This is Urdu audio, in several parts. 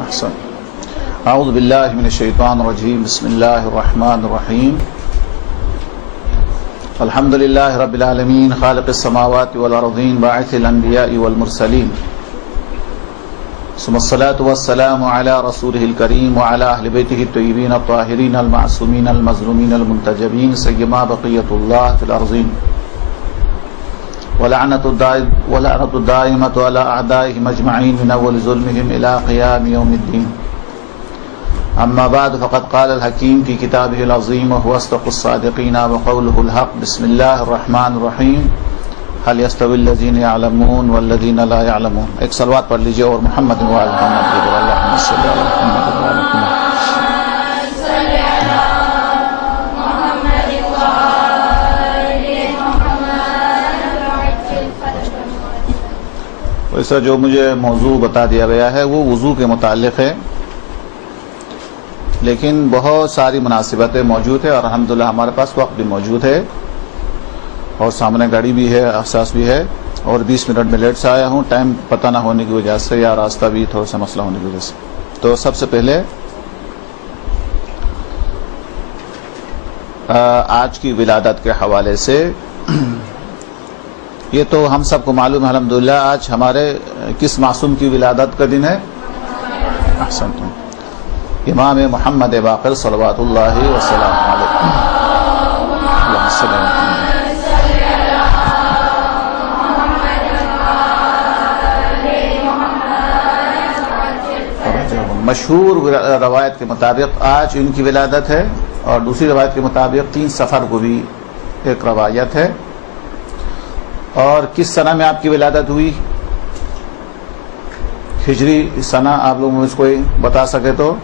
احسن. اعوذ باللہ من الشیطان الرجیم. بسم اللہ الرحمن الرحیم. الحمد للہ رب العالمین خالق السماوات والارضین باعث الانبیاء والمرسلین ثم الصلاة والسلام على رسوله الكریم وعلى اہل بیتہ الطیبین الطاہرین المعصومین المظلومین المنتجبین سیما بقیۃ اللہ فی الارضین ولعنة الدائمة على أعدائهم أجمعين من أول ظلمهم إلى قيام يوم الدين. أما بعد فقد قال الحكيم في كتابه العظيم وهو أصدق الصادقين وقوله الحق. بسم الله الرحمن الرحيم. هل يستوي الذين يعلمون والذين لا يعلمون. ایک صلوات پڑھ لیجئے اور محمد وعلى محمد اللهم صل على محمد وعلى محمد. ویسا جو مجھے موضوع بتا دیا گیا ہے وہ وضو کے متعلق ہے، لیکن بہت ساری مناسبتیں موجود ہیں اور الحمدللہ ہمارے پاس وقت بھی موجود ہے اور سامنے گاڑی بھی ہے، احساس بھی ہے، اور 20 منٹ میں لیٹ سے آیا ہوں ٹائم پتہ نہ ہونے کی وجہ سے یا راستہ بھی تھوڑا سا مسئلہ ہونے کی وجہ سے. تو سب سے پہلے آج کی ولادت کے حوالے سے یہ تو ہم سب کو معلوم ہے الحمدللہ آج ہمارے کس معصوم کی ولادت کا دن ہے؟ احسنتم، امام محمد باقر صلوات اللہ وسلام علیہ. مشہور روایت کے مطابق آج ان کی ولادت ہے، اور دوسری روایت کے مطابق 3 صفر کو بھی ایک روایت ہے. اور کس سنہ میں آپ کی ولادت ہوئی؟ ہجری سنہ آپ لوگ مجھ کو بتا سکے تو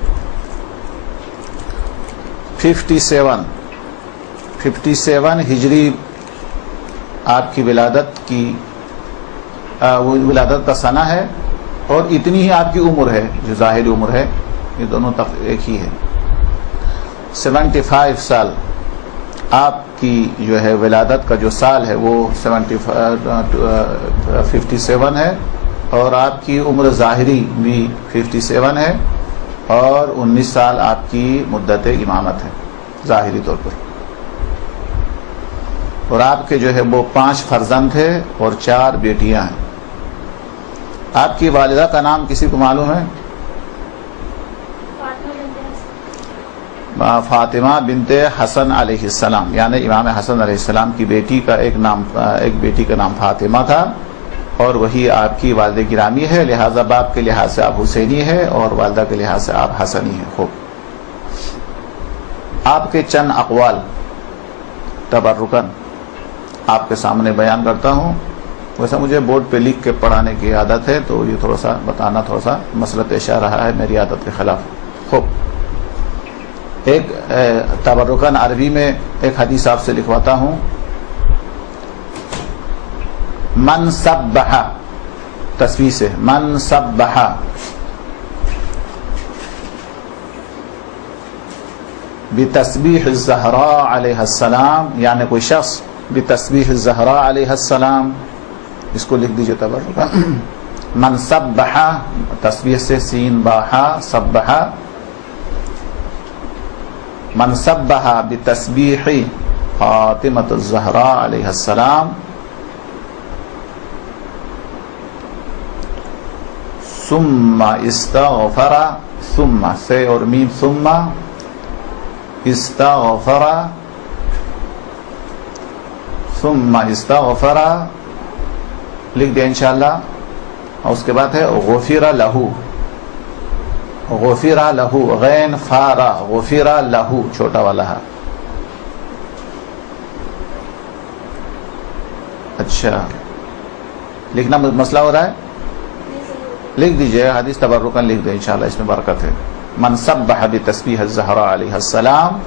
57 ہجری آپ کی ولادت کا سنہ ہے، اور اتنی ہی آپ کی عمر ہے جو ظاہری عمر ہے، یہ دونوں تک ایک ہی ہے. 75 سال آپ کی جو ہے ولادت کا جو سال ہے وہ 57 ہے، اور آپ کی عمر ظاہری بھی 57 ہے، اور 19 سال آپ کی مدت امامت ہے ظاہری طور پر. اور آپ کے جو ہے وہ 5 فرزند ہیں اور 4 بیٹیاں ہیں. آپ کی والدہ کا نام کسی کو معلوم ہے؟ فاطمہ بنت حسن علیہ السلام، یعنی امام حسن علیہ السلام کی بیٹی کا ایک بیٹی کا نام فاطمہ تھا، اور وہی آپ کی والدہ گرامی ہے، لہذا باپ کے لحاظ سے آپ حسینی ہے اور والدہ کے لحاظ سے آپ حسنی ہیں. خوب، آپ کے چند اقوال تبرکن آپ کے سامنے بیان کرتا ہوں. ویسا مجھے بورڈ پہ لکھ کے پڑھانے کی عادت ہے، تو یہ تھوڑا سا بتانا تھوڑا سا مسئلہ پیش آ رہا ہے میری عادت کے خلاف. خوب، ایک تبرکن عربی میں ایک حدیث آپ سے لکھواتا ہوں. من سبح، تسبیح سے، من سبح بتسبیح الزہراء علیہ السلام، یعنی کوئی شخص بتسبیح الزہراء علیہ السلام، اس کو لکھ دیجئے تبرکن. من سبح، تسبیح سے، سین باہا، سبح، من سبح بتسبیح فاطمۃ الزہراء علیہ السلام ثم استغفر، ثم سے اور میم، ثم استغفر، ثم استغفر لکھ دیں انشاءاللہ. اور اس کے بعد ہے غفر لہو، غفر لہو، غین فارا، غفر لہو چھوٹا والا ہے. اچھا، لکھنا مسئلہ ہو رہا ہے؟ لکھ دیجئے، حدیث تبرکن لکھ دیں انشاءاللہ، اس میں برکت ہے. من سبح بتسبیح الزہراء علیہ السلام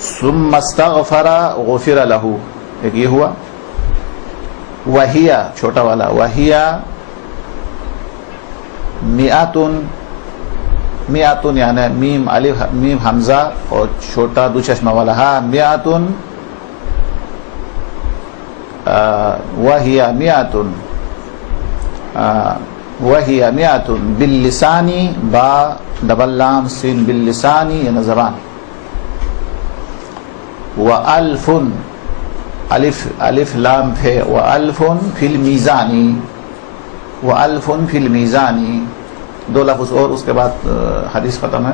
ثم استغفر غفر لہو، ایک یہ ہوا. وہیا چھوٹا والا، وہیا میاتن یعنی میم الف میم حمزہ اور چھوٹا دو چشمہ والا ہا، میاتن وہی میاتن وہی مئۃ باللسانی، با ڈبل لام سین باللسانی یعنی زبان، وَأَلْفٌ الف لام ہے، وَأَلْفٌ فِي الْمِيزَانِ، وَأَلْفٌ فِي الْمِيزَانِ، دو لفظ اور اس کے بعد حدیث ختم ہے،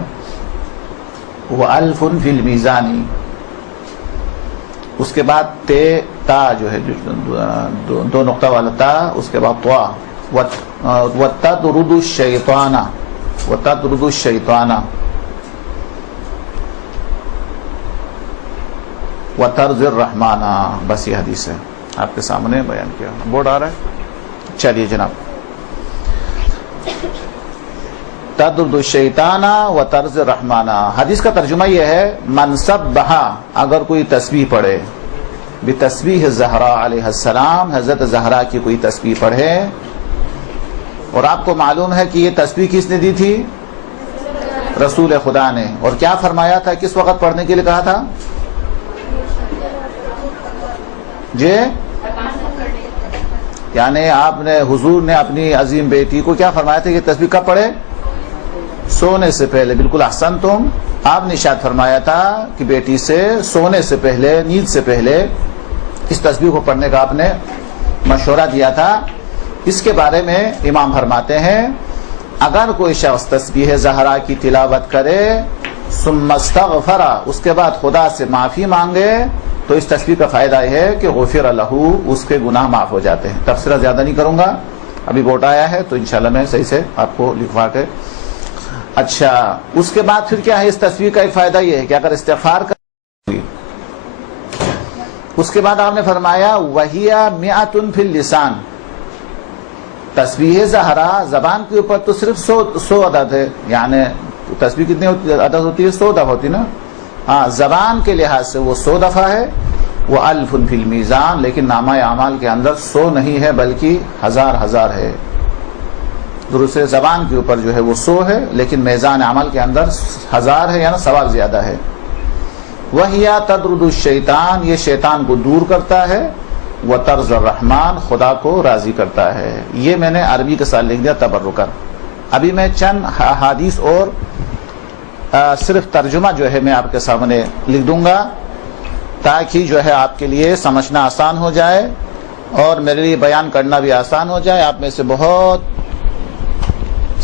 وَأَلْفٌ فِي الْمِيزَانِ، اس کے بعد تا جو ہے دو نقطہ والا تا، اس کے بعد طوا، وَتَطْرُدُ الشَّيْطَانَ، وَتَطْرُدُ الشَّيْطَانَ، وَتَرْزِ الرَّحْمَانَ، بس یہ حدیث ہے آپ کے سامنے بیان کیا، بورڈ آ رہا ہے، چلیے جناب، تَطْرُدُ الشَّيْطَانَ وَتَرْزِ الرَّحْمَانَ، حدیث کا ترجمہ یہ ہے من سبح، اگر کوئی تسبیح پڑھے، بتسبیح الزہراء علیہ السلام، حضرت زہرا کی کوئی تسبیح پڑھے، اور آپ کو معلوم ہے کہ یہ تسبیح کس نے دی تھی؟ رسول خدا نے، اور کیا فرمایا تھا، کس وقت پڑھنے کے لیے کہا تھا؟ جی یعنی آپ نے، حضور نے اپنی عظیم بیٹی کو کیا فرمایا تھا کہ تسبیح کب پڑھے؟ سونے سے پہلے، بالکل احسن تم، آپ نے ارشاد فرمایا تھا کہ بیٹی سے سونے سے پہلے، نیند سے پہلے اس تسبیح کو پڑھنے کا آپ نے مشورہ دیا تھا۔ اس کے بارے میں امام فرماتے ہیں اگر کوئی شخص تسبیح زہرا کی تلاوت کرے ثم استغفر، اس کے بعد خدا سے معافی مانگے، تو اس تسبیح کا فائدہ یہ ہے کہ غفر لہ، اس کے گناہ معاف ہو جاتے ہیں۔ تفسیرہ زیادہ نہیں کروں گا، ابھی ووٹ آیا ہے تو انشاءاللہ میں صحیح سے آپ کو لکھوا کے۔ اچھا، اس کے بعد پھر کیا ہے، اس تسبیح کا ایک فائدہ یہ ہے کہ اگر استغفار کر، اس کے بعد آپ نے فرمایا وَهِيَ مِئَةٌ فِي اللِّسَانِ، تسبیح زہرا زبان کے اوپر تو صرف 100 عدد ہے، یعنی تسبیح کتنی عدد ہوتی ہے؟ 100 دفعہ ہوتی نا، ہاں زبان کے لحاظ سے وہ 100 دفعہ ہے، وہ الف فی المیزان، لیکن نامہ اعمال کے اندر 100 نہیں ہے بلکہ ہزار ہے، درست زبان کے اوپر جو ہے وہ 100 ہے، لیکن میزان اعمال کے اندر 1000 ہے، یعنی ثواب زیادہ ہے۔ وَهِيَ تَطْرُدُ الشَّيْطَانَ، یہ شیطان کو دور کرتا ہے، وَتَرْزُ الرَّحْمَانَ، خدا کو راضی کرتا ہے۔ یہ میں نے عربی کے ساتھ لکھ دیا تبرکن۔ ابھی میں چند حدیث اور صرف ترجمہ جو ہے میں آپ کے سامنے لکھ دوں گا تاکہ جو ہے آپ کے لیے سمجھنا آسان ہو جائے اور میرے لیے بیان کرنا بھی آسان ہو جائے۔ آپ میں سے بہت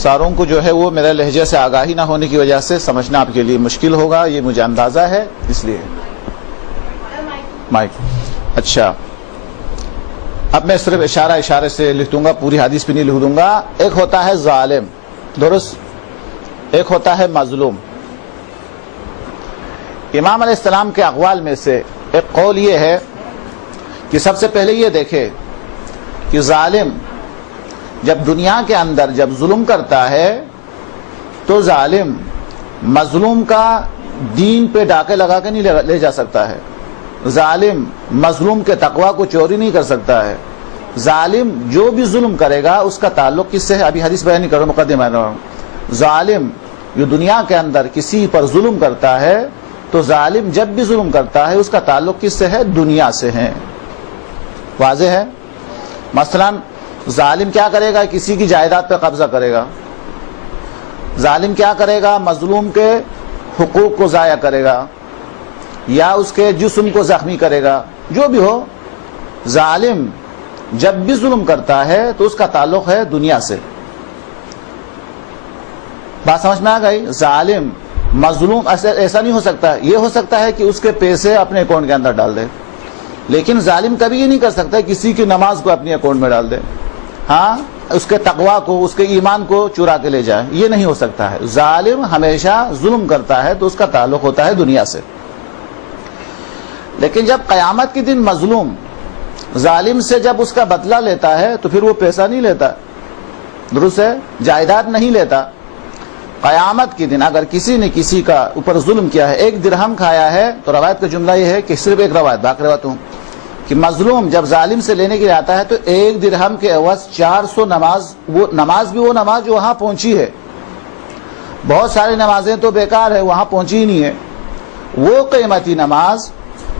ساروں کو جو ہے وہ میرے لہجے سے آگاہی نہ ہونے کی وجہ سے سمجھنا آپ کے لیے مشکل ہوگا، یہ مجھے اندازہ ہے، اس لیے مائک۔ اچھا، اب میں صرف اشارے سے لکھ دوں گا، پوری حدیث پہ نہیں لکھ دوں گا۔ ایک ہوتا ہے ظالم، درست، ایک ہوتا ہے مظلوم۔ امام علیہ السلام کے اقوال میں سے ایک قول یہ ہے کہ سب سے پہلے یہ دیکھے کہ ظالم جب دنیا کے اندر جب ظلم کرتا ہے تو ظالم مظلوم کا دین پہ ڈاکے لگا کے نہیں لے جا سکتا ہے، ظالم مظلوم کے تقوی کو چوری نہیں کر سکتا ہے، ظالم جو بھی ظلم کرے گا اس کا تعلق کس سے ہے؟ ابھی حدیث بیان نہیں کر رہا ہوں، مقدمہ ہے۔ ظالم جو دنیا کے اندر کسی پر ظلم کرتا ہے تو ظالم جب بھی ظلم کرتا ہے اس کا تعلق کس سے ہے؟ دنیا سے ہے، واضح ہے۔ مثلا ظالم کیا کرے گا؟ کسی کی جائیداد پہ قبضہ کرے گا، ظالم کیا کرے گا؟ مظلوم کے حقوق کو ضائع کرے گا یا اس کے جسم کو زخمی کرے گا، جو بھی ہو، ظالم جب بھی ظلم کرتا ہے تو اس کا تعلق ہے دنیا سے۔ بات سمجھ میں آ گئی؟ ظالم مظلوم ایسا نہیں ہو سکتا، یہ ہو سکتا ہے کہ اس کے پیسے اپنے اکاؤنٹ کے اندر ڈال دے، لیکن ظالم کبھی یہ نہیں کر سکتا کسی کی نماز کو اپنے اکاؤنٹ میں ڈال دے، ہاں اس کے تقوی کو، اس کے ایمان کو چرا کے لے جائے، یہ نہیں ہو سکتا ہے۔ ظالم ہمیشہ ظلم کرتا ہے تو اس کا تعلق ہوتا ہے دنیا سے۔ لیکن جب قیامت کے دن مظلوم ظالم سے جب اس کا بدلہ لیتا ہے تو پھر وہ پیسہ نہیں لیتا، درست ہے، جائیداد نہیں لیتا۔ قیامت کے دن اگر کسی نے کسی کا اوپر ظلم کیا ہے، 1 درہم کھایا ہے، تو روایت کا جملہ یہ ہے کہ صرف ایک روایت، باقی روایت ہوں کہ مظلوم جب ظالم سے لینے کے لیے آتا ہے تو 1 درہم کے عوض 400 نماز، وہ نماز بھی وہ نماز جو وہاں پہنچی ہے، بہت ساری نمازیں تو بیکار ہے، وہاں پہنچی ہی نہیں ہے، وہ قیمتی نماز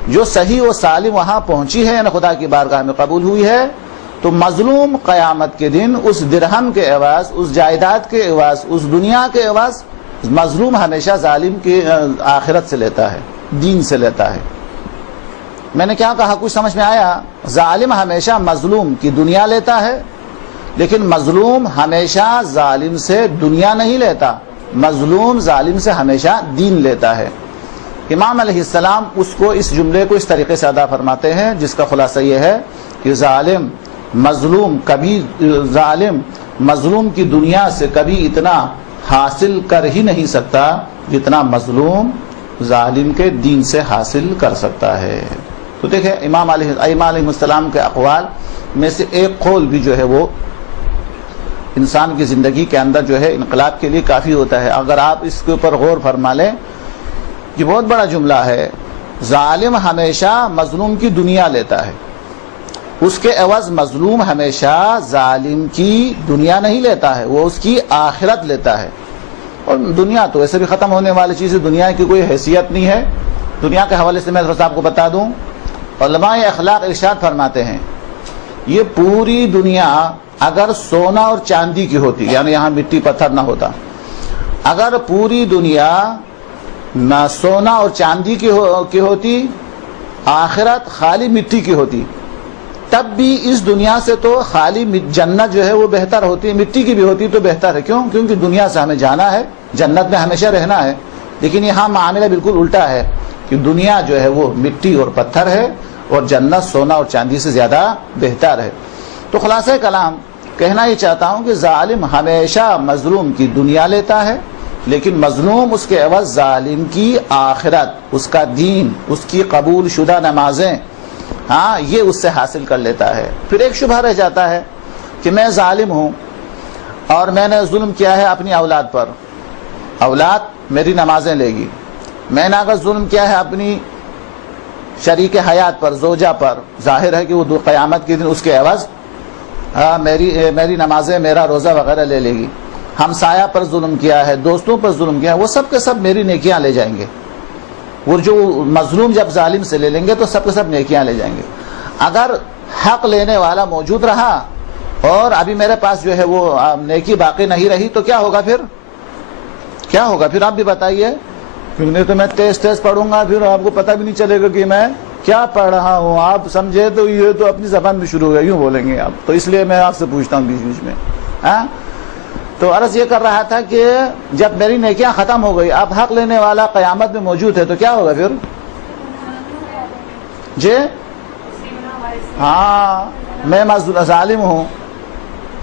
جو صحیح و سالم وہاں پہنچی ہے، یعنی خدا کی بارگاہ میں قبول ہوئی ہے، تو مظلوم قیامت کے دن اس درہم کے عوض، اس جائیداد کے عوض، اس دنیا کے عوض مظلوم ہمیشہ ظالم کی آخرت سے لیتا ہے، دین سے لیتا ہے۔ میں نے کیا کہا، کچھ سمجھ میں آیا؟ ظالم ہمیشہ مظلوم کی دنیا لیتا ہے، لیکن مظلوم ہمیشہ ظالم سے دنیا نہیں لیتا، مظلوم ظالم سے ہمیشہ دین لیتا ہے۔ امام علیہ السلام اس جملے کو اس طریقے سے ادا فرماتے ہیں، جس کا خلاصہ یہ ہے کہ ظالم مظلوم کی دنیا سے کبھی اتنا حاصل کر ہی نہیں سکتا جتنا مظلوم ظالم کے دین سے حاصل کر سکتا ہے۔ تو دیکھیں امام علیہ السلام کے اقوال میں سے ایک قول بھی جو ہے وہ انسان کی زندگی کے اندر جو ہے انقلاب کے لیے کافی ہوتا ہے۔ اگر آپ اس کے اوپر غور فرما لیں، یہ بہت بڑا جملہ ہے، ظالم ہمیشہ مظلوم کی دنیا لیتا ہے، اس کے عوض مظلوم ہمیشہ ظالم کی دنیا نہیں لیتا ہے، وہ اس کی آخرت لیتا ہے۔ اور دنیا تو ایسے بھی ختم ہونے والی چیز ہے، دنیا کی کوئی حیثیت نہیں ہے۔ دنیا کے حوالے سے میں تھوڑا سا آپ کو بتا دوں، علماء اخلاق ارشاد فرماتے ہیں، یہ پوری دنیا اگر سونا اور چاندی کی ہوتی، یعنی یہاں مٹی پتھر نہ ہوتا، اگر پوری دنیا نہ سونا اور چاندی کی ہوتی، آخرت خالی مٹی کی ہوتی، تب بھی اس دنیا سے تو خالی جنت جو ہے وہ بہتر ہوتی ہے، مٹی کی بھی ہوتی تو بہتر ہے۔ کیوں؟ کیونکہ دنیا سے ہمیں جانا ہے، جنت میں ہمیشہ رہنا ہے، لیکن یہاں معاملہ بالکل الٹا ہے کہ دنیا جو ہے وہ مٹی اور پتھر ہے اور جنت سونا اور چاندی سے زیادہ بہتر ہے۔ تو خلاصہ کلام کہنا یہ چاہتا ہوں کہ ظالم ہمیشہ مظلوم کی دنیا لیتا ہے، لیکن مظلوم اس کے عوض ظالم کی آخرت، اس کا دین، اس کی قبول شدہ نمازیں، یہ اس سے حاصل کر لیتا ہے۔ پھر ایک شبہ رہ جاتا ہے کہ میں ظالم ہوں اور میں نے ظلم کیا ہے اپنی اولاد پر، اولاد میری نمازیں لے گی، میں نے اگر ظلم کیا ہے اپنی شریک حیات پر، زوجہ پر، ظاہر ہے کہ وہ قیامت کے دن اس کے عوض میری نمازیں، میرا روزہ وغیرہ لے لے گی۔ ہمسایہ پر ظلم کیا ہے، دوستوں پر ظلم کیا ہے، وہ سب کے سب میری نیکیاں لے جائیں گے۔ وہ جو مظلوم جب ظالم سے لے لیں گے تو سب کے سب نیکیاں لے جائیں گے۔ اگر حق لینے والا موجود رہا اور ابھی میرے پاس جو ہے وہ نیکی باقی نہیں رہی تو کیا ہوگا پھر؟ کیا ہوگا پھر آپ بھی بتائیے؟ کیونکہ تو میں تیز پڑھوں گا، پھر آپ کو پتہ بھی نہیں چلے گا کہ میں کیا پڑھ رہا ہوں۔ آپ سمجھے تو یہ تو اپنی زبان میں شروع ہو گیا، یوں بولیں گے آپ، تو اس لیے میں آپ سے پوچھتا ہوں بیچ میں۔ تو عرض یہ کر رہا تھا کہ جب میری نیکیاں ختم ہو گئی، اب حق لینے والا قیامت میں موجود ہے تو کیا ہوگا پھر؟ جی میں ظالم ہوں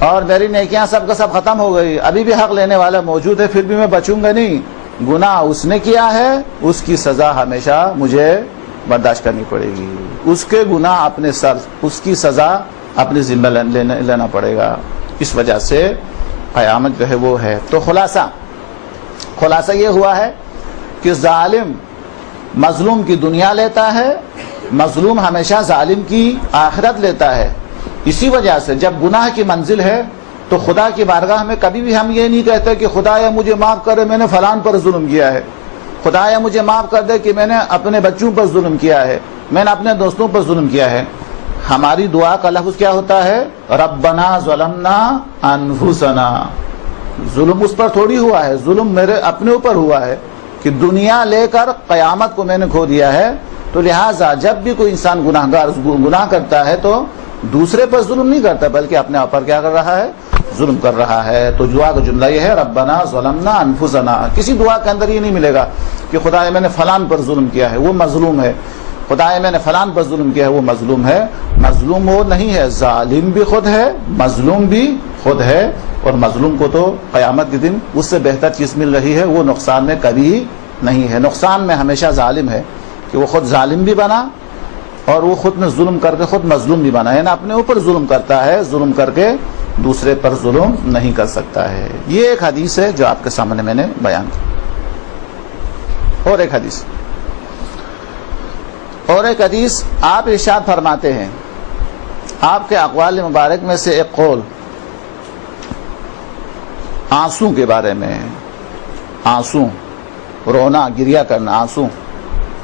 اور میری نیکیاں سب کا سب ختم ہو گئی، ابھی بھی حق لینے والا موجود ہے، پھر بھی میں بچوں گا نہیں۔ گناہ اس نے کیا ہے، اس کی سزا ہمیشہ مجھے برداشت کرنی پڑے گی، اس کے گناہ اپنے سر، اس کی سزا اپنے ذمہ لینا پڑے گا۔ اس وجہ سے قیامت جو ہے وہ ہے۔ تو خلاصہ یہ ہوا ہے کہ ظالم مظلوم کی دنیا لیتا ہے، مظلوم ہمیشہ ظالم کی آخرت لیتا ہے۔ اسی وجہ سے جب گناہ کی منزل ہے تو خدا کی بارگاہ میں کبھی بھی ہم یہ نہیں کہتے کہ خدایا مجھے معاف کرے، میں نے فلان پر ظلم کیا ہے، خدایا مجھے معاف کر دے کہ میں نے اپنے بچوں پر ظلم کیا ہے، میں نے اپنے دوستوں پر ظلم کیا ہے۔ ہماری دعا کا لفظ کیا ہوتا ہے؟ ربنا ظلمنا انفسنا۔ ظلم اس پر تھوڑی ہوا ہے، ظلم میرے اپنے اوپر ہوا ہے کہ دنیا لے کر قیامت کو میں نے کھو دیا ہے۔ تو لہٰذا جب بھی کوئی انسان گناہ کرتا ہے تو دوسرے پر ظلم نہیں کرتا، بلکہ اپنے اوپر کیا کر رہا ہے؟ ظلم کر رہا ہے۔ تو دعا کا جملہ یہ ہے ربنا ظلمنا انفسنا۔ کسی دعا کے اندر یہ نہیں ملے گا کہ خدایا میں نے فلان پر ظلم کیا ہے، وہ مظلوم ہے، خدایا میں نے فلان پر ظلم کیا ہے، وہ مظلوم ہے۔ مظلوم وہ نہیں ہے، ظالم بھی خود ہے، مظلوم بھی خود ہے، اور مظلوم کو تو قیامت کے دن اس سے بہتر چیز مل رہی ہے، وہ نقصان میں کبھی نہیں ہے۔ نقصان میں ہمیشہ ظالم ہے کہ وہ خود ظالم بھی بنا اور وہ خود میں ظلم کر کے خود مظلوم بھی بنا، یعنی اپنے اوپر ظلم کرتا ہے، ظلم کر کے دوسرے پر ظلم نہیں کر سکتا ہے۔ یہ ایک حدیث ہے جو آپ کے سامنے میں نے بیان کی۔ اور ایک حدیث آپ ارشاد فرماتے ہیں، آپ کے اقوال مبارک میں سے ایک قول آنسو کے بارے میں، آنسو، رونا، گریہ کرنا، آنسو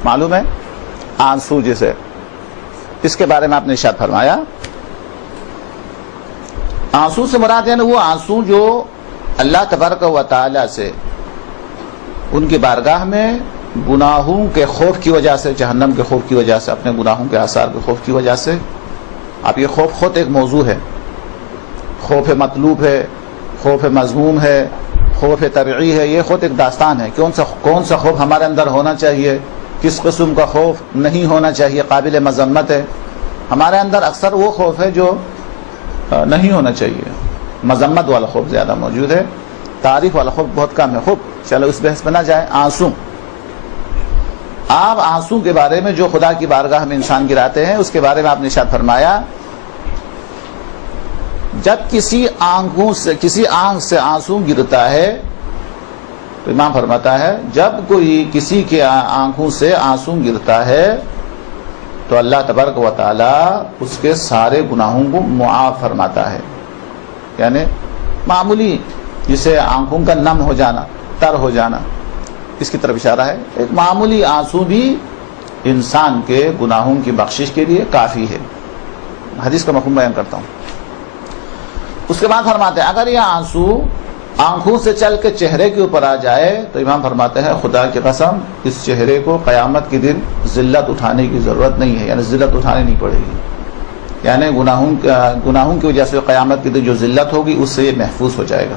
معلوم ہے، آنسو جیسے، اس کے بارے میں آپ نے ارشاد فرمایا آنسو سے مراد ہے نا وہ آنسو جو اللہ تبارک و تعالی سے ان کی بارگاہ میں گناہوں کے خوف کی وجہ سے، جہنم کے خوف کی وجہ سے، اپنے گناہوں کے آثار کے خوف کی وجہ سے. اب یہ خوف خود ایک موضوع ہے، خوف مطلوب ہے، خوف مذموم ہے، خوف طبعی ہے، یہ خود ایک داستان ہے. کون سا خوف ہمارے اندر ہونا چاہیے، کس قسم کا خوف نہیں ہونا چاہیے، قابل مذمت ہے. ہمارے اندر اکثر وہ خوف ہے جو نہیں ہونا چاہیے، مذمت والا خوف زیادہ موجود ہے، تعریف والا خوف بہت کم ہے. خوب چلو اس بحث پہ نہ جائیں. آنسو، آپ آنسو کے بارے میں جو خدا کی بارگاہ میں انسان گراتے ہیں اس کے بارے میں آپ نے ارشاد فرمایا جب کسی آنکھ سے آنسو گرتا ہے تو امام فرماتا ہے جب کوئی کسی کے آنکھوں سے آنسو گرتا ہے تو اللہ تبارک و تعالی اس کے سارے گناہوں کو معاف فرماتا ہے. یعنی معمولی جسے آنکھوں کا نم ہو جانا، تر ہو جانا، اس کی طرف اشارہ ہے. ایک معمولی آنسو بھی انسان کے گناہوں کی بخشش کے لیے کافی ہے. حدیث کا مفہوم بیان کرتا ہوں. اس کے بعد فرماتے ہیں اگر یہ آنسو آنکھوں سے چل کے چہرے کے اوپر آ جائے تو امام فرماتے ہیں خدا کی قسم اس چہرے کو قیامت کے دن ذلت اٹھانے کی ضرورت نہیں ہے، یعنی ذلت اٹھانے نہیں پڑے گی. یعنی گناہوں کی وجہ سے قیامت کے دن جو ذلت ہوگی اس سے یہ محفوظ ہو جائے گا.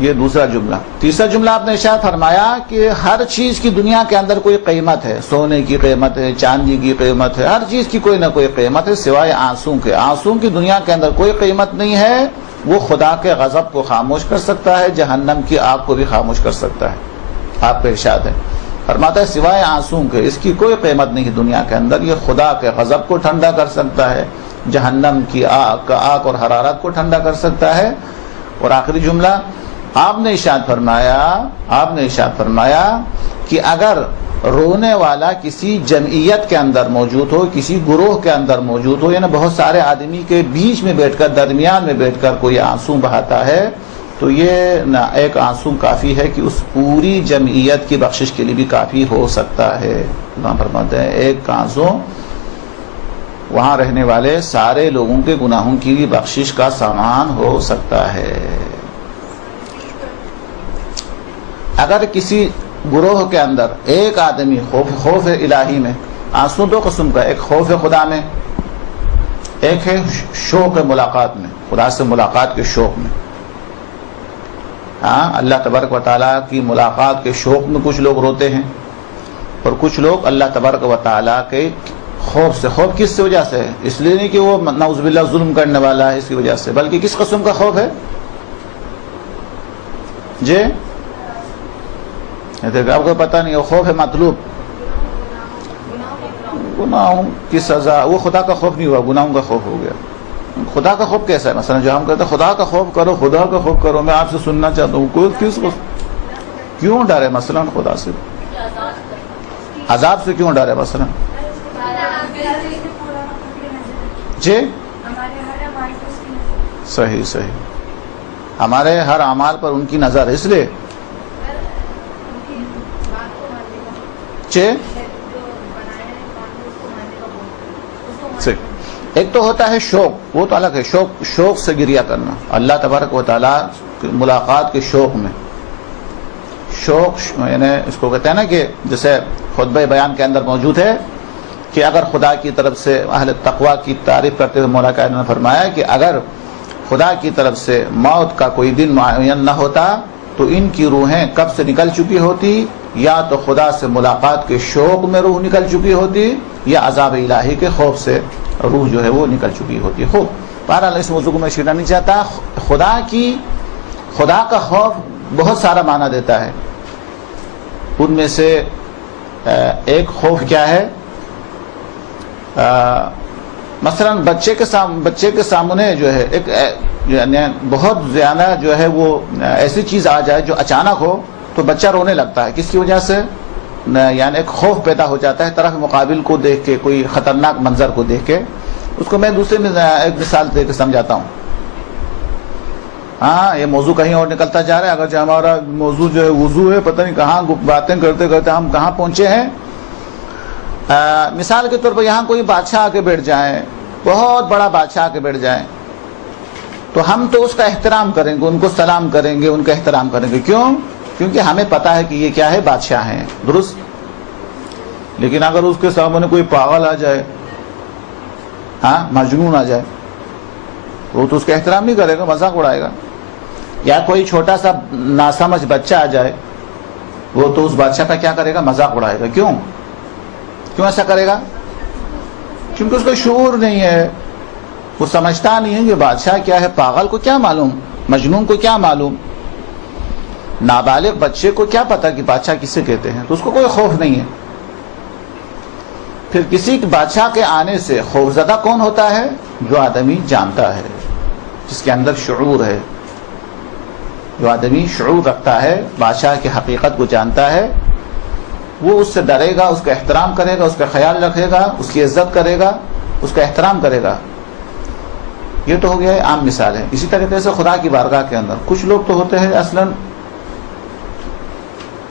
یہ دوسرا جملہ. تیسرا جملہ آپ نے ارشاد فرمایا کہ ہر چیز کی دنیا کے اندر کوئی قیمت ہے، سونے کی قیمت ہے، چاندی کی قیمت ہے، ہر چیز کی کوئی نہ کوئی قیمت ہے سوائے آنسو کے. آنسو کی دنیا کے اندر کوئی قیمت نہیں ہے. وہ خدا کے غضب کو خاموش کر سکتا ہے، جہنم کی آگ کو بھی خاموش کر سکتا ہے. آپ پہ ارشاد ہے، فرماتا ہے سوائے آنسو کے اس کی کوئی قیمت نہیں دنیا کے اندر. یہ خدا کے غضب کو ٹھنڈا کر سکتا ہے، جہنم کی آگ اور حرارت کو ٹھنڈا کر سکتا ہے. اور آخری جملہ آپ نے ارشاد فرمایا کہ اگر رونے والا کسی جمعیت کے اندر موجود ہو، کسی گروہ کے اندر موجود ہو، یعنی بہت سارے آدمی کے بیچ میں بیٹھ کر، درمیان میں بیٹھ کر کوئی آنسو بہاتا ہے تو یہ نہ ایک آنسو کافی ہے کہ اس پوری جمعیت کی بخشش کے لیے بھی کافی ہو سکتا ہے. امام فرماتے ہیں ایک آنسو وہاں رہنے والے سارے لوگوں کے گناہوں کی بھی بخشش کا سامان ہو سکتا ہے. اگر کسی گروہ کے اندر ایک آدمی خوف الہی میں، آنسو دو قسم کا، ایک خوف خدا میں، ایک ہے شوق ملاقات میں، خدا سے ملاقات کے شوق میں. اللہ تبارک و تعالیٰ کی ملاقات کے شوق میں کچھ لوگ روتے ہیں اور کچھ لوگ اللہ تبارک و تعالیٰ کے خوف سے. خوف کس وجہ سے ہے؟ اس لیے نہیں کہ وہ نعوذ باللہ ظلم کرنے والا ہے اس کی وجہ سے، بلکہ کس قسم کا خوف ہے جی؟ آپ کو پتہ نہیں، وہ خوف ہے مطلوب، گناہوں کی سزا. وہ خدا کا خوف نہیں ہوا، گناہوں کا خوف ہو گیا. خدا کا خوف کیسا ہے؟ مثلا جو ہم کہتے ہیں خدا کا خوف کرو، خدا کا خوف کرو، میں آپ سے سننا چاہتا ہوں کوئی کس کو کیوں ڈرے؟ مثلا خدا سے عذاب سے کیوں ڈرے؟ مثلا جی صحیح ہمارے ہر اعمال پر ان کی نظر ہے، اس لیے ایک تو ہوتا ہے شوق، وہ تو الگ ہے. شوق سے گریہ کرنا اللہ تبارک و تعالیٰ ملاقات کے شوق میں. شوق یعنی اس کو کہتے ہیں نا کہ جیسے خطبہ بیان کے اندر موجود ہے کہ اگر خدا کی طرف سے اہل تقویٰ کی تعریف کرتے ہوئے مولا کائنات نے فرمایا کہ اگر خدا کی طرف سے موت کا کوئی دن معین نہ ہوتا تو ان کی روحیں کب سے نکل چکی ہوتی، یا تو خدا سے ملاقات کے شوق میں روح نکل چکی ہوتی، یا عذاب الہی کے خوف سے روح جو ہے وہ نکل چکی ہوتی ہے. خوب بہرحال اس موضوع کو میں چھیڑنا نہیں چاہتا. خدا کا خوف بہت سارا معنی دیتا ہے. ان میں سے ایک خوف کیا ہے؟ مثلا بچے کے سامنے جو ہے ایک یعنی بہت زیادہ جو ہے وہ ایسی چیز آ جائے جو اچانک ہو تو بچہ رونے لگتا ہے. کس کی وجہ سے؟ یعنی ایک خوف پیدا ہو جاتا ہے طرف مقابل کو دیکھ کے، کوئی خطرناک منظر کو دیکھ کے. اس کو میں دوسرے میں ایک مثال دے کے سمجھاتا ہوں. یہ موضوع کہیں اور نکلتا جا رہا ہے، اگرچہ ہمارا موضوع جو ہے وضو ہے، پتہ نہیں کہاں باتیں کرتے کرتے ہم کہاں پہنچے ہیں. مثال کے طور پر یہاں کوئی بادشاہ آ کے بیٹھ جائیں، بہت بڑا بادشاہ کے بیٹھ جائیں تو ہم تو اس کا احترام کریں گے، ان کو سلام کریں گے، ان کا احترام کریں گے. کیوں؟ کیونکہ ہمیں پتا ہے کہ یہ کیا ہے، بادشاہ ہیں. درست. لیکن اگر اس کے سامنے کوئی پاگل آ جائے، مجنون آ جائے، وہ تو اس کا احترام نہیں کرے گا، مذاق اڑائے گا. یا کوئی چھوٹا سا ناسمجھ بچہ آ جائے، وہ تو اس بادشاہ کا کیا کرے گا، مذاق اڑائے گا. کیوں ایسا کرے گا؟ کیونکہ اس کو شعور نہیں ہے، وہ سمجھتا نہیں ہے کہ بادشاہ کیا ہے. پاگل کو کیا معلوم، مجنون کو کیا معلوم، نابالغ بچے کو کیا پتا کہ بادشاہ کسے کہتے ہیں. تو اس کو کوئی خوف نہیں ہے. پھر کسی بادشاہ کے آنے سے خوفزدہ کون ہوتا ہے؟ جو آدمی جانتا ہے، جس کے اندر شعور ہے. جو آدمی شعور رکھتا ہے، بادشاہ کی حقیقت کو جانتا ہے، وہ اس سے ڈرے گا، اس کا احترام کرے گا، اس کا خیال رکھے گا، اس کی عزت کرے گا، اس کا احترام کرے گا. یہ تو ہو گیا ہے عام مثال ہے. اسی طریقے سے خدا کی بارگاہ کے اندر کچھ لوگ تو ہوتے ہیں اصلاً،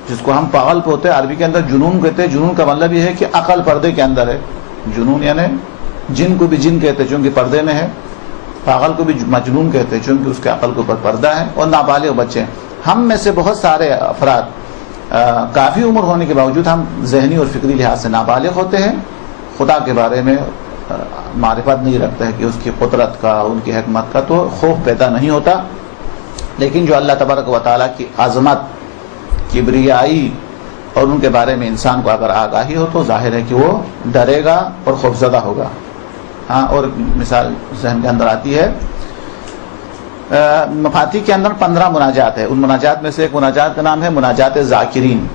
جس کو ہم پاگل ہوتے ہیں، عربی کے اندر جنون کہتے ہیں. جنون کا مطلب یہ ہے کہ عقل پردے کے اندر ہے. جنون یعنی جن کو بھی جن کہتے ہیں چونکہ پردے میں ہے، پاگل کو بھی مجنون کہتے ہیں چونکہ اس کے عقل کے اوپر پردہ ہے. اور نابالغ بچے، ہم میں سے بہت سارے افراد کافی عمر ہونے کے باوجود ہم ذہنی اور فکری لحاظ سے نابالغ ہوتے ہیں، خدا کے بارے میں معرفت نہیں رکھتے ہیں کہ اس کی قدرت کا، ان کی حکمت کا، تو خوف پیدا نہیں ہوتا. لیکن جو اللہ تبارک و تعالیٰ کی عظمت، کبریائی اور ان کے بارے میں انسان کو اگر آگاہی ہو تو ظاہر ہے کہ وہ ڈرے گا اور خوفزدہ ہوگا. اور مثال ذہن کے اندر آتی ہے، مفاتیح کے اندر 15 مناجات ہے. ان مناجات میں سے ایک مناجات کا نام ہے مناجات ذاکرین.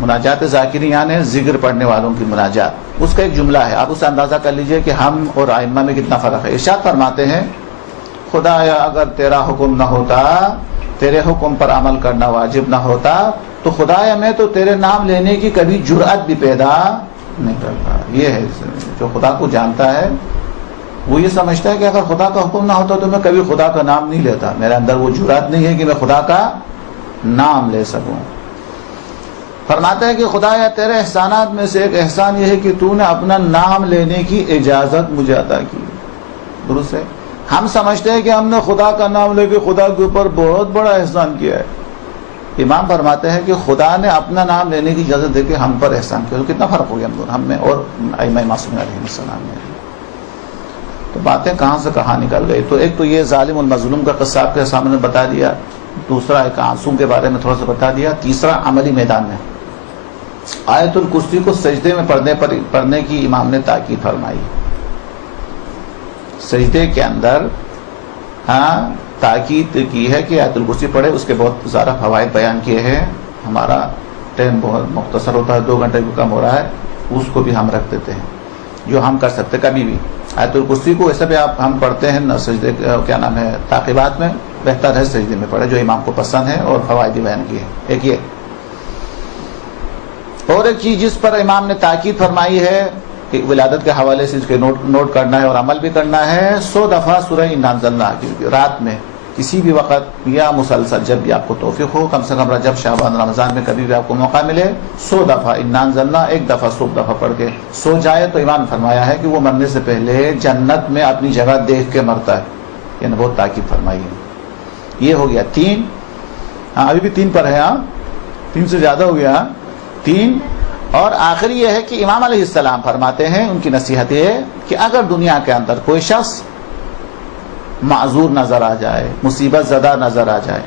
مناجات ذاکرین یعنی ذکر پڑھنے والوں کی مناجات. اس کا ایک جملہ ہے، آپ اس سے اندازہ کر لیجئے کہ ہم اور ائمہ میں کتنا فرق ہے. ارشاد فرماتے ہیں، خدایا اگر تیرا حکم نہ ہوتا، تیرے حکم پر عمل کرنا واجب نہ ہوتا، تو خدایا میں تو تیرے نام لینے کی کبھی جرأت بھی پیدا نہیں کرتا. یہ ہے جو خدا کو جانتا ہے، وہ یہ سمجھتا ہے کہ اگر خدا کا حکم نہ ہوتا تو میں کبھی خدا کا نام نہیں لیتا. میرے اندر وہ جرأت نہیں ہے کہ میں خدا کا نام لے سکوں. فرماتا ہے کہ خدایا تیرے احسانات میں سے ایک احسان یہ ہے کہ تو نے اپنا نام لینے کی اجازت مجھے عطا کی. درست ہے. ہم سمجھتے ہیں کہ ہم نے خدا کا نام لے کے خدا کے اوپر بہت بڑا احسان کیا ہے. امام فرماتے ہیں کہ خدا نے اپنا نام لینے کی اجازت دے کے ہم پر احسان کیا. تو کتنا فرق ہو گیا ہم میں اور ائمہ معصومین علیہ السلام میں. تو باتیں کہاں سے کہاں نکل گئی. تو ایک تو یہ ظالم المظلوم کا قصہ آپ کے سامنے بتا دیا، دوسرا ایک معصوم کے بارے میں تھوڑا سا بتا دیا، تیسرا عملی میدان میں آیت الکرسی کو سجدے میں پڑھنے کی امام نے تاکید فرمائی. سجدے کے اندر تاکید کی ہے کہ آیت الکرسی پڑھے. اس کے بہت زیادہ فوائد بیان کیے ہیں. ہمارا ٹائم بہت مختصر ہوتا ہے، 2 گھنٹے بھی کم ہو رہا ہے. اس کو بھی ہم رکھ دیتے ہیں جو ہم کر سکتے کبھی بھی. آیت الکرسی کو ویسے بھی ہم پڑھتے ہیں نہ سجدے کیا نام ہے تعقیبات میں، بہتر ہے سجدے میں پڑھے جو امام کو پسند ہے اور فوائد بیان کیے. ایک یہ، اور ایک چیز جس پر امام نے تاکید فرمائی ہے کہ ولادت کے حوالے سے اس کے نوٹ کرنا ہے اور عمل بھی کرنا ہے. 100 دفعہ سورہ انا انزلنا رات میں کسی بھی وقت یا مسلسل جب بھی آپ کو توفیق ہو، کم سے کم رجب شعبان رمضان میں کبھی بھی آپ کو موقع ملے، 100 دفعہ انا انزلنا، 1 دفعہ 100 دفعہ پڑھ کے سو جائے تو امام نے فرمایا ہے کہ وہ مرنے سے پہلے جنت میں اپنی جگہ دیکھ کے مرتا ہے. یعنی بہت تاکید فرمائی ہے. یہ ہو گیا 3. ابھی بھی 3 پر ہے. 3 سے زیادہ ہو گیا. 3. اور آخری یہ ہے کہ امام علیہ السلام فرماتے ہیں، ان کی نصیحت یہ ہے کہ اگر دنیا کے اندر کوئی شخص معذور نظر آ جائے، مصیبت زدہ نظر آ جائے،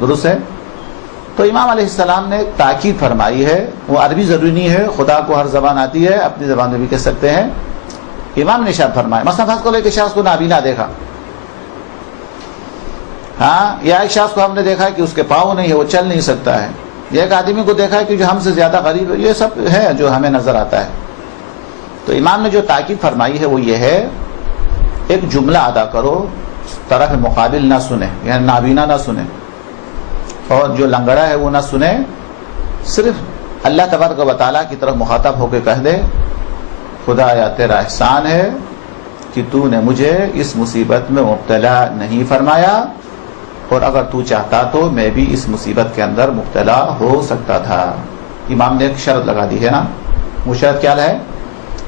درست ہے، تو امام علیہ السلام نے تاکید فرمائی ہے. وہ عربی ضروری نہیں ہے، خدا کو ہر زبان آتی ہے، اپنی زبان میں بھی کہہ سکتے ہیں. امام نے ارشاد فرمایا، مثلا فرض کرو ایک شخص کو نابینا دیکھا، یا ایک شخص کو ہم نے دیکھا کہ اس کے پاؤں نہیں ہے، وہ چل نہیں سکتا ہے، یا ایک آدمی کو دیکھا ہے کہ جو ہم سے زیادہ غریب ہے. یہ سب ہے جو ہمیں نظر آتا ہے. تو امام نے جو تاکید فرمائی ہے وہ یہ ہے، ایک جملہ ادا کرو، طرف مقابل نہ سنے، یعنی نابینا نہ سنے اور جو لنگڑا ہے وہ نہ سنے. صرف اللہ تبارک و تعالیٰ کی طرف مخاطب ہو کے کہہ دے، خدایا تیرا احسان ہے کہ تو نے مجھے اس مصیبت میں مبتلا نہیں فرمایا، اور اگر تو چاہتا تو میں بھی اس مصیبت کے اندر مبتلا ہو سکتا تھا. امام نے ایک شرط لگا دی ہے نا. وہ شرط کیا ہے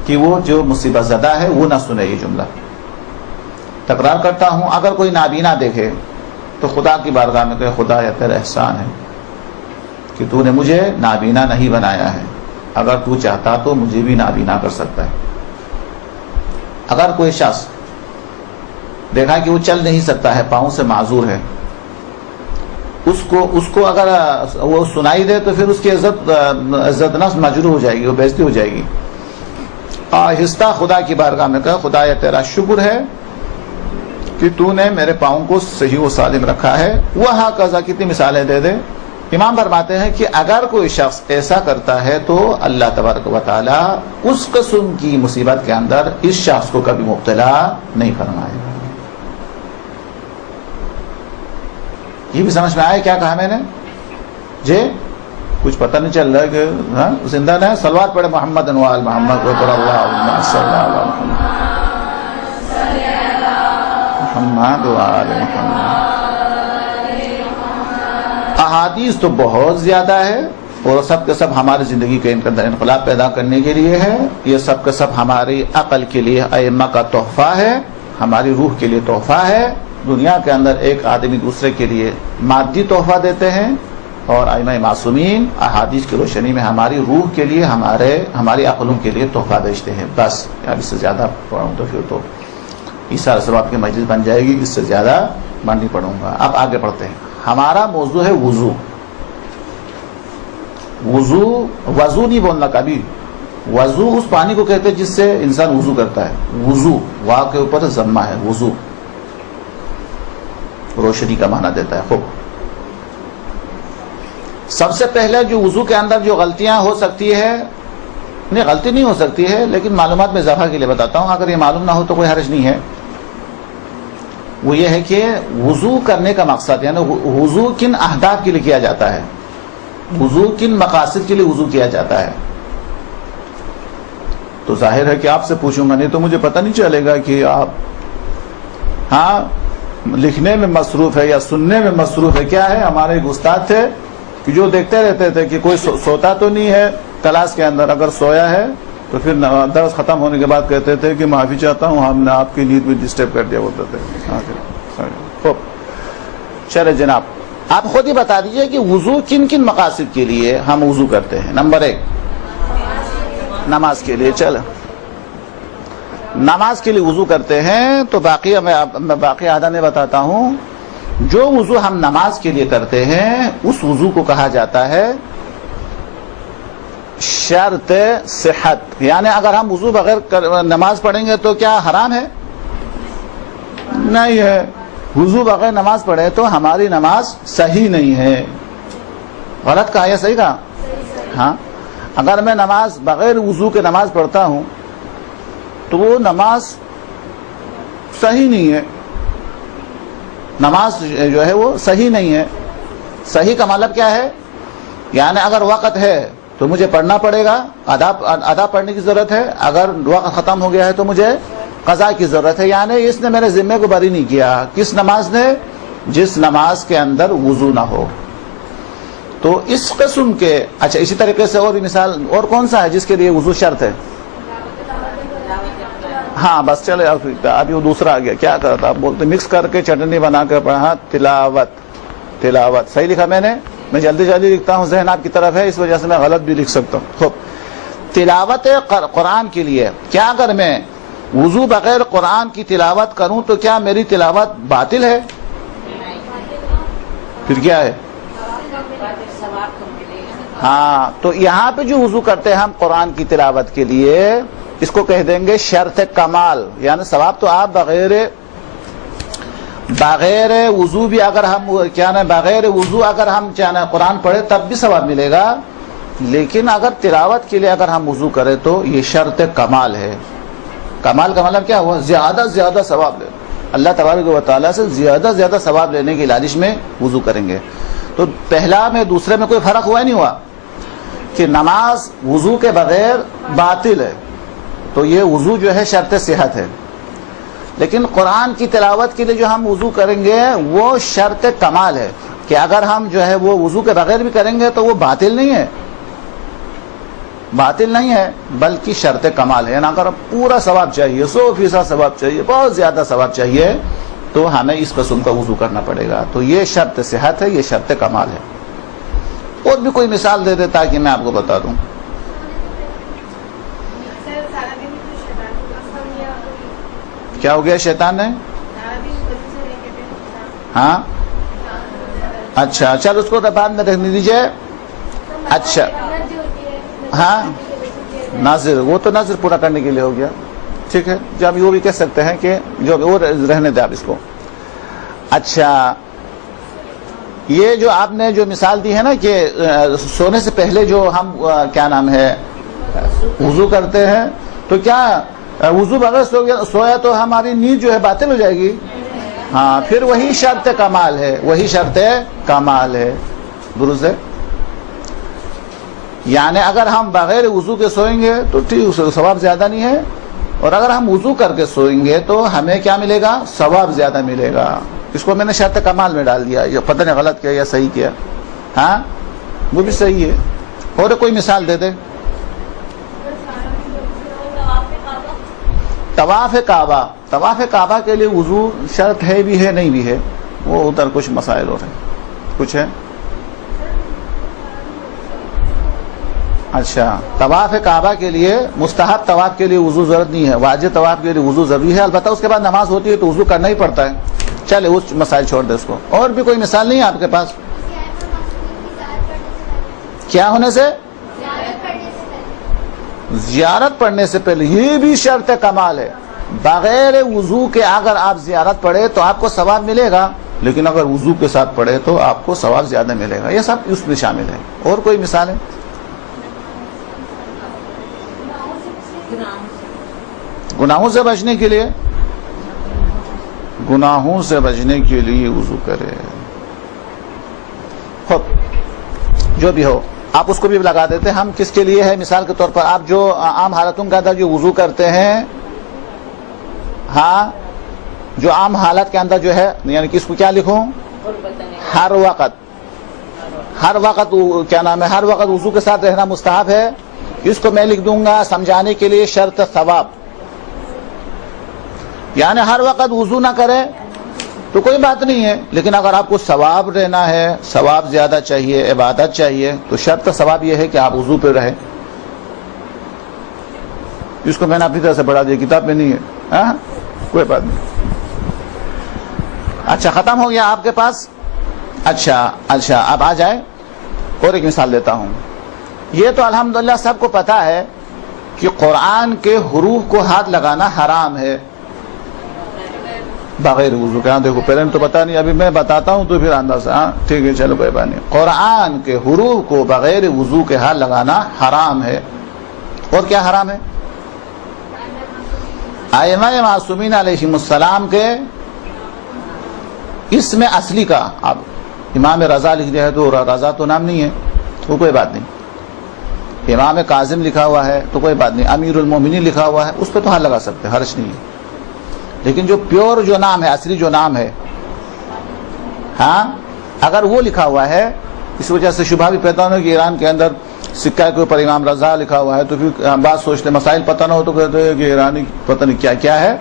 کہ وہ جو مصیبت زدہ ہے وہ نہ سنے یہ جملہ. تکرار کرتا ہوں، اگر کوئی نابینا دیکھے تو خدا کی بارگاہ میں کہے خدا یہ تیرا احسان ہے کہ تو نے مجھے نابینا نہیں بنایا ہے، اگر تو چاہتا تو مجھے بھی نابینا کر سکتا ہے. اگر کوئی شخص دیکھا کہ وہ چل نہیں سکتا ہے، پاؤں سے معذور ہے، اس کو اگر وہ سنائی دے تو پھر اس کی عزت نفس مجروح ہو جائے گی، وہ بےعزتی ہو جائے گی. آہستہ خدا کی بارگاہ میں کہا خدا یہ تیرا شکر ہے کہ تو نے میرے پاؤں کو صحیح و سالم رکھا ہے. وہ قضا کتنی مثالیں دے دے. امام فرماتے ہیں کہ اگر کوئی شخص ایسا کرتا ہے تو اللہ تبارک و تعالی اس قسم کی مصیبت کے اندر اس شخص کو کبھی مبتلا نہیں فرمائے. یہ بھی سمجھ میں آئے کیا کہا میں نے؟ جی کچھ پتہ نہیں چل رہا ہے کہ زندہ ہے. صلوات پڑھے محمد انوال محمد وقر اللہ صلی اللہ علیہ محمد وآل محمد. احادیث تو بہت زیادہ ہے اور سب کے سب ہماری زندگی کے اندر انقلاب پیدا کرنے کے لیے ہے. یہ سب کے سب ہماری عقل کے لیے ائمہ کا تحفہ ہے، ہماری روح کے لیے تحفہ ہے. دنیا کے اندر ایک آدمی دوسرے کے لیے مادی تحفہ دیتے ہیں اور ائمہ معصومین احادیث کی روشنی میں ہماری روح کے لیے ہماری عقلوں کے لیے تحفہ بیچتے ہیں. بس اب اس سے زیادہ پڑھوں تو پھر تو عیسیٰ علیہ السلام کی مجلس بن جائے گی، اس سے زیادہ میں نہیں پڑھوں گا. اب آگے پڑھتے ہیں. ہمارا موضوع ہے وضو. وضو نہیں بولنا کبھی. وضو اس پانی کو کہتے ہیں جس سے انسان وضو کرتا ہے. وضو واو کے اوپر ضمہ ہے. وضو روشنی کا معنی دیتا ہے. خوب سب سے پہلے جو وضو کے اندر جو غلطیاں ہو سکتی ہے، نہیں غلطی نہیں ہو سکتی ہے لیکن معلومات میں اضافہ کے لیے بتاتا ہوں، اگر یہ معلوم نہ ہو تو کوئی حرج نہیں ہے. وہ یہ ہے کہ وضو کرنے کا مقصد یعنی وضو کن اہداف کے لیے کیا جاتا ہے، وضو کن مقاصد کے لیے وضو کیا جاتا ہے. تو ظاہر ہے کہ آپ سے پوچھوں گا، نہیں تو مجھے پتہ نہیں چلے گا کہ آپ لکھنے میں مصروف ہے یا سننے میں مصروف ہے. کیا ہے، ہمارے ایک استاد تھے کہ جو دیکھتے رہتے تھے کہ کوئی سوتا تو نہیں ہے کلاس کے اندر. اگر سویا ہے تو پھر درس ختم ہونے کے بعد کہتے تھے کہ معافی چاہتا ہوں ہم نے آپ کی نیند میں ڈسٹرب کر دیا بولتے تھے. چلے جناب آپ خود ہی بتا دیجئے کہ وضو کن کن مقاصد کے لیے ہم وضو کرتے ہیں. نمبر 1 نماز کے لیے. چل نماز کے لیے وضو کرتے ہیں تو باقی میں باقی آدھا نہیں بتاتا ہوں. جو وضو ہم نماز کے لیے کرتے ہیں اس وضو کو کہا جاتا ہے شرط صحت. یعنی اگر ہم وضو بغیر نماز پڑھیں گے تو کیا حرام ہے؟ نہیں ہے. وضو بغیر نماز پڑھے تو ہماری نماز صحیح نہیں ہے. غلط کہا یا صحیح کہا؟ ہاں. اگر میں نماز بغیر وضو کے نماز پڑھتا ہوں تو وہ نماز صحیح نہیں ہے. نماز جو ہے وہ صحیح نہیں ہے. صحیح کا مطلب کیا ہے؟ یعنی اگر وقت ہے تو مجھے پڑھنا پڑے گا، ادا پڑھنے کی ضرورت ہے. اگر وقت ختم ہو گیا ہے تو مجھے قضا کی ضرورت ہے. یعنی اس نے میرے ذمے کو بری نہیں کیا. کس نماز نے؟ جس نماز کے اندر وضو نہ ہو. تو اس قسم کے اچھا اسی طریقے سے اور بھی مثال اور کون سا ہے جس کے لیے وضو شرط ہے؟ ہاں بس چلے ابھی وہ دوسرا آ گیا. کیا کرتا آپ بولتے مکس کر کے چٹنی بنا کر پڑھا. تلاوت صحیح لکھا میں نے. میں جلدی لکھتا ہوں، ذہن آپ کی طرف ہے، اس وجہ سے میں غلط بھی لکھ سکتا ہوں. خوب تلاوت قرآن کے لیے. کیا اگر میں وضو بغیر قرآن کی تلاوت کروں تو کیا میری تلاوت باطل ہے؟ پھر کیا ہے؟ ہاں. تو یہاں پہ جو وضو کرتے ہیں ہم قرآن کی تلاوت کے لیے اس کو کہہ دیں گے شرط کمال. یعنی ثواب تو آپ بغیر وضو بھی اگر ہم کیا نا بغیر وضو اگر ہم قرآن پڑھے تب بھی ثواب ملے گا، لیکن اگر تلاوت کے لیے اگر ہم وضو کریں تو یہ شرط کمال ہے. کمال کا مطلب کیا ہوا؟ زیادہ ثواب لے. اللہ تبارک و تعالیٰ سے زیادہ ثواب لینے کی لالچ میں وضو کریں گے. تو پہلا میں دوسرے میں کوئی فرق ہوا نہیں ہوا کہ نماز وضو کے بغیر باطل ہے. تو یہ وضو جو ہے شرط صحت ہے. لیکن قرآن کی تلاوت کے لیے جو ہم وضو کریں گے وہ شرط کمال ہے کہ اگر ہم جو ہے وہ وضو کے بغیر بھی کریں گے تو وہ باطل نہیں ہے. باطل نہیں ہے بلکہ شرط کمال ہے. یعنی اگر پورا ثواب چاہیے 100% ثواب چاہیے بہت زیادہ ثواب چاہیے تو ہمیں اس قسم کا وضو کرنا پڑے گا. تو یہ شرط صحت ہے, یہ شرط کمال ہے. اور بھی کوئی مثال دے دے تاکہ میں آپ کو بتا دوں. کیا ہو گیا شیطان نے؟ ہاں اچھا چل اس کو بعد میں رکھنے دیجیے. اچھا ہاں ناظر, وہ تو ناظر پورا کرنے کے لیے ہو گیا. ٹھیک ہے جب وہ بھی کہہ سکتے ہیں کہ جو وہ رہنے دے آپ اس کو. اچھا یہ جو آپ نے جو مثال دی ہے نا کہ سونے سے پہلے جو ہم کیا نام ہے وضو کرتے ہیں, تو کیا وضو بغیر سویا تو ہماری نیند جو ہے باطل ہو جائے گی؟ ہاں پھر وہی شرط کمال ہے, وہی شرط کمال ہے. درست ہے. یعنی اگر ہم بغیر وضو کے سوئیں گے تو ٹھیک ثواب زیادہ نہیں ہے, اور اگر ہم وضو کر کے سوئیں گے تو ہمیں کیا ملے گا؟ ثواب زیادہ ملے گا. اس کو میں نے شرط کمال میں ڈال دیا, یہ پتہ نہیں غلط کیا یا صحیح کیا. ہاں وہ بھی صحیح ہے. اور کوئی مثال دے دے. طواف کعبہ, طواف کعبہ کے لیے وضو شرط ہے بھی ہے نہیں بھی ہے, وہ ادھر کچھ مسائل ہو رہے ہیں. کچھ ہے. اچھا طواف کعبہ کے لیے مستحب طواف کے لیے وضو ضرورت نہیں ہے, واجب طواف کے لیے وضو ضروری ہے. البتہ اس کے بعد نماز ہوتی ہے تو وضو کرنا ہی پڑتا ہے. چلے وہ مسائل چھوڑ دے اس کو. اور بھی کوئی مثال نہیں ہے آپ کے پاس؟ کیا ہونے سے؟ زیارت پڑھنے سے پہلے, یہ بھی شرط کمال ہے. بغیر وضو کے اگر آپ زیارت پڑھے تو آپ کو ثواب ملے گا, لیکن اگر وضو کے ساتھ پڑھے تو آپ کو ثواب زیادہ ملے گا. یہ سب اس میں شامل ہے. اور کوئی مثال ہے؟ گناہوں سے بچنے کے لیے, گناہوں سے بچنے کے لیے وضو کرے. خب جو بھی ہو آپ اس کو بھی لگا دیتے. ہم کس کے لیے ہے؟ مثال کے طور پر آپ جو عام حالتوں کے اندر جو وضو کرتے ہیں, ہاں جو عام حالت کے اندر جو ہے, یعنی کہ اس کو کیا لکھوں؟ ہر وقت, ہر وقت کیا نام ہے, ہر وقت وضو کے ساتھ رہنا مستحب ہے. اس کو میں لکھ دوں گا سمجھانے کے لیے شرط ثواب. یعنی ہر وقت وضو نہ کرے تو کوئی بات نہیں ہے, لیکن اگر آپ کو ثواب رہنا ہے, ثواب زیادہ چاہیے, عبادت چاہیے, تو شرط ثواب یہ ہے کہ آپ وضو پہ رہیں. اس کو میں نے اپنی طرح سے پڑھا دیا, کتاب میں نہیں ہے. ہاں کوئی بات نہیں. اچھا ختم ہو گیا آپ کے پاس. اچھا اب آ جائے اور ایک مثال دیتا ہوں. یہ تو الحمدللہ سب کو پتا ہے کہ قرآن کے حروف کو ہاتھ لگانا حرام ہے بغیر وضو کے. دیکھو پہلے تو پتا نہیں, ابھی میں بتاتا ہوں تو پھر اندازہ. ہاں ٹھیک ہے چلو کوئی بات نہیں. قرآن کے حروف کو بغیر وضو کے ہاتھ لگانا حرام ہے. اور کیا حرام ہے؟ ائمہ معصومین علیہم السلام کے اسم اصلی کا, اب امام رضا لکھ دیا ہے تو رضا تو نام نہیں ہے, تو کوئی بات نہیں. امام کاظم لکھا ہوا ہے تو کوئی بات نہیں. امیر المومنین لکھا ہوا ہے, اس پہ تو ہاتھ لگا سکتے, حرج نہیں ہے. لیکن جو پیور جو نام ہے, اصلی جو نام ہے, ہاں اگر وہ لکھا ہوا ہے, اس وجہ سے شبہ بھی پیدا ہونا کہ ایران کے اندر سکہ کے اوپر امام رضا لکھا ہوا ہے, تو پھر بات سوچتے مسائل پتہ نہ ہو تو کہتے ہیں کہ ایرانی پتہ نہیں کیا کیا ہے.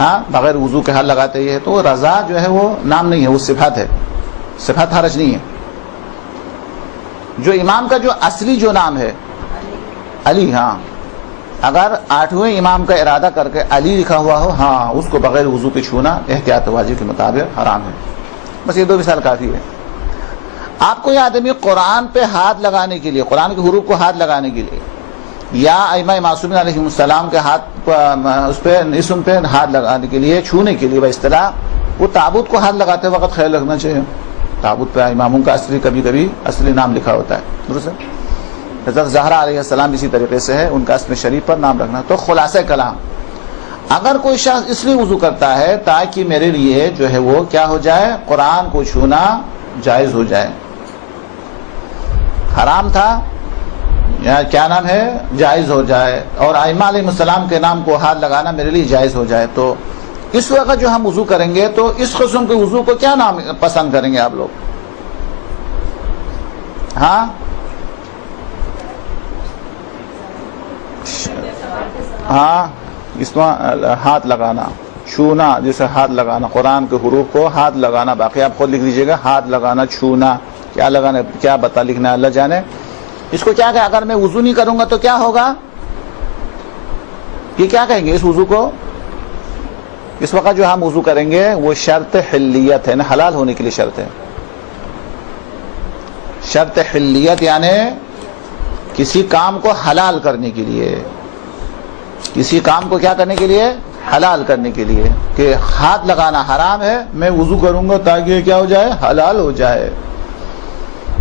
ہاں بغیر وضو کے ہاتھ لگاتے ہی ہے. تو رضا جو ہے وہ نام نہیں ہے, وہ صفت ہے. صفت حرج نہیں ہے. جو امام کا جو اصلی جو نام ہے علی, ہاں اگر 8ویں امام کا ارادہ کر کے علی لکھا ہوا ہو, ہاں اس کو بغیر وضو کے چھونا احتیاط واجب کے مطابق حرام ہے. بس یہ 2 مثال کافی ہے. آپ کو یہ آدمی قرآن پہ ہاتھ لگانے کے لیے, قرآن کے حروف کو ہاتھ لگانے کے لیے, یا ائمہ معصومین علیہم السلام کے ہاتھ اس پہ اسم پہ ہاتھ لگانے کے لیے, چھونے کے لیے باصطلاح, وہ تابوت کو ہاتھ لگاتے وقت خیال رکھنا چاہیے. تابوت پہ اماموں کا اصلی کبھی کبھی اصلی نام لکھا ہوتا ہے. درست ہے. حضرت زہرا علیہ السلام اسی طریقے سے ہے, ان کا اسم شریف پر نام رکھنا. تو خلاصہ کلام, اگر کوئی شخص اس لیے وضو کرتا ہے تاکہ میرے لیے جو ہے وہ کیا ہو جائے, قرآن کو چھونا جائز ہو جائے. حرام تھا یا کیا نام ہے, جائز ہو جائے, اور ائمہ علیہ السلام کے نام کو ہاتھ لگانا میرے لیے جائز ہو جائے. تو اس وقت جو ہم وضو کریں گے تو اس قسم کے وضو کو کیا نام پسند کریں گے آپ لوگ؟ ہاں ہاں اس میں ہاتھ لگانا، چھونا جیسے ہاتھ لگانا، قرآن کے حروف کو ہاتھ لگانا، باقی آپ خود لکھ لیجیے گا، ہاتھ لگانا، چھونا، کیا لگانا، کیا بتا لکھنا ہے اللہ جانے۔ اس کو کیا کہ اگر میں وضو نہیں کروں گا تو کیا ہوگا، یہ کیا کہیں گے اس وضو کو؟ اس وقت جو ہم وضو کریں گے وہ شرط حلیت ہے نا، حلال ہونے کے لیے شرط ہے۔ شرط حلیت یعنی کسی کام کو حلال کرنے کے لیے، کسی کام کو کیا کرنے کے لیے، حلال کرنے کے لیے، کہ ہاتھ لگانا حرام ہے، میں وضو کروں گا تاکہ کیا ہو جائے، حلال ہو جائے۔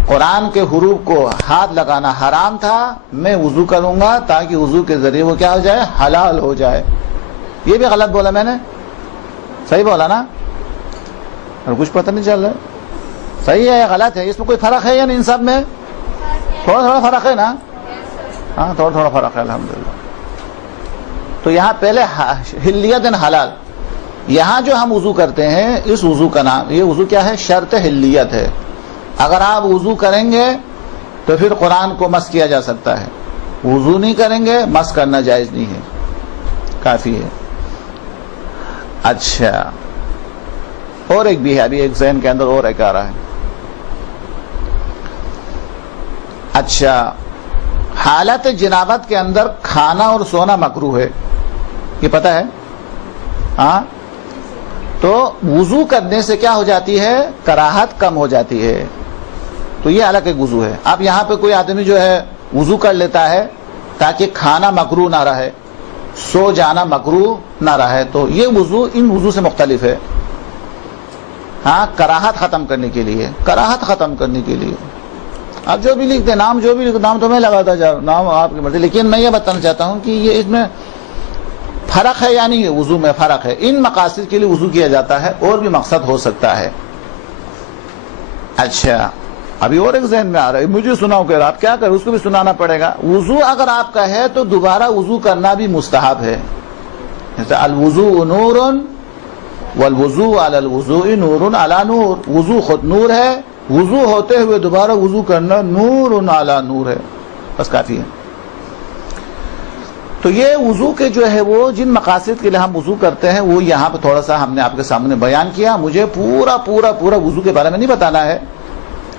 قرآن کے حروف کو ہاتھ لگانا حرام تھا، میں وضو کروں گا تاکہ وضو کے ذریعے وہ کیا ہو جائے، حلال ہو جائے۔ یہ بھی غلط بولا میں نے، صحیح بولا نا؟ اور کچھ پتہ نہیں چل رہا صحیح ہے یا غلط ہے، اس میں کوئی فرق ہے یا نہیں؟ ان سب میں تھوڑا تھوڑا فرق ہے نا؟ ہاں تھوڑا تھوڑا فرق ہے الحمدللہ۔ تو یہاں پہلے حلیت حلال، یہاں جو ہم وضو کرتے ہیں اس وضو کا نام، یہ وضو کیا ہے، شرط حلیت ہے۔ اگر آپ وضو کریں گے تو پھر قرآن کو مس کیا جا سکتا ہے، وضو نہیں کریں گے مس کرنا جائز نہیں ہے، کافی ہے۔ اچھا اور ایک بھی ہے، ابھی ایک ذہن کے اندر اور ایک آ رہا ہے۔ اچھا حالت جنابت کے اندر کھانا اور سونا مکروہ ہے، یہ پتہ ہے؟ ہاں تو وضو کرنے سے کیا ہو جاتی ہے، کراہت کم ہو جاتی ہے، تو یہ الگ ایک وضو ہے۔ اب یہاں پہ کوئی آدمی جو ہے وضو کر لیتا ہے تاکہ کھانا مکروہ نہ رہے، سو جانا مکروہ نہ رہے، تو یہ وضو ان وضو سے مختلف ہے۔ ہاں کراہت ختم کرنے کے لیے، کراہت ختم کرنے کے لیے آپ جو بھی لکھتے نام، جو بھی لکھتے نام تو میں لگاتا جا رہا ہوں، نام آپ کی مرضی، لیکن میں یہ بتانا چاہتا ہوں کہ یہ اس میں فرق ہے یا نہیں ہے، وضو میں فرق ہے۔ ان مقاصد کے لیے وضو کیا جاتا ہے، اور بھی مقصد ہو سکتا ہے۔ اچھا ابھی اور ایک ذہن میں آ رہا ہے، مجھے سناؤ کہ آپ کیا کریں، اس کو بھی سنانا پڑے گا۔ وضو اگر آپ کا ہے تو دوبارہ وضو کرنا بھی مستحب ہے، جیسے الوضوء نور والوضوء علی الوضوء نور علی نور، وضو خود نور ہے، وضو ہوتے ہوئے دوبارہ وضو کرنا نور علی نور ہے، بس کافی ہے۔ تو یہ وضو کے جو ہے وہ جن مقاصد کے لیے ہم وضو کرتے ہیں وہ یہاں پہ تھوڑا سا ہم نے آپ کے سامنے بیان کیا۔ مجھے پورا وضو کے بارے میں نہیں بتانا ہے،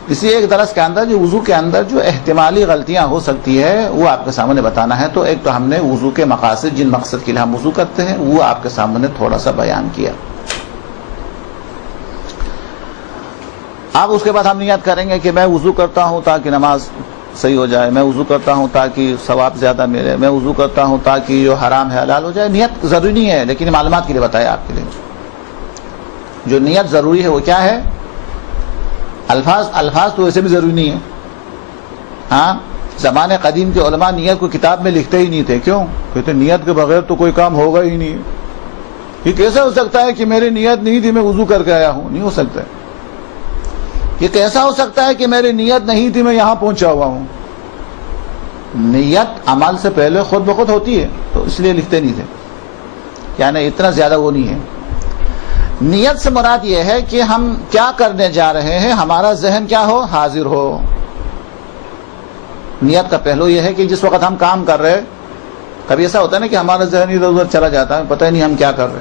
اسی ایک درس کے اندر جو وضو کے اندر جو احتمالی غلطیاں ہو سکتی ہے وہ آپ کے سامنے بتانا ہے۔ تو ایک تو ہم نے وضو کے مقاصد جن مقصد کے لیے ہم وضو کرتے ہیں وہ آپ کے سامنے تھوڑا سا بیان کیا۔ اب اس کے بعد ہم نیت کریں گے کہ میں وضو کرتا ہوں تاکہ نماز صحیح ہو جائے، میں وضو کرتا ہوں تاکہ ثواب زیادہ ملے، میں وضو کرتا ہوں تاکہ جو حرام ہے حلال ہو جائے۔ نیت ضروری نہیں ہے، لیکن معلومات کے لیے بتایا آپ کے لیے، جو نیت ضروری ہے وہ کیا ہے؟ الفاظ تو ویسے بھی ضروری نہیں ہے۔ ہاں زمانے قدیم کے علماء نیت کو کتاب میں لکھتے ہی نہیں تھے، کیوں؟ کہتے نیت کے بغیر تو کوئی کام ہوگا ہی نہیں۔ یہ کیسے ہو سکتا ہے کہ میری نیت نہیں تھی میں وضو کر کے آیا ہوں؟ نہیں ہو سکتا ہے۔ یہ کیسا ہو سکتا ہے کہ میری نیت نہیں تھی میں یہاں پہنچا ہوا ہوں؟ نیت عمل سے پہلے خود بخود ہوتی ہے، تو اس لیے لکھتے نہیں تھے، یعنی اتنا زیادہ وہ نہیں ہے۔ نیت سے مراد یہ ہے کہ ہم کیا کرنے جا رہے ہیں ہمارا ذہن کیا ہو، حاضر ہو۔ نیت کا پہلو یہ ہے کہ جس وقت ہم کام کر رہے، کبھی ایسا ہوتا ہے نا کہ ہمارا ذہن ادھر ادھر چلا جاتا ہے، پتہ ہی نہیں ہم کیا کر رہے۔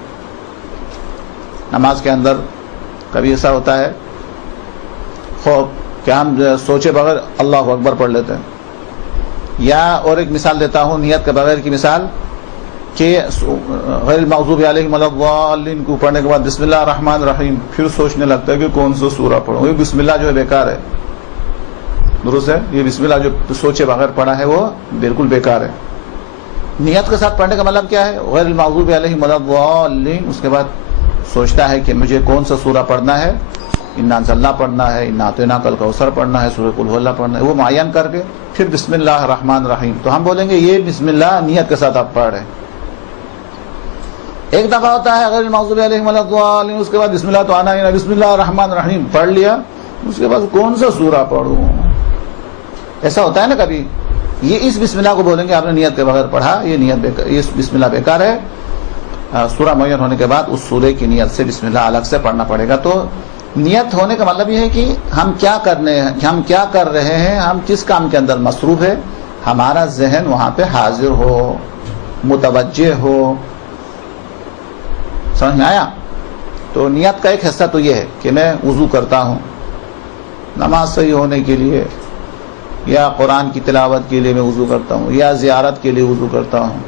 نماز کے اندر کبھی ایسا ہوتا ہے خوب کہ ہم سوچے بغیر اللہ اکبر پڑھ لیتے ہیں۔ یا اور ایک مثال دیتا ہوں نیت کے بغیر کی مثال، کہ غیر المغضوب علیہم ولا الضالین کو پڑھنے کے بعد بسم اللہ الرحمن الرحیم، پھر سوچنے لگتا ہے کہ کون سا سورہ پڑھوں۔ یہ بسم اللہ جو ہے بیکار ہے، درست ہے؟ یہ بسم اللہ جو سوچے بغیر پڑھا ہے وہ بالکل بیکار ہے۔ نیت کے ساتھ پڑھنے کا مطلب کیا ہے؟ غیر المغضوب علیہم ولا الضالین، اس کے بعد سوچتا ہے کہ مجھے کون سا سورہ پڑھنا ہے، انا انزلنا پڑھنا ہے، انا اعطیناک الکوثر پڑھنا ہے، سورہ قل هو اللہ پڑھنا ہے، وہ معین کر کے پھر بسم اللہ الرحمن الرحیم۔ تو ہم بولیں گے یہ بسم اللہ نیت کے ساتھ آپ پڑھ رہے ہیں۔ ایک دفعہ ہوتا ہے غیر المغضوب علیہم ولا الضالین، اس کے بعد بسم اللہ تو آنا ہی نہ، بسم اللہ الرحمن الرحیم پڑھ لیا، اس کے بعد کون سا سورہ پڑھوں؟ ایسا ہوتا ہے نا کبھی۔ یہ اس بسم اللہ کو بولیں گے آپ نے نیت کے بغیر پڑھا، یہ نیت بیکار، یہ بسم اللہ بیکار ہے۔ سورہ معین ہونے کے بعد اس سورے کی نیت سے بسم اللہ الگ سے پڑھنا پڑے گا۔ تو نیت ہونے کا مطلب یہ ہے کہ ہم کیا کر رہے ہیں، ہم کس کام کے اندر مصروف ہے، ہمارا ذہن وہاں پہ حاضر ہو۔ متوجہ ہو. سمجھ میں آیا؟ تو نیت کا ایک حصہ تو یہ ہے کہ میں وضو کرتا ہوں نماز صحیح ہونے کے لیے، یا قرآن کی تلاوت کے لیے میں وضو کرتا ہوں، یا زیارت کے لیے وضو کرتا ہوں،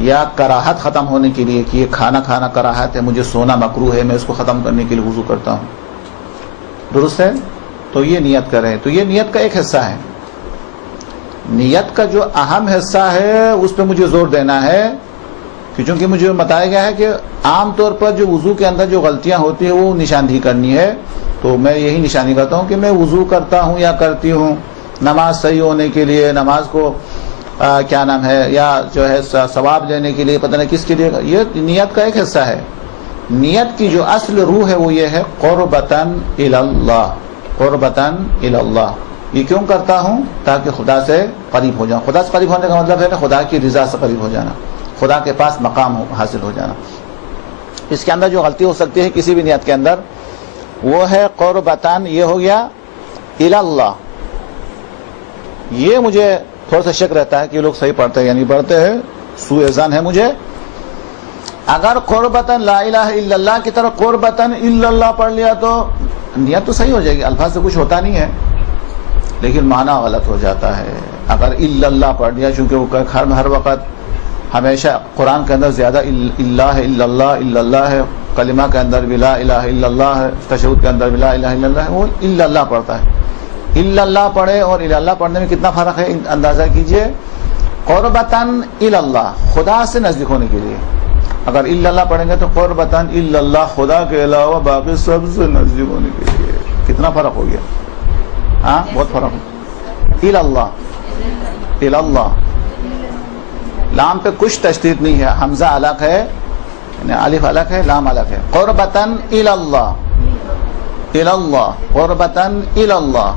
یا کراہت ختم ہونے کے لیے کہ یہ کھانا کراہت ہے، مجھے سونا مکروہ ہے، میں اس کو ختم کرنے کے لیے وضو کرتا ہوں. درست ہے؟ تو یہ نیت کریں. تو یہ نیت کا ایک حصہ ہے. نیت کا جو اہم حصہ ہے اس پہ مجھے زور دینا ہے کہ چونکہ مجھے بتایا گیا ہے کہ عام طور پر جو وضو کے اندر جو غلطیاں ہوتی ہیں وہ نشاندہی کرنی ہے. تو میں یہی نشانی کرتا ہوں کہ میں وضو کرتا ہوں یا کرتی ہوں نماز صحیح ہونے کے لیے، نماز کو کیا نام ہے، یا جو ہے ثواب لینے کے لیے، پتہ نہیں کس کے لیے. یہ نیت کا ایک حصہ ہے. نیت کی جو اصل روح ہے وہ یہ ہے قربتاً الی اللہ. قربتاً الی اللہ. یہ کیوں کرتا ہوں؟ تاکہ خدا سے قریب ہو جاؤں. خدا سے قریب ہونے کا مطلب ہے نا خدا کی رضا سے قریب ہو جانا، خدا کے پاس مقام حاصل ہو جانا. اس کے اندر جو غلطی ہو سکتی ہے کسی بھی نیت کے اندر وہ ہے قربتاً، یہ ہو گیا الی اللہ. یہ مجھے تھوڑا سا شک رہتا ہے کہ یہ لوگ صحیح پڑھتے ہیں یا نہیں پڑھتے ہیں، سوء ظن ہے مجھے. اگر قربتاً لا الہ الا اللہ کی طرف قربتاً الا اللہ پڑھ لیا تو نیت تو صحیح ہو جائے گی، الفاظ سے کچھ ہوتا نہیں ہے، لیکن معنی غلط ہو جاتا ہے. اگر الا اللہ پڑھ لیا، چونکہ وہ ہر وقت ہمیشہ قرآن کے اندر زیادہ اللہ الا اللہ ہے، کلمہ کے اندر بھی لا الہ الا اللہ ہے، تشہد کے اندر بھی لا الہ الا اللہ ہے، وہ الا اللہ پڑھتا ہے. الا اللہ پڑھے اور الا اللہ پڑھنے میں کتنا فرق ہے اندازہ کیجئے. قربتاً الی اللہ، خدا سے نزدیک ہونے کے لیے. اگر الا اللہ پڑھیں گے تو قربتاً الی اللہ، خدا کے علاوہ باقی سب سے نزدیک ہونے کے لیے. کتنا فرق ہو گیا؟ ہاں بہت فرق ہو. الی اللہ، الی اللہ، لام پہ کچھ تشدید نہیں ہے، حمزہ الگ ہے، یعنی الف الگ ہے، لام الگ ہے. قربتاً الی اللہ، الی اللہ، قربتاً الی اللہ.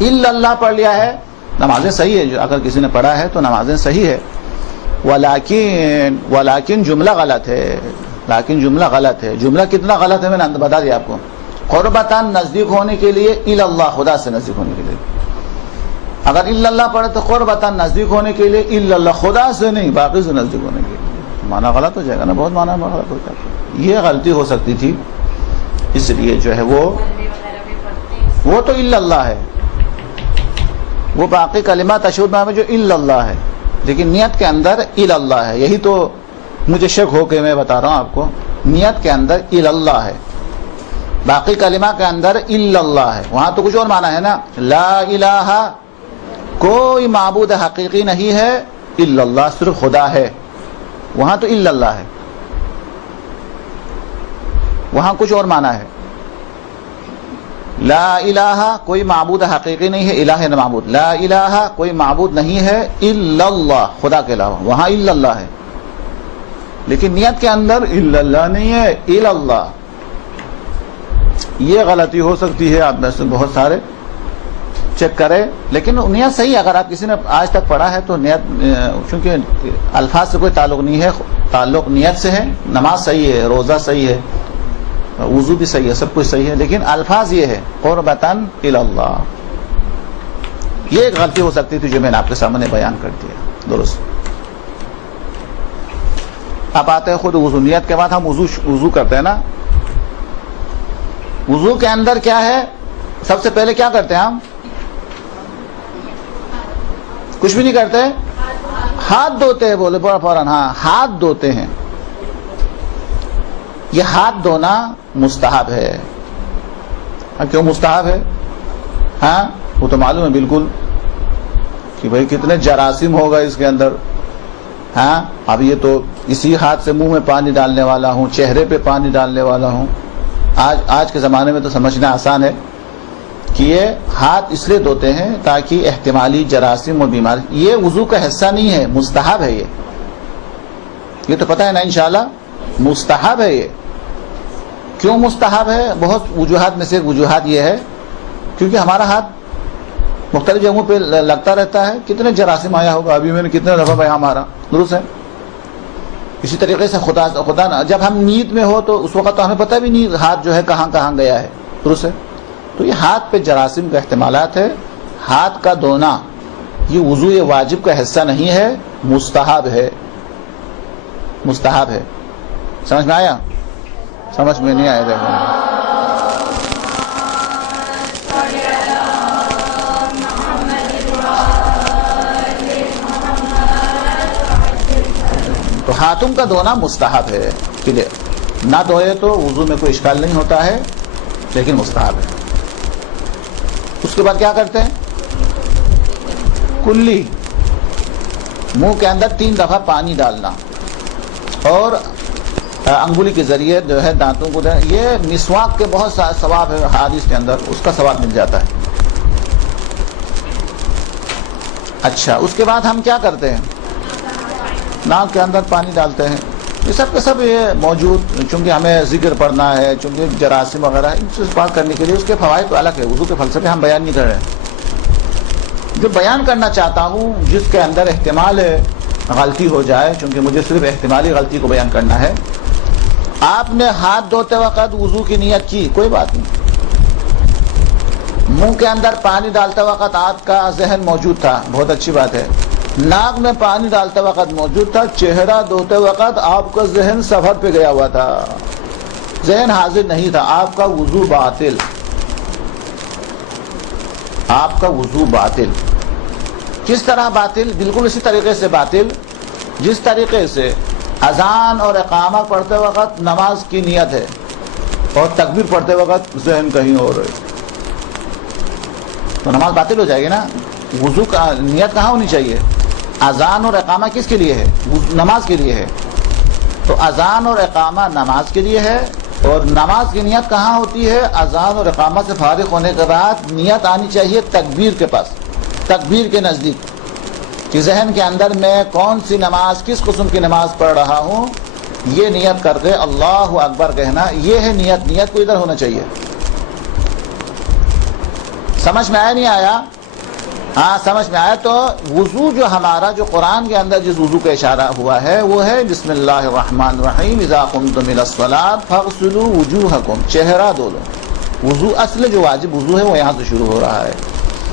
الا اللہ پڑھ لیا ہے، نمازیں صحیح ہے. جو اگر کسی نے پڑھا ہے تو نمازیں صحیح ہے. ولیکن جملہ غلط ہے. لیکن جملہ غلط ہے. جملہ کتنا غلط ہے میں نے بتا دیا آپ کو. قربتاً نزدیک ہونے کے لیے الی اللہ، خدا سے نزدیک ہونے کے لیے. اگر الا اللہ پڑھے تو قربتاً نزدیک ہونے کے لیے الا اللہ، خدا سے نہیں باقی سے نزدیک ہونے کے لیے. معنی غلط ہو جائے گا نا، بہت معنی غلط ہو جائے گا. یہ غلطی ہو سکتی تھی، اس لیے جو ہے وہ تو الا اللہ ہے، وہ باقی کلمہ تشہد میں جو الا اللہ ہے، لیکن نیت کے اندر الی اللہ ہے. یہی تو مجھے شک ہو کے میں بتا رہا ہوں آپ کو. نیت کے اندر الی اللہ ہے، باقی کلمہ کے اندر الا اللہ ہے. وہاں تو کچھ اور معنی ہے نا. لا الہ، کوئی معبود حقیقی نہیں ہے الا اللہ، صرف خدا ہے. وہاں تو الا اللہ ہے، وہاں کچھ اور معنی ہے. لا الہ، کوئی معبود حقیقی نہیں ہے، الہ ہے معبود. لا الہ، کوئی معبود نہیں ہے الا اللہ، خدا کے علاوہ. وہاں الا اللہ ہے، لیکن نیت کے اندر الا اللہ نہیں ہے، الا اللہ. یہ غلطی ہو سکتی ہے، آپ میں سے بہت سارے چیک کریں. لیکن نیت صحیح ہے. اگر آپ کسی نے آج تک پڑھا ہے تو نیت، چونکہ الفاظ سے کوئی تعلق نہیں ہے، تعلق نیت سے ہے. نماز صحیح ہے، روزہ صحیح ہے، وضو بھی صحیح ہے، سب کچھ صحیح ہے، لیکن الفاظ یہ ہے قربتاً الی اللہ. یہ ایک غلطی ہو سکتی تھی جو میں نے آپ کے سامنے بیان کر دیا. درست. آپ آتے ہیں خود وضو. نیت کے بعد ہم وضو کرتے ہیں نا. وضو کے اندر کیا ہے؟ سب سے پہلے کیا کرتے ہیں ہم؟ کچھ بھی نہیں کرتے، ہاتھ دھوتے ہیں. بولے بڑا فوراً، ہاں ہاتھ دھوتے ہیں. یہ ہاتھ دھونا مستحب ہے. کیوں مستحب ہے؟ ہاں وہ تو معلوم ہے بالکل کہ بھئی کتنے جراثیم ہوگا اس کے اندر. ہاں اب یہ تو اسی ہاتھ سے منہ میں پانی ڈالنے والا ہوں، چہرے پہ پانی ڈالنے والا ہوں. آج کے زمانے میں تو سمجھنا آسان ہے کہ یہ ہاتھ اس لیے دھوتے ہیں تاکہ احتمالی جراثیم اور بیماری. یہ وضو کا حصہ نہیں ہے، مستحب ہے. یہ تو پتہ ہے نا انشاءاللہ، مستحب ہے. یہ کیوں مستحب ہے؟ بہت وجوہات میں سے ایک وجوہات یہ ہے کیونکہ ہمارا ہاتھ مختلف جگہوں پہ لگتا رہتا ہے. کتنے جراثیم آیا ہوگا، ابھی میں نے کتنے دفعہ بیان مارا. درست ہے. اسی طریقے سے خدا جب ہم نیند میں ہو تو اس وقت تو ہمیں پتہ بھی نہیں ہاتھ جو ہے کہاں کہاں گیا ہے. درست ہے. تو یہ ہاتھ پہ جراثیم کا احتمالات ہے. ہاتھ کا دھونا یہ وضو واجب کا حصہ نہیں ہے، مستحب ہے. مستحب ہے. سمجھ میں آیا؟ سمجھ میں نہیں آیا؟ دیکھو تو ہاتھوں کا دھونا مستحب ہے. کلیئر؟ نہ دھوئے تو وضو میں کوئی اشکال نہیں ہوتا ہے، لیکن مستحب ہے. اس کے بعد کیا کرتے ہیں؟ کلی منہ کے اندر 3 دفعہ پانی ڈالنا اور انگلی کے ذریعے جو ہے دانتوں کو یہ مسواک کے بہت سارے ثواب ہے حدیث کے اندر، اس کا ثواب مل جاتا ہے. اچھا، اس کے بعد ہم کیا کرتے ہیں؟ ناک کے اندر پانی ڈالتے ہیں. یہ سب کے سب یہ موجود، چونکہ ہمیں ذکر پڑھنا ہے، چونکہ جراثیم وغیرہ ان سے بات کرنے کے لیے اس کے فوائد تو الگ ہے. وضو کے فلسفے ہم بیان نہیں کر رہے ہیں. جو بیان کرنا چاہتا ہوں جس کے اندر احتمال ہے غلطی ہو جائے، چونکہ مجھے صرف احتمالی غلطی کو بیان کرنا ہے. آپ نے ہاتھ دھوتے وقت وضو کی نیت کی، کوئی بات نہیں. منہ کے اندر پانی ڈالتے وقت آپ کا ذہن موجود تھا، بہت اچھی بات ہے. ناک میں پانی ڈالتے وقت موجود تھا. چہرہ دھوتے وقت آپ کا ذہن سفر پہ گیا ہوا تھا، ذہن حاضر نہیں تھا. آپ کا وضو باطل. آپ کا وضو باطل. کس طرح باطل؟ بالکل اسی طریقے سے باطل جس طریقے سے اذان اور اقامہ پڑھتے وقت نماز کی نیت ہے اور تکبیر پڑھتے وقت ذہن کہیں اور ہے، تو نماز باطل ہو جائے گی نا. وضو کا نیت کہاں ہونی چاہیے؟ اذان اور اقامہ کس کے لیے ہے؟ نماز کے لیے ہے. تو اذان اور اقامہ نماز کے لیے ہے، اور نماز کی نیت کہاں ہوتی ہے؟ اذان اور اقامہ سے فارغ ہونے کے بعد نیت آنی چاہیے تکبیر کے پاس، تکبیر کے نزدیک، کہ ذہن کے اندر میں کون سی نماز، کس قسم کی نماز پڑھ رہا ہوں، یہ نیت کر کے اللہ اکبر کہنا. یہ ہے نیت. نیت کو ادھر ہونا چاہیے. سمجھ میں آیا نہیں آیا؟ ہاں سمجھ میں آیا. تو وضو جو ہمارا، جو قرآن کے اندر جس وضو کا اشارہ ہوا ہے وہ ہے بسم اللہ الرحمن الرحیم اذا قمتم الى الصلاۃ فاغسلوا وجوہکم. چہرہ دھو لو. وضو اصل جو واجب وضو ہے وہ یہاں سے شروع ہو رہا ہے.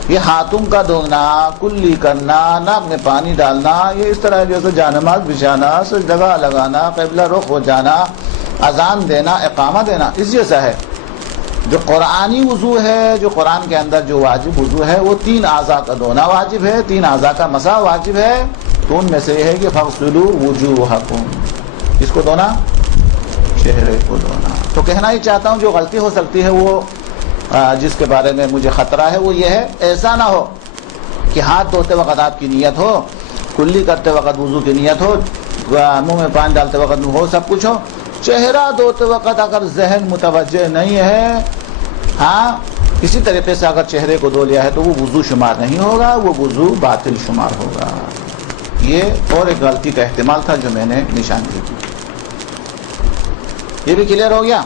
یہ ہاتھوں کا دھونا، کلی کرنا، ناک میں پانی ڈالنا، یہ اس طرح جیسے جانماز بچھانا، سجدہ لگانا، قبلہ رخ ہو جانا، اذان دینا، اقامہ دینا، اس جیسا ہے. جو قرآنی وضو ہے، جو قرآن کے اندر جو واجب وضو ہے، وہ 3 اعضاء کا دھونا واجب ہے، 3 اعضاء کا مسح واجب ہے. تو ان میں سے یہ ہے کہ فاغسلوا وجوہکم. کس کو دھونا؟ چہرے کو دھونا. تو کہنا ہی چاہتا ہوں جو غلطی ہو سکتی ہے وہ جس کے بارے میں مجھے خطرہ ہے وہ یہ ہے، ایسا نہ ہو کہ ہاتھ دھوتے وقت آپ کی نیت ہو، کلی کرتے وقت وضو کی نیت ہو، منہ میں پانی ڈالتے وقت ہو، سب کچھ ہو. چہرہ دھوتے وقت اگر ذہن متوجہ نہیں ہے، ہاں اسی طریقے سے اگر چہرے کو دھو لیا ہے تو وہ وضو شمار نہیں ہوگا، وہ وضو باطل شمار ہوگا. یہ اور ایک غلطی کا احتمال تھا جو میں نے نشان دی. یہ بھی کلیئر ہو گیا.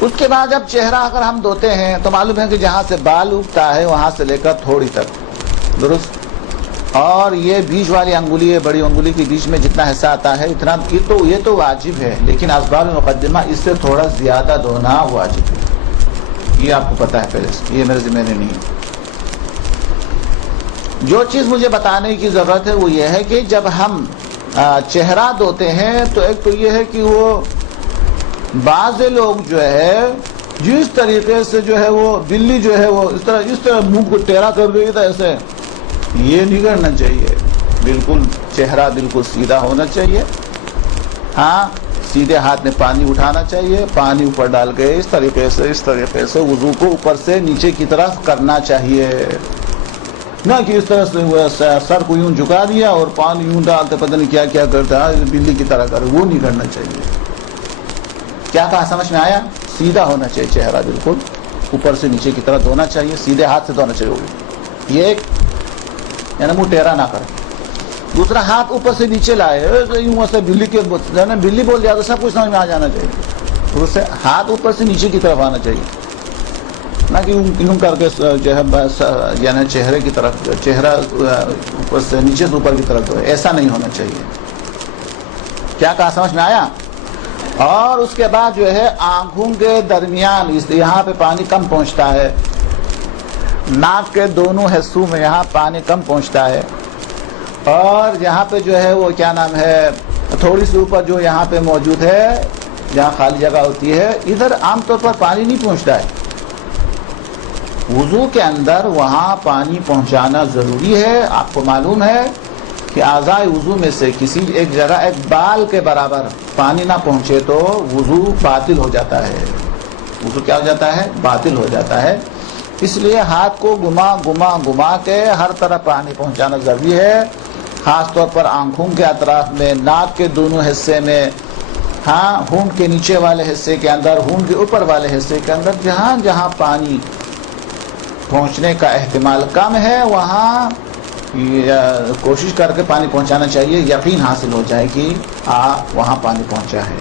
اس کے بعد جب چہرہ اگر ہم دھوتے ہیں تو معلوم ہے کہ جہاں سے بال اگتا ہے وہاں سے لے کر تھوڑی تک، درست، اور یہ بیچ والی انگلی ہے، بڑی انگلی کے بیچ میں جتنا حصہ آتا ہے اتنا، یہ تو واجب ہے، لیکن اسباب مقدمہ اس سے تھوڑا زیادہ دھونا واجب ہے. یہ آپ کو پتہ ہے پہلے سے، یہ میرے ذمہ نہیں ہے. جو چیز مجھے بتانے کی ضرورت ہے وہ یہ ہے کہ جب ہم چہرہ دھوتے ہیں تو ایک تو یہ ہے کہ وہ بعض لوگ جو ہے جس طریقے سے جو ہے وہ بلی جو ہے وہ اس طرح منہ کو ٹیڑھا کر رہی تھا، ایسے یہ نہیں کرنا چاہیے. بالکل چہرہ بالکل سیدھا ہونا چاہیے. ہاں سیدھے ہاتھ میں پانی اٹھانا چاہیے، پانی اوپر ڈال کے اس طریقے سے وضو کو اوپر سے نیچے کی طرف کرنا چاہیے، نہ کہ اس طرح سے سر کو یوں جھکا دیا اور پانی یوں ڈالتے پتہ نہیں کیا کیا کرتا ہے بلی کی طرح کر، وہ نہیں کرنا چاہیے. کیا کہا سمجھ میں آیا؟ سیدھا ہونا چاہیے چہرہ، بالکل اوپر سے نیچے کی طرف دھونا چاہیے، سیدھے ہاتھ سے دھونا چاہیے. یہ ایک یعنی منہ ٹیڑھا نہ کرے. دوسرا ہاتھ اوپر سے نیچے لائے، یوں سے بلی کے بلی بول دیا تو سب کچھ سمجھ میں آ جانا چاہیے. اس سے ہاتھ اوپر سے نیچے کی طرف آنا چاہیے، نہ کہ یوں کر کے جو ہے یعنی چہرے کی طرف، چہرہ اوپر سے نیچے سے اوپر کی طرف، ایسا نہیں ہونا چاہیے. کیا کہا سمجھ میں آیا؟ اور اس کے بعد جو ہے آنکھوں کے درمیان یہاں پہ پانی کم پہنچتا ہے، ناک کے دونوں حصوں میں یہاں پانی کم پہنچتا ہے، اور یہاں پہ جو ہے وہ کیا نام ہے تھوڑی سی اوپر جو یہاں پہ موجود ہے جہاں خالی جگہ ہوتی ہے ادھر عام طور پر پانی نہیں پہنچتا ہے. وضو کے اندر وہاں پانی پہنچانا ضروری ہے. آپ کو معلوم ہے کہ اعضاء وضو میں سے کسی ایک جگہ ایک بال کے برابر پانی نہ پہنچے تو وضو باطل ہو جاتا ہے. وضو کیا ہو جاتا ہے؟ باطل ہو جاتا ہے. اس لیے ہاتھ کو گما کے ہر طرف پانی پہنچانا ضروری ہے، خاص طور پر آنکھوں کے اطراف میں، ناک کے دونوں حصے میں، ہاں ہونٹ کے نیچے والے حصے کے اندر، ہونٹ کے اوپر والے حصے کے اندر، جہاں جہاں پانی پہنچنے کا احتمال کم ہے وہاں کوشش کر کے پانی پہنچانا چاہیے. یقین حاصل ہو جائے کہ وہاں پانی پہنچا ہے.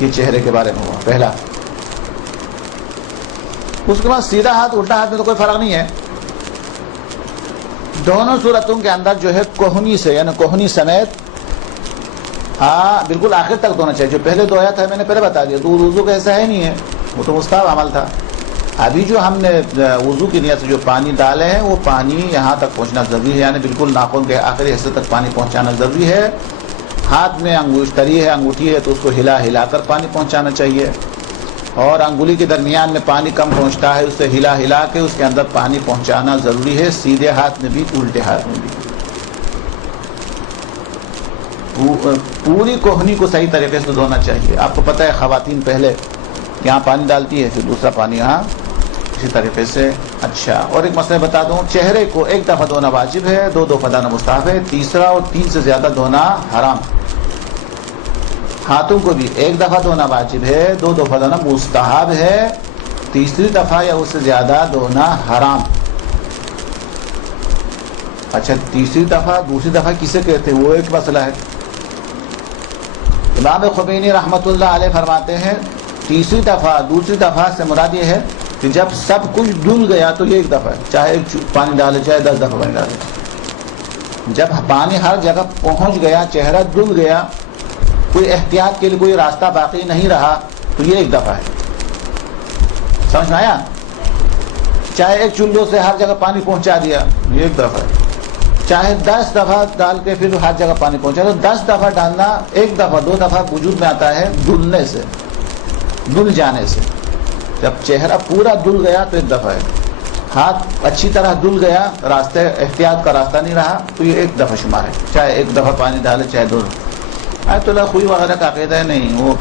یہ چہرے کے بارے میں ہوا پہلا. اس کے بعد سیدھا ہاتھ الٹا ہاتھ میں تو کوئی فرق نہیں ہے. دونوں صورتوں کے اندر جو ہے کوہنی سے یعنی کوہنی سمیت بالکل آخر تک دھونا چاہیے. جو پہلے دھویا تھا میں نے پہلے بتا دیا تو وضو کا ایسا ہے نہیں ہے، وہ تو مستحب عمل تھا. ابھی جو ہم نے وضو کی نیت سے جو پانی ڈالے ہیں وہ پانی یہاں تک پہنچنا ضروری ہے، یعنی بالکل ناخن کے آخری حصے تک پانی پہنچانا ضروری ہے. ہاتھ میں انگوشتری ہے، انگوٹھی ہے تو اس کو ہلا کر پانی پہنچانا چاہیے. اور انگلی کے درمیان میں پانی کم پہنچتا ہے، اسے ہلا کے اس کے اندر پانی پہنچانا ضروری ہے، سیدھے ہاتھ میں بھی الٹے ہاتھ میں بھی. پوری کوہنی کو صحیح طریقے سے دھونا چاہیے. آپ کو پتہ ہے خواتین پہلے یہاں پانی ڈالتی ہے، پھر دوسرا پانی یہاں اسی طریقے سے. اچھا، اور ایک مسئلہ بتا دوں، چہرے کو ایک دفعہ دھونا واجب ہے، 2 دفعہ دھونا مستحب ہے، تیسرا اور 3 سے زیادہ دھونا حرام. ہاتھوں کو بھی ایک دفعہ دھونا واجب ہے، 2 دفعہ دھونا مستحب ہے، تیسری دفعہ یا اس سے زیادہ دھونا حرام. اچھا، تیسری دفعہ دوسری دفعہ کسے کہتے ہیں وہ ایک مسئلہ ہے. امام خمینی رحمۃ اللہ علیہ فرماتے ہیں تیسری دفعہ دوسری دفعہ سے مراد یہ ہے کہ جب سب کچھ دھل گیا تو یہ ایک دفعہ ہے، چاہے پانی ڈالے چاہے 10 دفعہ پانی ڈالے. جب پانی ہر جگہ پہنچ گیا، چہرہ دھل گیا، کوئی احتیاط کے لیے کوئی راستہ باقی نہیں رہا تو یہ ایک دفعہ ہے. سمجھ میں آیا؟ چاہے ایک چلو سے ہر جگہ پانی پہنچا دیا یہ ایک دفعہ ہے، چاہے 10 دفعہ ڈال کے پھر ہر جگہ پانی پہنچا تو 10 دفعہ ڈالنا ایک دفعہ 2 دفعہ وجود میں آتا ہے دھلنے سے، دھل جانے سے. جب چہرہ پورا دھل گیا تو ایک دفعہ ہے. ہاتھ اچھی طرح دھل گیا، راستے احتیاط کا راستہ نہیں رہا تو یہ ایک دفعہ شمار ہے، چاہے ایک دفعہ پانی ڈالے چاہے 2 دفعہ. آیت اللہ خوئی وغیرہ کا عقیدہ ہے نہیں، وہ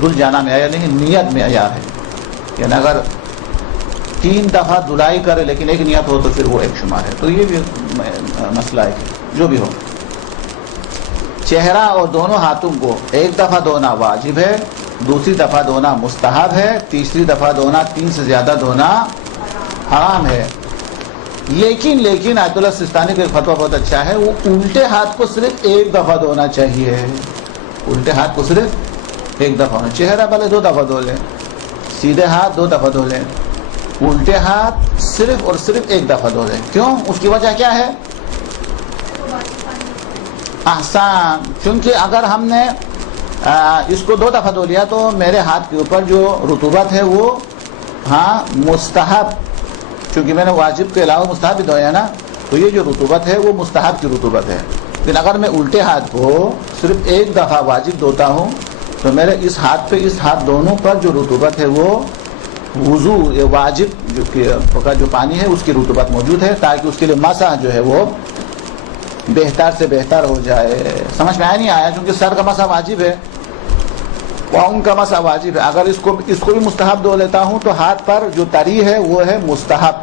دھل جانا معیار نہیں، نیت معیار ہے. یعنی اگر 3 دفعہ دھلائی کرے لیکن ایک نیت ہو تو پھر وہ ایک شمار ہے. تو یہ بھی مسئلہ ہے کہ جو بھی ہو چہرہ اور دونوں ہاتھوں کو ایک دفعہ دھونا واجب ہے، دوسری دفعہ دھونا مستحب ہے، تیسری دفعہ دھونا 3 سے زیادہ دھونا حرام ہے. لیکن آیت اللہ سستانی کا ایک فتویٰ بہت اچھا ہے، وہ الٹے ہاتھ کو صرف ایک دفعہ دھونا چاہیے. الٹے ہاتھ کو صرف ایک دفعہ ہونا. چہرہ بھلے 2 دفعہ دھو لیں، سیدھے ہاتھ 2 دفعہ دھو لیں، الٹے ہاتھ صرف اور صرف ایک دفعہ دھو لیں. کیوں؟ اس کی وجہ کیا ہے؟ احسان، کیونکہ اگر ہم نے اس کو 2 دفعہ دھو لیا تو میرے ہاتھ کے اوپر جو رطوبت ہے وہ مستحب، چونکہ میں نے واجب کے علاوہ مستحب بھی دھویا نا، تو یہ جو رطوبت ہے وہ مستحب کی رطوبت ہے. لیکن اگر میں الٹے ہاتھ کو صرف ایک دفعہ واجب دھوتا ہوں تو میرے اس ہاتھ پہ اس ہاتھ دونوں پر جو رطوبت ہے وہ وضو واجب جو پانی ہے اس کی رطوبت موجود ہے، تاکہ اس کے لیے مسح جو ہے وہ بہتر سے بہتر ہو جائے. سمجھ میں آیا نہیں آیا؟ کیونکہ سر کا مسح واجب ہے، پاؤں کا مسح واجب ہے. اگر اس کو بھی مستحب دھو لیتا ہوں تو ہاتھ پر جو تری ہے وہ ہے مستحب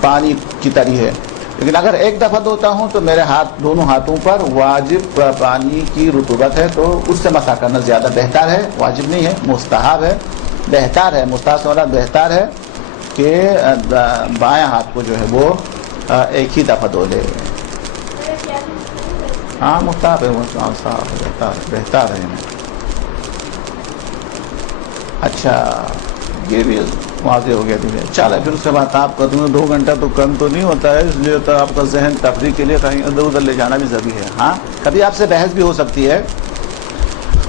پانی کی تری ہے. لیکن اگر ایک دفعہ دھوتا ہوں تو میرے دونوں ہاتھوں پر واجب پانی کی رطوبت ہے، تو اس سے مسح کرنا زیادہ بہتر ہے. واجب نہیں ہے، مستحب ہے، بہتر ہے. مستحب سے مراد بہتر ہے کہ بائیں ہاتھ کو جو ہے وہ ایک ہی دفعہ دھو لے. ہاں مستحب ہے، بہتر ہے. اچھا، یہ بھی واضح ہو گیا. چل پھر اس کے بعد آپ کا 2 گھنٹہ تو کم تو نہیں ہوتا ہے، اس لیے تو آپ کا ذہن تفریح کے لیے کہیں ادھر ادھر لے جانا بھی ضروری ہے. ہاں، کبھی آپ سے بحث بھی ہو سکتی ہے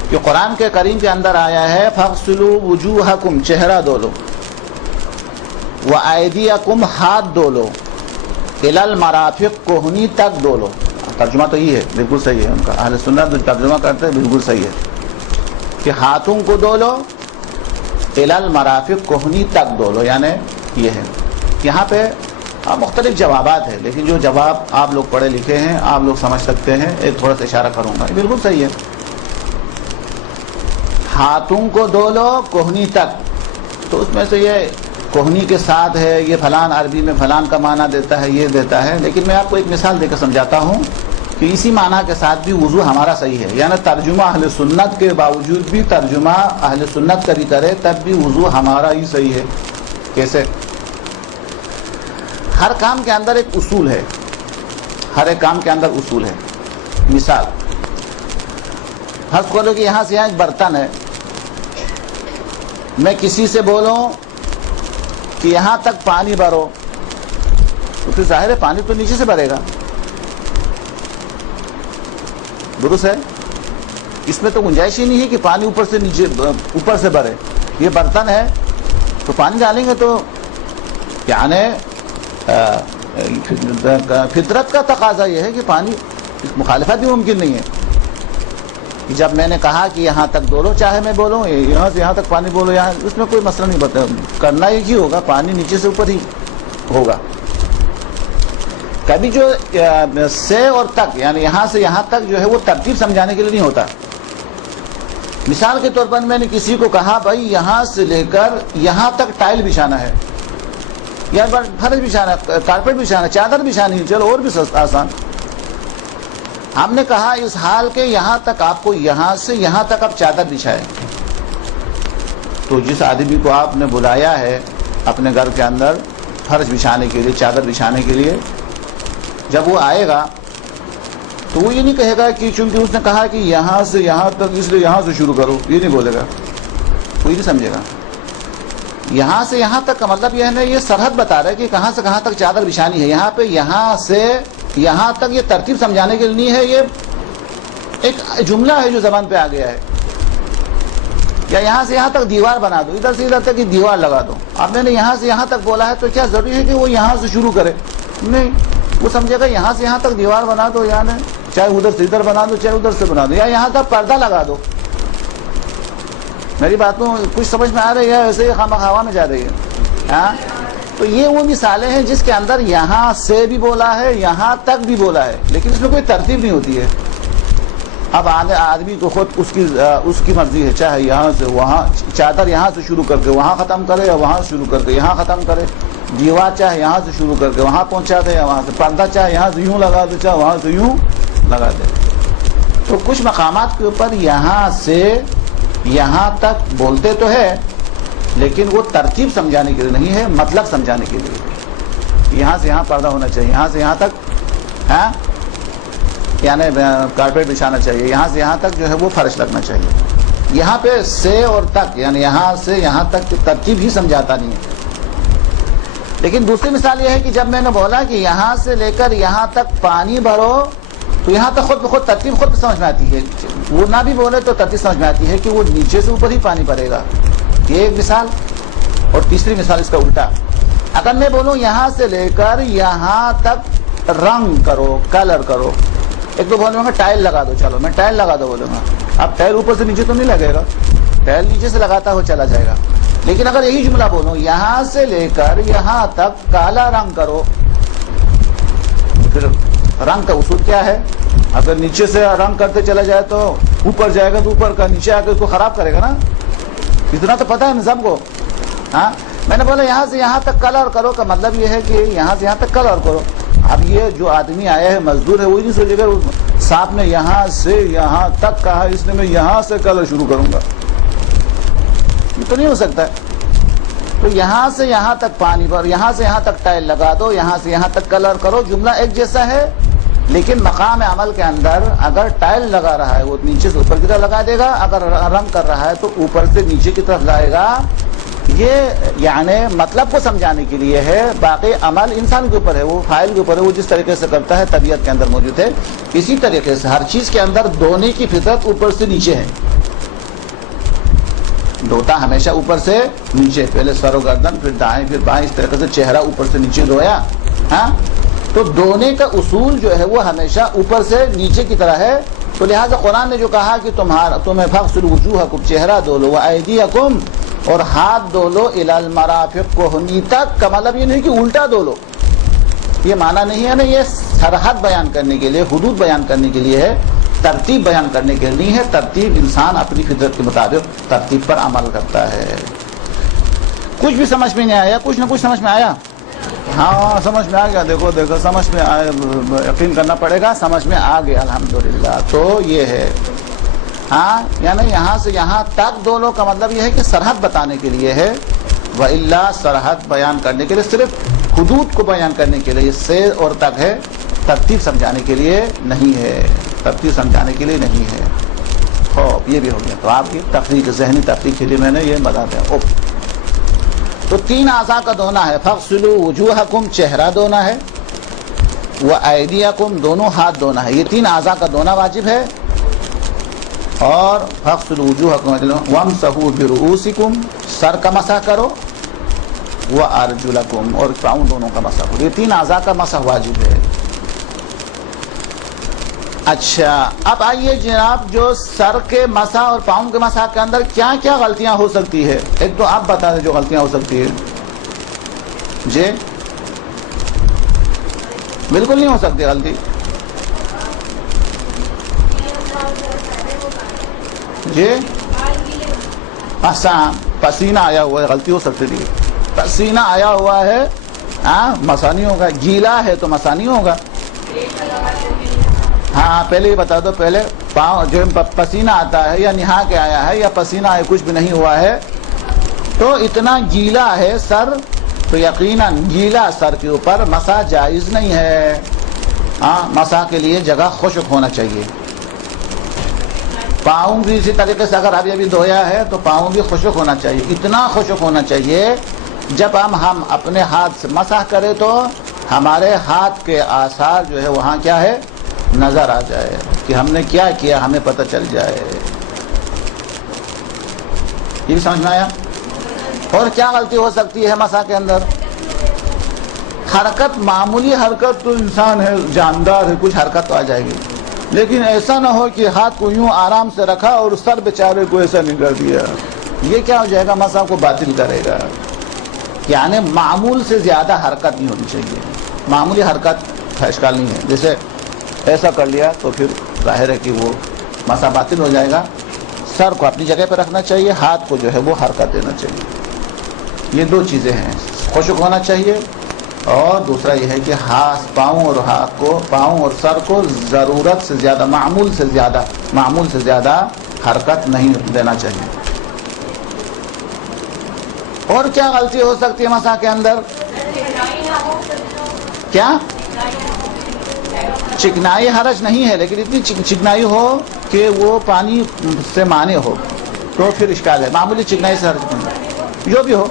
کہ قرآن کے کریم کے اندر آیا ہے فَاغْسِلُوا وُجُوهَكُمْ، چہرہ دھو لو، وَأَيْدِيَكُمْ، ہاتھ دھو لو، الی المرافق کوہنی تک دو لو. ترجمہ تو یہ ہے، بالکل صحیح ہے ان کا. اہل سنت جو ترجمہ کرتے ہیں بالکل صحیح ہے کہ ہاتھوں کو دو لو الی المرافق کوہنی تک دو لو، یعنی یہ ہے. یہاں پہ مختلف جوابات ہیں، لیکن جو جواب آپ لوگ پڑھے لکھے ہیں آپ لوگ سمجھ سکتے ہیں. ایک تھوڑا سا اشارہ کروں گا، بالکل صحیح ہے. ہاتھوں کو دو لو کوہنی تک، تو اس میں سے یہ کوہنی کے ساتھ ہے، یہ فلان عربی میں فلان کا معنی دیتا ہے، یہ دیتا ہے. لیکن میں آپ کو ایک مثال دے کر سمجھاتا ہوں کہ اسی معنی کے ساتھ بھی وضو ہمارا صحیح ہے. یعنی ترجمہ اہل سنت کے باوجود بھی ترجمہ اہل سنت کبھی کرے تب بھی وضو ہمارا ہی صحیح ہے. کیسے؟ ہر کام کے اندر ایک اصول ہے، ہر ایک کام کے اندر اصول ہے. مثال فرض کرو کہ یہاں سے یہاں ایک برتن ہے، میں کسی سے بولوں کہ یہاں تک پانی بھرو، تو پھر ظاہر ہے پانی تو نیچے سے بھرے گا، درست ہے؟ اس میں تو گنجائش ہی نہیں ہے کہ پانی اوپر سے نیچے اوپر سے بھرے. یہ برتن ہے تو پانی ڈالیں گے تو یعنی فطرت کا تقاضا یہ ہے کہ پانی، مخالفت بھی ممکن نہیں ہے. جب میں نے کہا کہ یہاں تک دو لو، چاہے میں بولوں یہاں سے یہاں تک پانی بولو، یہاں اس میں کوئی مسئلہ نہیں بتا، کرنا ایک ہی ہوگا، پانی نیچے سے اوپر ہی ہوگا. کبھی جو سے اور تک یعنی یہاں سے یہاں تک جو ہے وہ ترتیب سمجھانے کے لیے نہیں ہوتا. مثال کے طور پر میں نے کسی کو کہا بھائی یہاں سے لے کر یہاں تک ٹائل بچھانا ہے، یا فرش بچھانا ہے، کارپیٹ بچھانا ہے، چادر بچھانی ہے، چلو اور بھی آسان. ہم نے کہا اس حال کے یہاں تک آپ کو یہاں سے یہاں تک آپ چادر بچھائیں. تو جس آدمی کو آپ نے بلایا ہے اپنے گھر کے اندر فرش بچھانے کے لیے، چادر بچھانے کے لیے، جب وہ آئے گا تو وہ یہ نہیں کہے گا کہ چونکہ اس نے کہا کہ یہاں سے یہاں تک اس لیے یہاں سے شروع کرو، یہ نہیں بولے گا، کوئی نہیں سمجھے گا. یہاں سے یہاں تک کا مطلب یہ ہے نا، یہ سرحد بتا رہا ہے کہ کہاں سے کہاں تک چادر بچھانی ہے. یہاں پہ یہاں سے یہاں تک یہ ترتیب سمجھانے کے لیے نہیں ہے، یہ ایک جملہ ہے جو زبان پہ آ گیا ہے. یا یہاں سے یہاں تک دیوار بنا دو، ادھر سے ادھر تک دیوار لگا دو. اب میں نے یہاں سے یہاں تک بولا ہے تو کیا ضروری ہے کہ وہ یہاں سے شروع کرے؟ نہیں، وہ سمجھے گا یہاں سے یہاں تک دیوار بنا دو، یعنی چاہے ادھر سے ادھر بنا دو، چاہے ادھر سے بنا دو، یا یہاں تک پردہ لگا دو. میری بات کو کچھ سمجھ میں آ رہی ہے؟ ایسے ہی خواہ ہوا میں جا رہی ہے. ہاں، تو یہ وہ مثالیں ہیں جس کے اندر یہاں سے بھی بولا ہے، یہاں تک بھی بولا ہے، لیکن اس میں کوئی ترتیب نہیں ہوتی ہے. اب آدمی کو خود اس کی مرضی ہے، چاہے یہاں سے وہاں چادر یہاں سے شروع کر کے وہاں ختم کرے، یا وہاں شروع کر کے یہاں ختم کرے. دیوار چاہے یہاں سے شروع کر کے وہاں پہنچا دے، یا وہاں سے پردہ چاہے یہاں سے یوں لگا دے، چاہے وہاں سے یوں لگا دے. تو کچھ مقامات کے اوپر یہاں سے یہاں تک بولتے تو ہے، لیکن وہ ترتیب سمجھانے کے لیے نہیں ہے، مطلب سمجھانے کے لیے. یہاں سے یہاں پردہ ہونا چاہیے، یہاں سے یہاں تک یعنی کارپیٹ بچھانا چاہیے، یہاں سے یہاں تک جو ہے وہ فرش لگنا چاہیے. یہاں پہ سے اور تک یعنی یہاں سے یہاں تک کی ترتیب ہی سمجھاتا نہیں ہے. لیکن دوسری مثال یہ ہے کہ جب میں نے بولا کہ یہاں سے لے کر یہاں تک پانی بھرو، تو یہاں تک خود بخود ترتیب خود سمجھ میں آتی ہے. وہ نہ بھی بولے تو ترتیب سمجھ میں آتی ہے کہ وہ نیچے سے اوپر ہی پانی بھرے گا. یہ ایک مثال. اور تیسری مثال اس کا الٹا، اگر میں بولوں یہاں سے لے کر یہاں تک رنگ کرو، کلر کرو، ایک تو بولوں گا ٹائل لگا دو، چلو میں ٹائل لگا دو بولوں گا. اب ٹائل اوپر سے نیچے تو نہیں لگے گا، ٹائل نیچے سے لگاتا ہو چلا جائے گا. لیکن اگر یہی جملہ بولوں یہاں سے لے کر یہاں تک کالا رنگ کرو، پھر رنگ کا اصول کیا ہے؟ اگر نیچے سے رنگ کرتے چلا جائے تو اوپر جائے گا، تو اوپر کا نیچے آ کے اس کو خراب کرے گا نا. اتنا تو پتہ ہے نا سب کو. ہاں، میں نے بولا یہاں سے یہاں تک کلر کرو کا مطلب یہ ہے کہ یہاں سے یہاں تک کلر کرو. اب یہ جو آدمی آیا ہے مزدور ہے، وہی نہیں سوچے گا صاحب نے یہاں سے یہاں تک کہا اس لیے میں یہاں سے کلر شروع کروں گا، یہ تو نہیں ہو سکتا. تو یہاں سے یہاں تک پانی بھر، یہاں سے یہاں تک ٹائل لگا دو، یہاں سے یہاں تک کلر کرو. جملہ ایک جیسا ہے، لیکن مقام عمل کے اندر اگر ٹائل لگا رہا ہے وہ نیچے سے اوپر کی طرف لگا دے گا، اگر رنگ کر رہا ہے تو اوپر سے نیچے کی طرف لائے گا. یہ یعنی مطلب کو سمجھانے کے لیے ہے. باقی عمل انسان کے اوپر ہے، وہ فاعل کے اوپر ہے، وہ جس طریقے سے کرتا ہے طبیعت کے اندر موجود ہے. اسی طریقے سے ہر چیز کے اندر دھونے کی فطرت اوپر سے نیچے ہے. دھوتا ہمیشہ اوپر سے نیچے، پہلے سر و گردن، پھر دائیں پھر بائیں، اس طریقے سے چہرہ اوپر سے نیچے دھویا. ہاں، تو دھونے کا اصول جو ہے وہ ہمیشہ اوپر سے نیچے کی طرح ہے. تو لہٰذا قرآن نے جو کہا کہ تمہیں فاغسلوا وجوہکم چہرہ دھو لو وایدیکم اور ہاتھ دھو لو الی المرافق کوہنی تک کا مطلب یہ نہیں کہ الٹا دھو لو. یہ معنی نہیں ہے نا, یہ سرحد بیان کرنے کے لیے, حدود بیان کرنے کے لیے ہے, ترتیب بیان کرنے کے لیے نہیں ہے. ترتیب انسان اپنی فطرت کے مطابق ترتیب پر عمل کرتا ہے. کچھ بھی سمجھ میں نہیں آیا؟ کچھ نہ کچھ سمجھ میں آیا؟ ہاں سمجھ میں آ گیا. دیکھو سمجھ میں یقین کرنا پڑے گا, سمجھ میں آ گیا الحمدللہ. تو یہ ہے ہاں, یعنی یہاں سے یہاں تک دو لوگ کا مطلب یہ ہے کہ سرحد بتانے کے لیے ہے, وَإِلَّا سرحد بیان کرنے کے لیے, صرف حدود کو بیان کرنے کے لیے سے اور تک ہے, ترتیب سمجھانے کے لیے نہیں ہے. ترتیب سمجھانے کے لیے نہیں ہے. خوب یہ بھی ہو گیا. تو آپ کی تفریق, ذہنی تفریق کے لیے میں نے یہ بتا دیا. تو 3 اعضاء کا دھونا ہے. فاغسلوا وجوہکم چہرہ دھونا ہے, وایدیکم دونوں ہاتھ دھونا ہے. یہ 3 اعضاء کا دھونا واجب ہے. اور فاغسلوا وجوہکم وامسحوا برؤوسکم سر کا مسح کرو, وارجلکم اور پاؤں دونوں کا مسح کرو. یہ 3 اعضاء کا مسح واجب ہے. اچھا اب آئیے جناب, جو سر کے مسح اور پاؤں کے مسح کے اندر کیا کیا غلطیاں ہو سکتی ہے, ایک تو آپ بتا دیں جو غلطیاں ہو سکتی ہے. جی بالکل نہیں ہو سکتی غلطی. جی پسینہ آیا ہوا ہے, غلطی ہو سکتی تھی. پسینہ آیا ہوا ہے, ہاں مسح نہیں ہوگا. گیلا ہے تو مسح نہیں ہوگا. ہاں پہلے یہ بتا دو, پہلے پاؤں جو پسینہ آتا ہے یا نہا کے آیا ہے یا پسینہ ہے کچھ بھی نہیں ہوا ہے تو اتنا گیلا ہے سر, تو یقیناً گیلا سر کے اوپر مسح جائز نہیں ہے. ہاں مسح کے لیے جگہ خشک ہونا چاہیے. پاؤں بھی اسی طریقے سے, اگر ابھی دھویا ہے تو پاؤں بھی خشک ہونا چاہیے. اتنا خشک ہونا چاہیے جب ہم اپنے ہاتھ سے مسح کریں تو ہمارے ہاتھ کے آثار جو ہے وہاں کیا ہے نظر آ جائے, کہ ہم نے کیا کیا ہمیں پتہ چل جائے. یہ بھی سمجھ میں آیا؟ اور کیا غلطی ہو سکتی ہے مسح کے اندر؟ حرکت, معمولی حرکت تو انسان ہے, جاندار ہے, کچھ حرکت تو آ جائے گی, لیکن ایسا نہ ہو کہ ہاتھ کو یوں آرام سے رکھا اور سر بیچارے کو ایسا نہیں کر دیا. یہ کیا ہو جائے گا, مسح کو باطل کرے گا. یعنی معمول سے زیادہ حرکت نہیں ہونی چاہیے. معمولی حرکت کا اشکال نہیں ہے, جیسے ایسا کر لیا تو پھر ظاہر ہے کہ وہ مسح باطل ہو جائے گا. سر کو اپنی جگہ پہ رکھنا چاہیے, ہاتھ کو جو ہے وہ حرکت دینا چاہیے. یہ 2 چیزیں ہیں, خشک ہونا چاہیے اور دوسرا یہ ہے کہ پاؤں اور ہاتھ کو, پاؤں اور سر کو ضرورت سے زیادہ, معمول سے زیادہ حرکت نہیں دینا چاہیے. اور کیا غلطی ہو سکتی ہے مسح کے اندر؟ کیا چکنائی حرج نہیں ہے, لیکن اتنی چکنائی ہو کہ وہ پانی سے مانع ہو تو پھر اشکال ہے. معمولی چکنائی سے حرج نہیں, جو بھی ہو.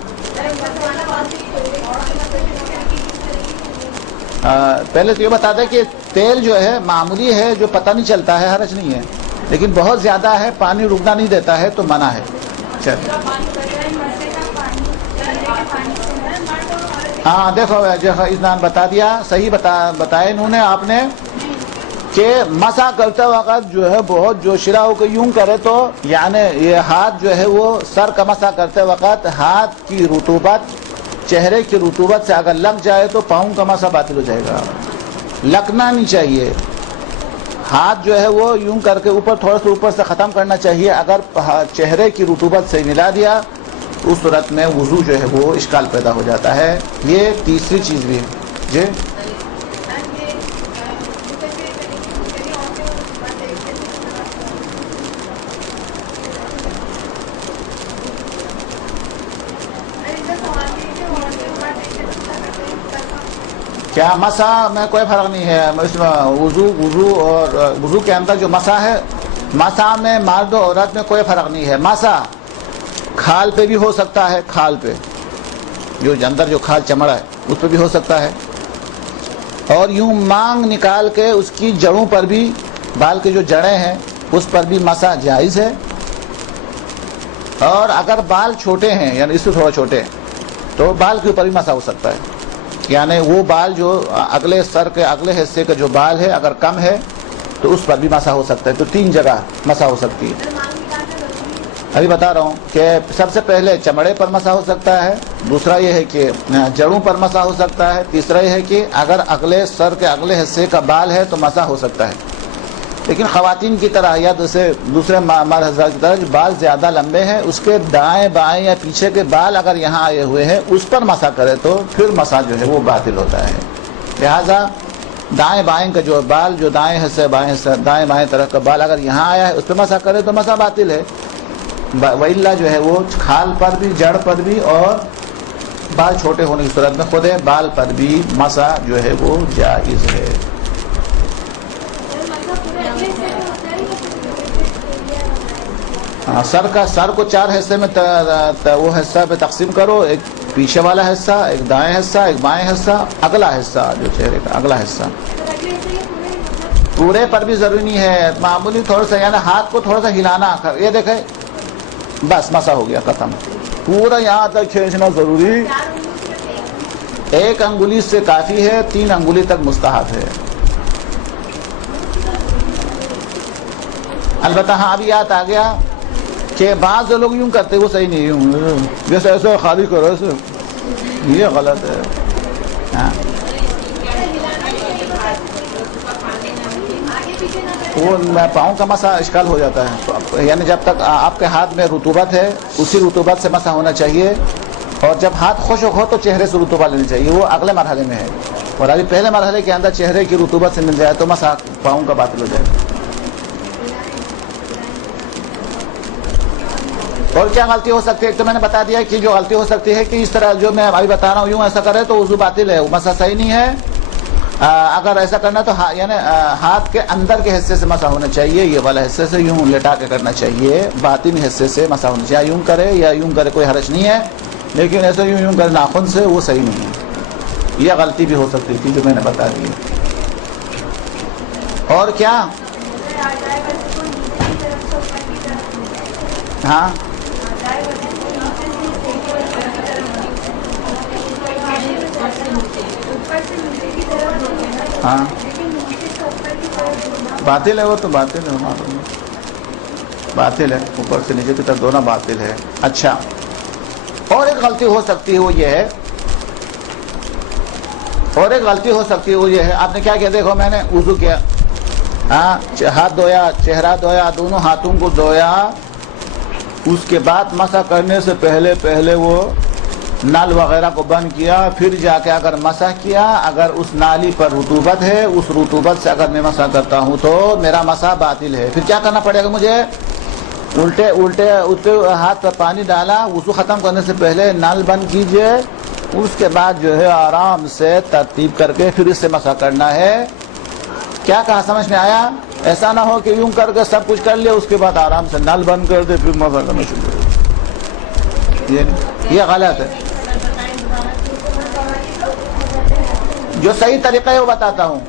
پہلے تو یہ بتا دیں کہ تیل جو ہے معمولی ہے, جو پتہ نہیں چلتا ہے, حرج نہیں ہے, لیکن بہت زیادہ ہے, پانی رکنا نہیں دیتا ہے تو منع ہے. ہاں دیکھو اسنان بتا دیا, صحیح بتایا انہوں نے آپ نے, کہ مسح کرتے وقت جو ہے بہت جو شرا ہو کے یوں کرے تو یعنی یہ ہاتھ جو ہے وہ سر کا مسح کرتے وقت ہاتھ کی رطوبت چہرے کی رطوبت سے اگر لگ جائے تو پاؤں کا مسح باطل ہو جائے گا. لگنا نہیں چاہیے. ہاتھ جو ہے وہ یوں کر کے اوپر, تھوڑا سا اوپر سے ختم کرنا چاہیے. اگر چہرے کی رطوبت سے ملا دیا اس صورت میں وضو جو ہے وہ اشکال پیدا ہو جاتا ہے. یہ تیسری چیز بھی ہے. جی کیا مسح میں کوئی فرق نہیں ہے. اس میں وضو کے اندر جو مسح ہے, مسح میں مرد و عورت میں کوئی فرق نہیں ہے. مسح کھال پہ بھی ہو سکتا ہے, کھال پہ جو اندر جو کھال چمڑا ہے اس پہ بھی ہو سکتا ہے, اور یوں مانگ نکال کے اس کی جڑوں پر بھی, بال کے جو جڑیں ہیں اس پر بھی مسح جائز ہے. اور اگر بال چھوٹے ہیں یعنی اس سے تھوڑا چھوٹے ہیں تو بال کے اوپر بھی مسح ہو سکتا ہے. یعنی وہ بال جو اگلے سر کے اگلے حصے کا جو بال ہے اگر کم ہے تو اس پر بھی مسح ہو سکتا ہے. تو 3 جگہ مسح ہو سکتی ہے. ابھی بتا رہا ہوں کہ سب سے پہلے چمڑے پر مسح ہو سکتا ہے, دوسرا یہ ہے کہ جڑوں پر مسح ہو سکتا ہے, تیسرا یہ ہے کہ اگر اگلے سر کے اگلے حصے کا بال ہے تو مسح ہو سکتا ہے. لیکن خواتین کی طرح یا دوسرے مرد حضرات کی طرح جو بال زیادہ لمبے ہیں اس کے دائیں بائیں یا پیچھے کے بال اگر یہاں آئے ہوئے ہیں اس پر مسح کرے تو پھر مسح جو ہے وہ باطل ہوتا ہے. لہذا دائیں بائیں کا جو بال جو دائیں حصے بائیں حصے دائیں بائیں طرف کا بال اگر یہاں آیا ہے اس پہ مسح کرے تو مسح باطل ہے. وَإِلَّا جو ہے وہ کھال پر بھی, جڑ پر بھی اور بال چھوٹے ہونے کی صورت میں خود بال پر بھی مسح جو ہے وہ جائز ہے. سر کو 4 حصے میں وہ حصہ پہ تقسیم کرو, ایک پیچھے والا حصہ, ایک دائیں حصہ, ایک بائیں حصہ, اگلا حصہ جو چہرے کا اگلا حصہ. پورے پر بھی ضروری نہیں ہے, معمولی تھوڑا سا یعنی ہاتھ کو تھوڑا سا ہلانا, یہ دیکھیں بس مسح ہو گیا ختم. پورا یہاں تک کھینچنا ضروری, 1 انگلی سے کافی ہے, 3 انگلی تک مستحب ہے. البتہ ہاں ابھی یاد آ گیا کہ بعض جو لوگ یوں کرتے وہ صحیح نہیں, یوں جیسے ایسے خالی کرو ایسے, یہ غلط ہے. ہاں وہ پاؤں کا مسح اشکال ہو جاتا ہے, یعنی جب تک آپ کے ہاتھ میں رطوبت ہے اسی رطوبت سے مسح ہونا چاہیے, اور جب ہاتھ خشک ہو تو چہرے سے رطوبت لینی چاہیے, وہ اگلے مرحلے میں ہے. اور ابھی پہلے مرحلے کے اندر چہرے کی رطوبت سے مل جائے تو مسح پاؤں کا باطل ہو جائے. اور کیا غلطی ہو سکتی ہے, ایک تو میں نے بتا دیا کہ جو غلطی ہو سکتی ہے کہ اس طرح جو میں ابھی بتا رہا ہوں یوں ایسا کرے تو وضو باطل ہے, مسح صحیح نہیں ہے. اگر ایسا کرنا تو یعنی ہاتھ کے اندر کے حصے سے مسح ہونا چاہیے, یہ والا حصے سے یوں لٹا کے کرنا چاہیے, باطن حصے سے مسح ہونا چاہیے. یوں کرے یا یوں کرے کوئی حرج نہیں ہے, لیکن ایسے یوں کرے ناخن سے وہ صحیح نہیں ہے. یہ غلطی بھی ہو سکتی تھی جو میں نے بتا دی. اور کیا ہاں ہاں باطل ہے, وہ تو باطل ہے, باطل ہے, اوپر سے نیچے کی طرف دونوں باطل ہے. اچھا اور ایک غلطی ہو سکتی ہے وہ یہ ہے, اور ایک غلطی ہو سکتی ہے وہ یہ ہے, آپ نے کیا کیا, دیکھو میں نے وضو کیا, ہاں ہاتھ دھویا, چہرہ دھویا, دونوں ہاتھوں کو دھویا, اس کے بعد مسح کرنے سے پہلے وہ نل وغیرہ کو بند کیا, پھر جا کے اگر مسح کیا, اگر اس نالی پر رطوبت ہے اس رطوبت سے اگر میں مسح کرتا ہوں تو میرا مسح باطل ہے. پھر کیا کرنا پڑے گا مجھے, الٹے ہاتھ پر پانی ڈالا, وضو ختم کرنے سے پہلے نل بند کیجئے, اس کے بعد جو ہے آرام سے ترتیب کر کے پھر اس سے مسح کرنا ہے. کیا کہا, سمجھ میں آیا؟ ایسا نہ ہو کہ یوں کر کے سب کچھ کر لے اس کے بعد آرام سے نل بند کر دے پھر مسح کرنا شروع کر, یہ غلط ہے. جو صحیح طریقہ ہے وہ بتاتا ہوں.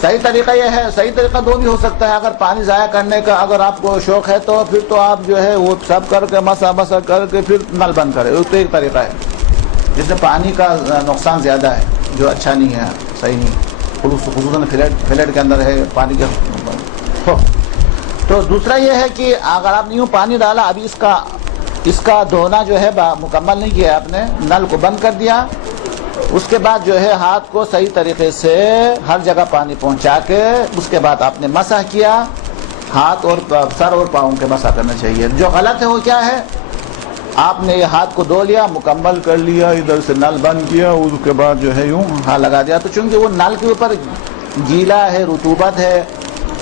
صحیح طریقہ یہ ہے, صحیح طریقہ دو بھی ہو سکتا ہے. اگر پانی ضائع کرنے کا اگر آپ کو شوق ہے تو پھر تو آپ جو ہے وہ سب کر کے مسح کر کے پھر نل بند کرے, وہ تو ایک طریقہ ہے جس سے پانی کا نقصان زیادہ ہے, جو اچھا نہیں ہے, صحیح نہیں, خصوصاً فلیٹ کے اندر ہے پانی کا. تو دوسرا یہ ہے کہ اگر آپ نے یوں پانی ڈالا, ابھی اس کا دھونا جو ہے مکمل نہیں کیا, آپ نے نل کو بند کر دیا, اس کے بعد جو ہے ہاتھ کو صحیح طریقے سے ہر جگہ پانی پہنچا کے اس کے بعد آپ نے مسح کیا. ہاتھ اور سر اور پاؤں کے مسح کرنا چاہیے. جو غلط ہے وہ کیا ہے, آپ نے یہ ہاتھ کو دھو لیا, مکمل کر لیا, ادھر سے نل بند کیا, اس کے بعد جو ہے یوں ہاتھ لگا دیا, تو چونکہ وہ نل کے اوپر گیلا ہے, رطوبت ہے,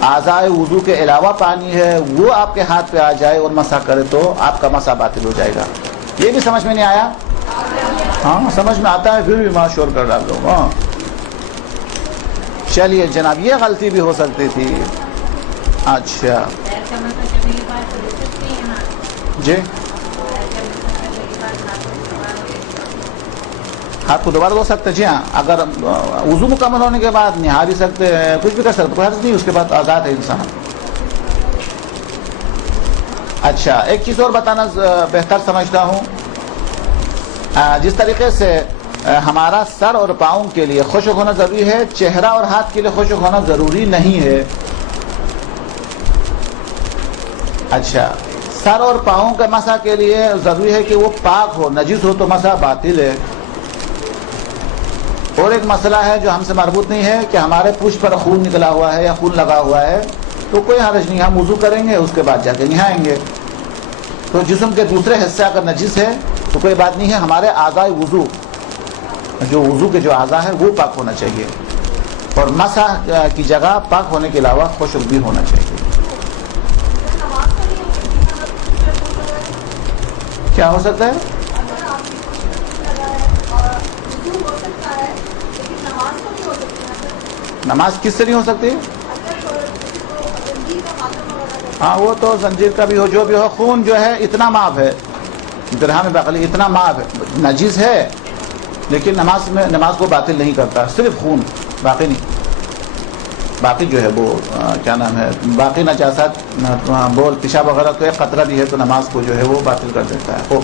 اعضائے وضو کے علاوہ پانی ہے, وہ آپ کے ہاتھ پہ آ جائے اور مسح کرے تو آپ کا مسح باطل ہو جائے گا. یہ بھی سمجھ میں نہیں آیا؟ ہاں سمجھ میں آتا ہے پھر بھی ماں شور کر ڈال دو. ہاں چلیے جناب, یہ غلطی بھی ہو سکتی تھی. اچھا جی, ہاتھ کو دوبارہ دھو سکتے, جی ہاں, اگر وضو مکمل ہونے کے بعد نہا بھی سکتے ہیں, کچھ بھی کر سکتے, کوئی حرج نہیں, اس کے بعد آزاد ہے انسان. اچھا ایک چیز اور بتانا بہتر سمجھتا ہوں, جس طریقے سے ہمارا سر اور پاؤں کے لیے خشک ہونا ضروری ہے، چہرہ اور ہاتھ کے لیے خشک ہونا ضروری نہیں ہے. اچھا، سر اور پاؤں کے مسح کے لیے ضروری ہے کہ وہ پاک ہو، نجس ہو تو مسح باطل ہے. اور ایک مسئلہ ہے جو ہم سے مربوط نہیں ہے کہ ہمارے پوچھ پر خون نکلا ہوا ہے یا خون لگا ہوا ہے تو کوئی حرج نہیں، ہم وضو کریں گے، اس کے بعد جا کے نہائیں گے. تو جسم کے دوسرے حصے اگر نجس ہے تو کوئی بات نہیں ہے، ہمارے اعضاء وضو، جو وضو کے جو اعضاء ہے وہ پاک ہونا چاہیے، اور مسح کی جگہ پاک ہونے کے علاوہ خشک بھی ہونا چاہیے. کیا ہو سکتا ہے؟ نماز کس سے نہیں ہو سکتی؟ ہاں وہ تو زنجیر کا بھی ہو، جو بھی ہو، خون جو ہے اتنا معاف ہے، درہم بقلی اتنا معاف ہے، نجس ہے لیکن نماز کو باطل نہیں کرتا، صرف خون، باقی نہیں. باقی جو ہے وہ کیا نام ہے، باقی نجاست، بول، پیشاب وغیرہ تو ایک قطرہ بھی ہے تو نماز کو جو ہے وہ باطل کر دیتا ہے.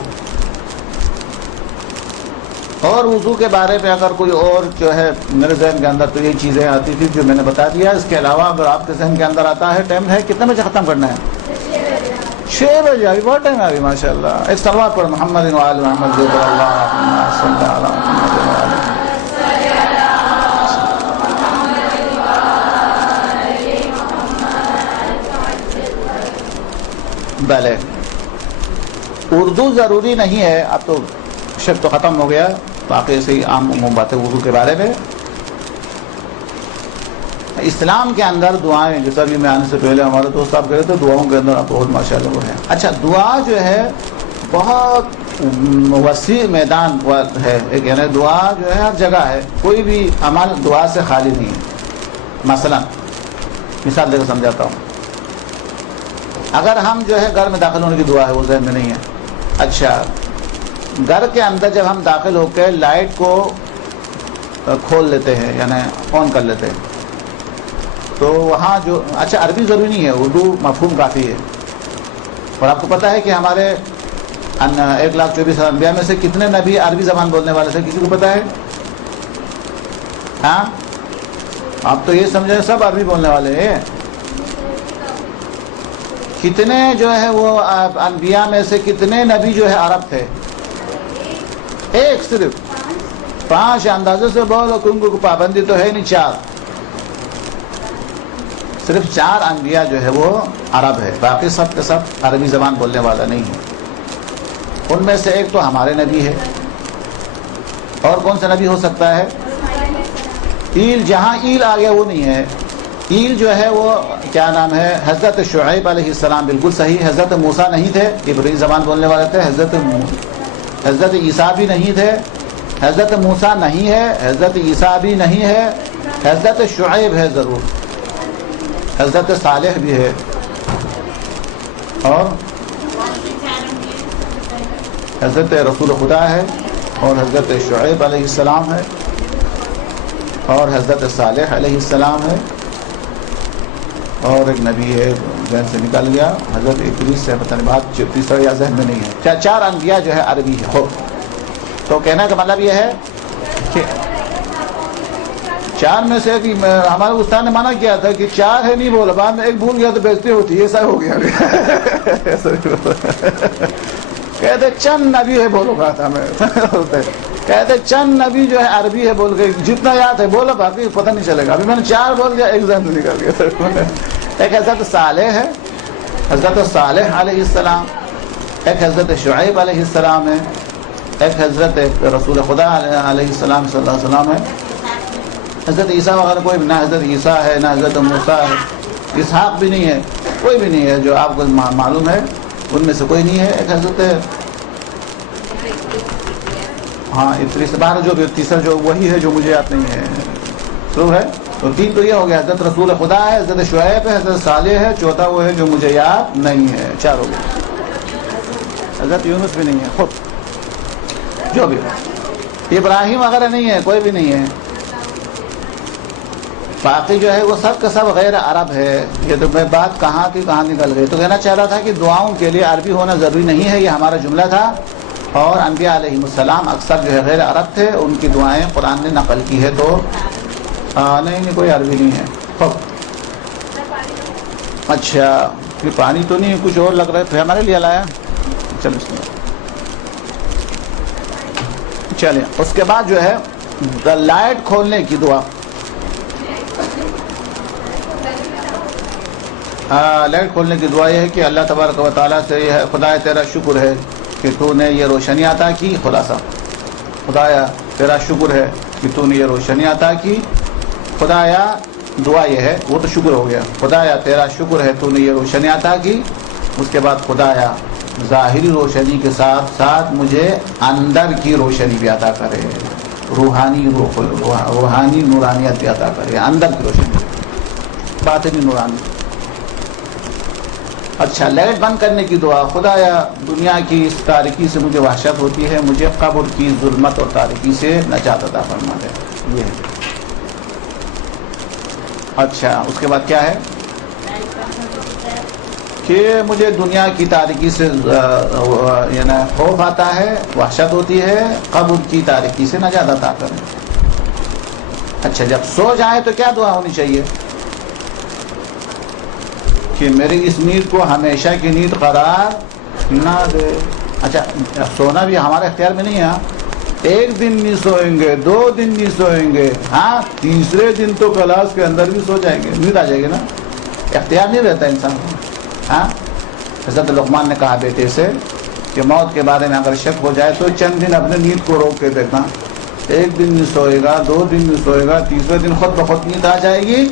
اور وضو کے بارے میں اگر کوئی اور جو ہے، میرے ذہن کے اندر تو یہ چیزیں آتی تھی جو میں نے بتا دیا. اس کے علاوہ اگر آپ کے ذہن کے اندر آتا ہے، ٹائم ہے کتنے بجے ختم کرنا ہے؟ 6 بجے. ابھی بہت ٹائم ہے ابھی، ماشاء اللہ. ایک صلوات پڑھ، محمد وآل محمد اللہم صلی علی محمد. بھلے اردو ضروری نہیں ہے، اب تو شک تو ختم ہو گیا، باقی سے ہی عام عموم باتیں اردو کے بارے میں. اسلام کے اندر دعائیں، جیسا بھی میں آنے سے پہلے ہمارے دوست صاحب کہہ رہے تھے، دعاؤں کے اندر بہت ماشاء اللہ وہ ہے. اچھا، دعا جو ہے بہت وسیع میدان ہے، یعنی دعا جو ہے ہر جگہ ہے، کوئی بھی عمل دعا سے خالی نہیں ہے. مثلا مثال دے کر سمجھاتا ہوں. اگر ہم جو ہے گھر میں داخل ہونے کی دعا ہے، وہ ذہن میں نہیں ہے. اچھا، گھر کے اندر جب ہم داخل ہو کے لائٹ کو کھول لیتے ہیں، یعنی آن کر لیتے ہیں، تو وہاں جو، اچھا عربی ضروری نہیں ہے، اردو مفہوم کافی ہے. اور آپ کو پتہ ہے کہ ہمارے 1,24,000 انبیاء میں سے کتنے نبی عربی زبان بولنے والے تھے؟ کسی کو پتہ ہے؟ ہاں، آپ تو یہ سمجھیں سب عربی بولنے والے ہیں. کتنے جو ہے وہ انبیاء میں سے کتنے نبی جو ہے عرب تھے؟ ایک، صرف 5. اندازے سے بولو، تم کو پابندی تو ہے نہیں، 4. صرف 4 انبیاء جو ہے وہ عرب ہے، باقی سب کے سب عربی زبان بولنے والا نہیں ہے. ان میں سے ایک تو ہمارے نبی ہے. اور کون سا نبی ہو سکتا ہے؟ ایل، جہاں ایل آ گیا وہ نہیں ہے. ایل جو ہے وہ کیا نام ہے، حضرت شعیب علیہ السلام، بالکل صحیح. حضرت موسیٰ نہیں تھے، عبری زبان بولنے والے تھے. حضرت عیسیٰ بھی نہیں تھے. حضرت موسیٰ نہیں ہے، حضرت عیسیٰ بھی نہیں ہے. حضرت شعیب ہے ضرور. حضرت صالح بھی ہے. اور حضرت رسول خدا ہے، اور حضرت شعیب علیہ السلام ہے، اور حضرت صالح علیہ السلام ہے. اور ایک نبی ہے، ذہن سے نکل گیا، حضرت ادریس سے، پتہ نہیں، بات تیسرا یا ذہن میں نہیں ہے. 4 انبیاء جو ہے عربی ہے. تو کہنے کا مطلب یہ ہے کہ 4 میں سے ہمارے استاد نے منع کیا تھا کہ 4 ہے، نہیں بولا، بعد میں ایک بھول گیا تو بےزتی ہوتی ہے، ایسا ہو گیا. کہتے چند نبی ہے، بولو کہا تھا میں. کہتے چند نبی جو ہے عربی ہے، بول کے جتنا یاد ہے بولو، باقی پتہ نہیں چلے گا. ابھی میں نے 4 بول دیا، ایک ذہن سے نکل گیا. ایک حضرت صالح ہے، حضرت صالح علیہ السلام. ایک حضرت شعیب علیہ السلام ہے. ایک حضرت رسول خدا علیہ السلام صلی اللہ علیہ وسلم ہے. حضرت عیسیٰ وغیرہ کوئی بھی، نہ حضرت عیسیٰ ہے، نہ حضرت موسیٰ ہے. اسحاق بھی نہیں ہے، کوئی بھی نہیں ہے جو آپ کو معلوم ہے، ان میں سے کوئی نہیں ہے. ایک حضرت، ہاں ادریس، بارہ جو تیسرا جو وہی ہے جو مجھے یاد نہیں ہے، ضرور ہے. تو 3 تو یہ ہو گیا، حضرت رسول خدا ہے، حضرت شعیب ہے، حضرت صالح ہے. 4تھا وہ ہے جو مجھے یاد نہیں ہے. 4 ہو گیا. حضرت یونس بھی نہیں ہے خود، جو بھی ابراہیم وغیرہ نہیں ہے، کوئی بھی نہیں ہے. باقی جو ہے وہ سب کا سب غیر عرب ہے. یہ تو میں بات کہاں کی کہاں نکل گئی. تو کہنا چاہ رہا تھا کہ دعاؤں کے لیے عربی ہونا ضروری نہیں ہے. یہ ہمارا جملہ تھا اور انبیاء علیہ السلام اکثر جو ہے غیر عرب تھے، ان کی دعائیں قرآن نے نقل کی ہے. تو نہیں کوئی عربی نہیں ہے. اچھا یہ پانی تو نہیں، کچھ اور لگ رہا ہے، تو ہمارے لیے لایا. چلو چلیں. اس کے بعد جو ہے لائٹ کھولنے کی دعا. لائٹ کھولنے کی دعا یہ ہے کہ اللہ تبارک و تعالیٰ سے یہ ہے خدایا تیرا شکر ہے کہ تو نے یہ روشنی عطا کی. خلاصہ خدایا تیرا شکر ہے کہ تو نے یہ روشنی عطا کی. خدایا دعا یہ ہے، وہ تو شکر ہو گیا. خدایا تیرا شکر ہے تو نے یہ روشنی عطا کی. اس کے بعد خدایا ظاہری روشنی کے ساتھ ساتھ مجھے اندر کی روشنی بھی عطا کرے، روحانی نورانیت بھی عطا کرے، اندر کی روشنی، باطنی نورانی. اچھا لائٹ بند کرنے کی دعا. خدایا دنیا کی اس تاریکی سے مجھے وحشت ہوتی ہے، مجھے قبر کی ظلمت اور تاریکی سے نجات عطا فرما دے. یہ ہے. اچھا اس کے بعد کیا ہے کہ مجھے دنیا کی تاریکی سے یعنی خوف آتا ہے، وحشت ہوتی ہے، قبر کی تاریکی سے نجات عطا کرے. اچھا جب سو جائے تو کیا دعا ہونی چاہیے کہ میری اس نیند کو ہمیشہ کی نیند قرار نہ دے. اچھا سونا بھی ہمارے اختیار میں نہیں ہے. ایک دن نہیں سوئیں گے، 2 دن نہیں سوئیں گے، ہاں تیسرے دن تو کلاس کے اندر بھی سو جائیں گے، نیند آ جائے گی نا. اختیار نہیں رہتا انسان کو. ہاں حضرت لقمان نے کہا بیٹے سے کہ موت کے بارے میں اگر شک ہو جائے تو چند دن اپنے نیند کو روک کے دیکھنا. ایک دن نہیں سوئے گا، 2 دن نہیں سوئے گا، تیسرے دن خود بخود نیند آ جائے گی.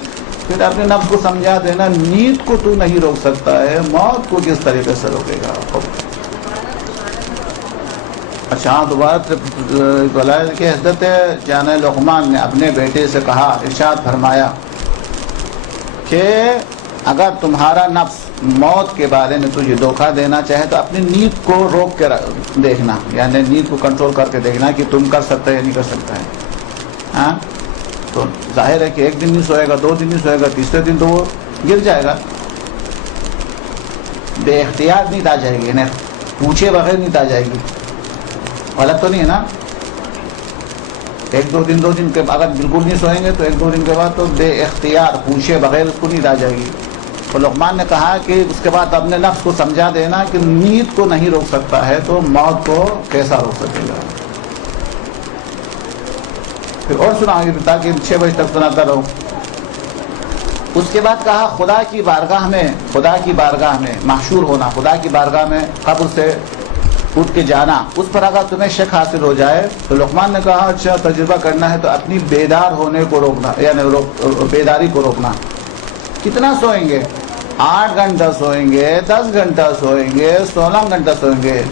پھر اپنے نفس کو سمجھا دینا نیند کو تو نہیں روک سکتا ہے، موت کو کس طریقے سے روکے گا. اچھا دوبارہ کہ حضرت جان لقمان نے اپنے بیٹے سے کہا، ارشاد فرمایا کہ اگر تمہارا نفس موت کے بارے میں تجھے دھوکہ دینا چاہے تو اپنی نیند کو روک کے دیکھنا، یعنی نیند کو کنٹرول کر کے دیکھنا کہ تم کر سکتا ہے یا نہیں کر سکتا ہے. ہاں تو ظاہر ہے کہ ایک دن نہیں سوئے گا، 2 دن نہیں سوئے گا، تیسرے دن تو وہ گر جائے گا. بے اختیار نیند آ جائے گی، یعنی پوچھے بغیر نیند آ جائے گی. غلط تو نہیں ہے نا. 1-2 دن کے اگر بالکل نہیں سوئیں گے تو 1-2 دن کے بعد تو بے اختیار پوچھے بغیر اس کو نیند آ جائے گی. تو لقمان نے کہا کہ اس کے بعد اپنے نفس کو سمجھا دینا کہ نیند کو نہیں روک سکتا ہے تو موت کو کیسا روک سکے گا. پھر اور سناؤں گی تاکہ 6 بجے تک سناتا رہو. اس کے بعد کہا خدا کی بارگاہ میں محشور ہونا، خدا کی بارگاہ میں قبر سے اٹھ کے جانا، اس پر اگر تمہیں شک حاصل ہو جائے تو لقمان نے کہا اچھا تجربہ کرنا ہے تو اپنی بیدار ہونے کو روکنا، یعنی بیداری کو روکنا. کتنا سوئیں گے؟ 8 گھنٹہ سوئیں گے، 10 گھنٹہ سوئیں گے، 16 گھنٹہ سوئیں گے.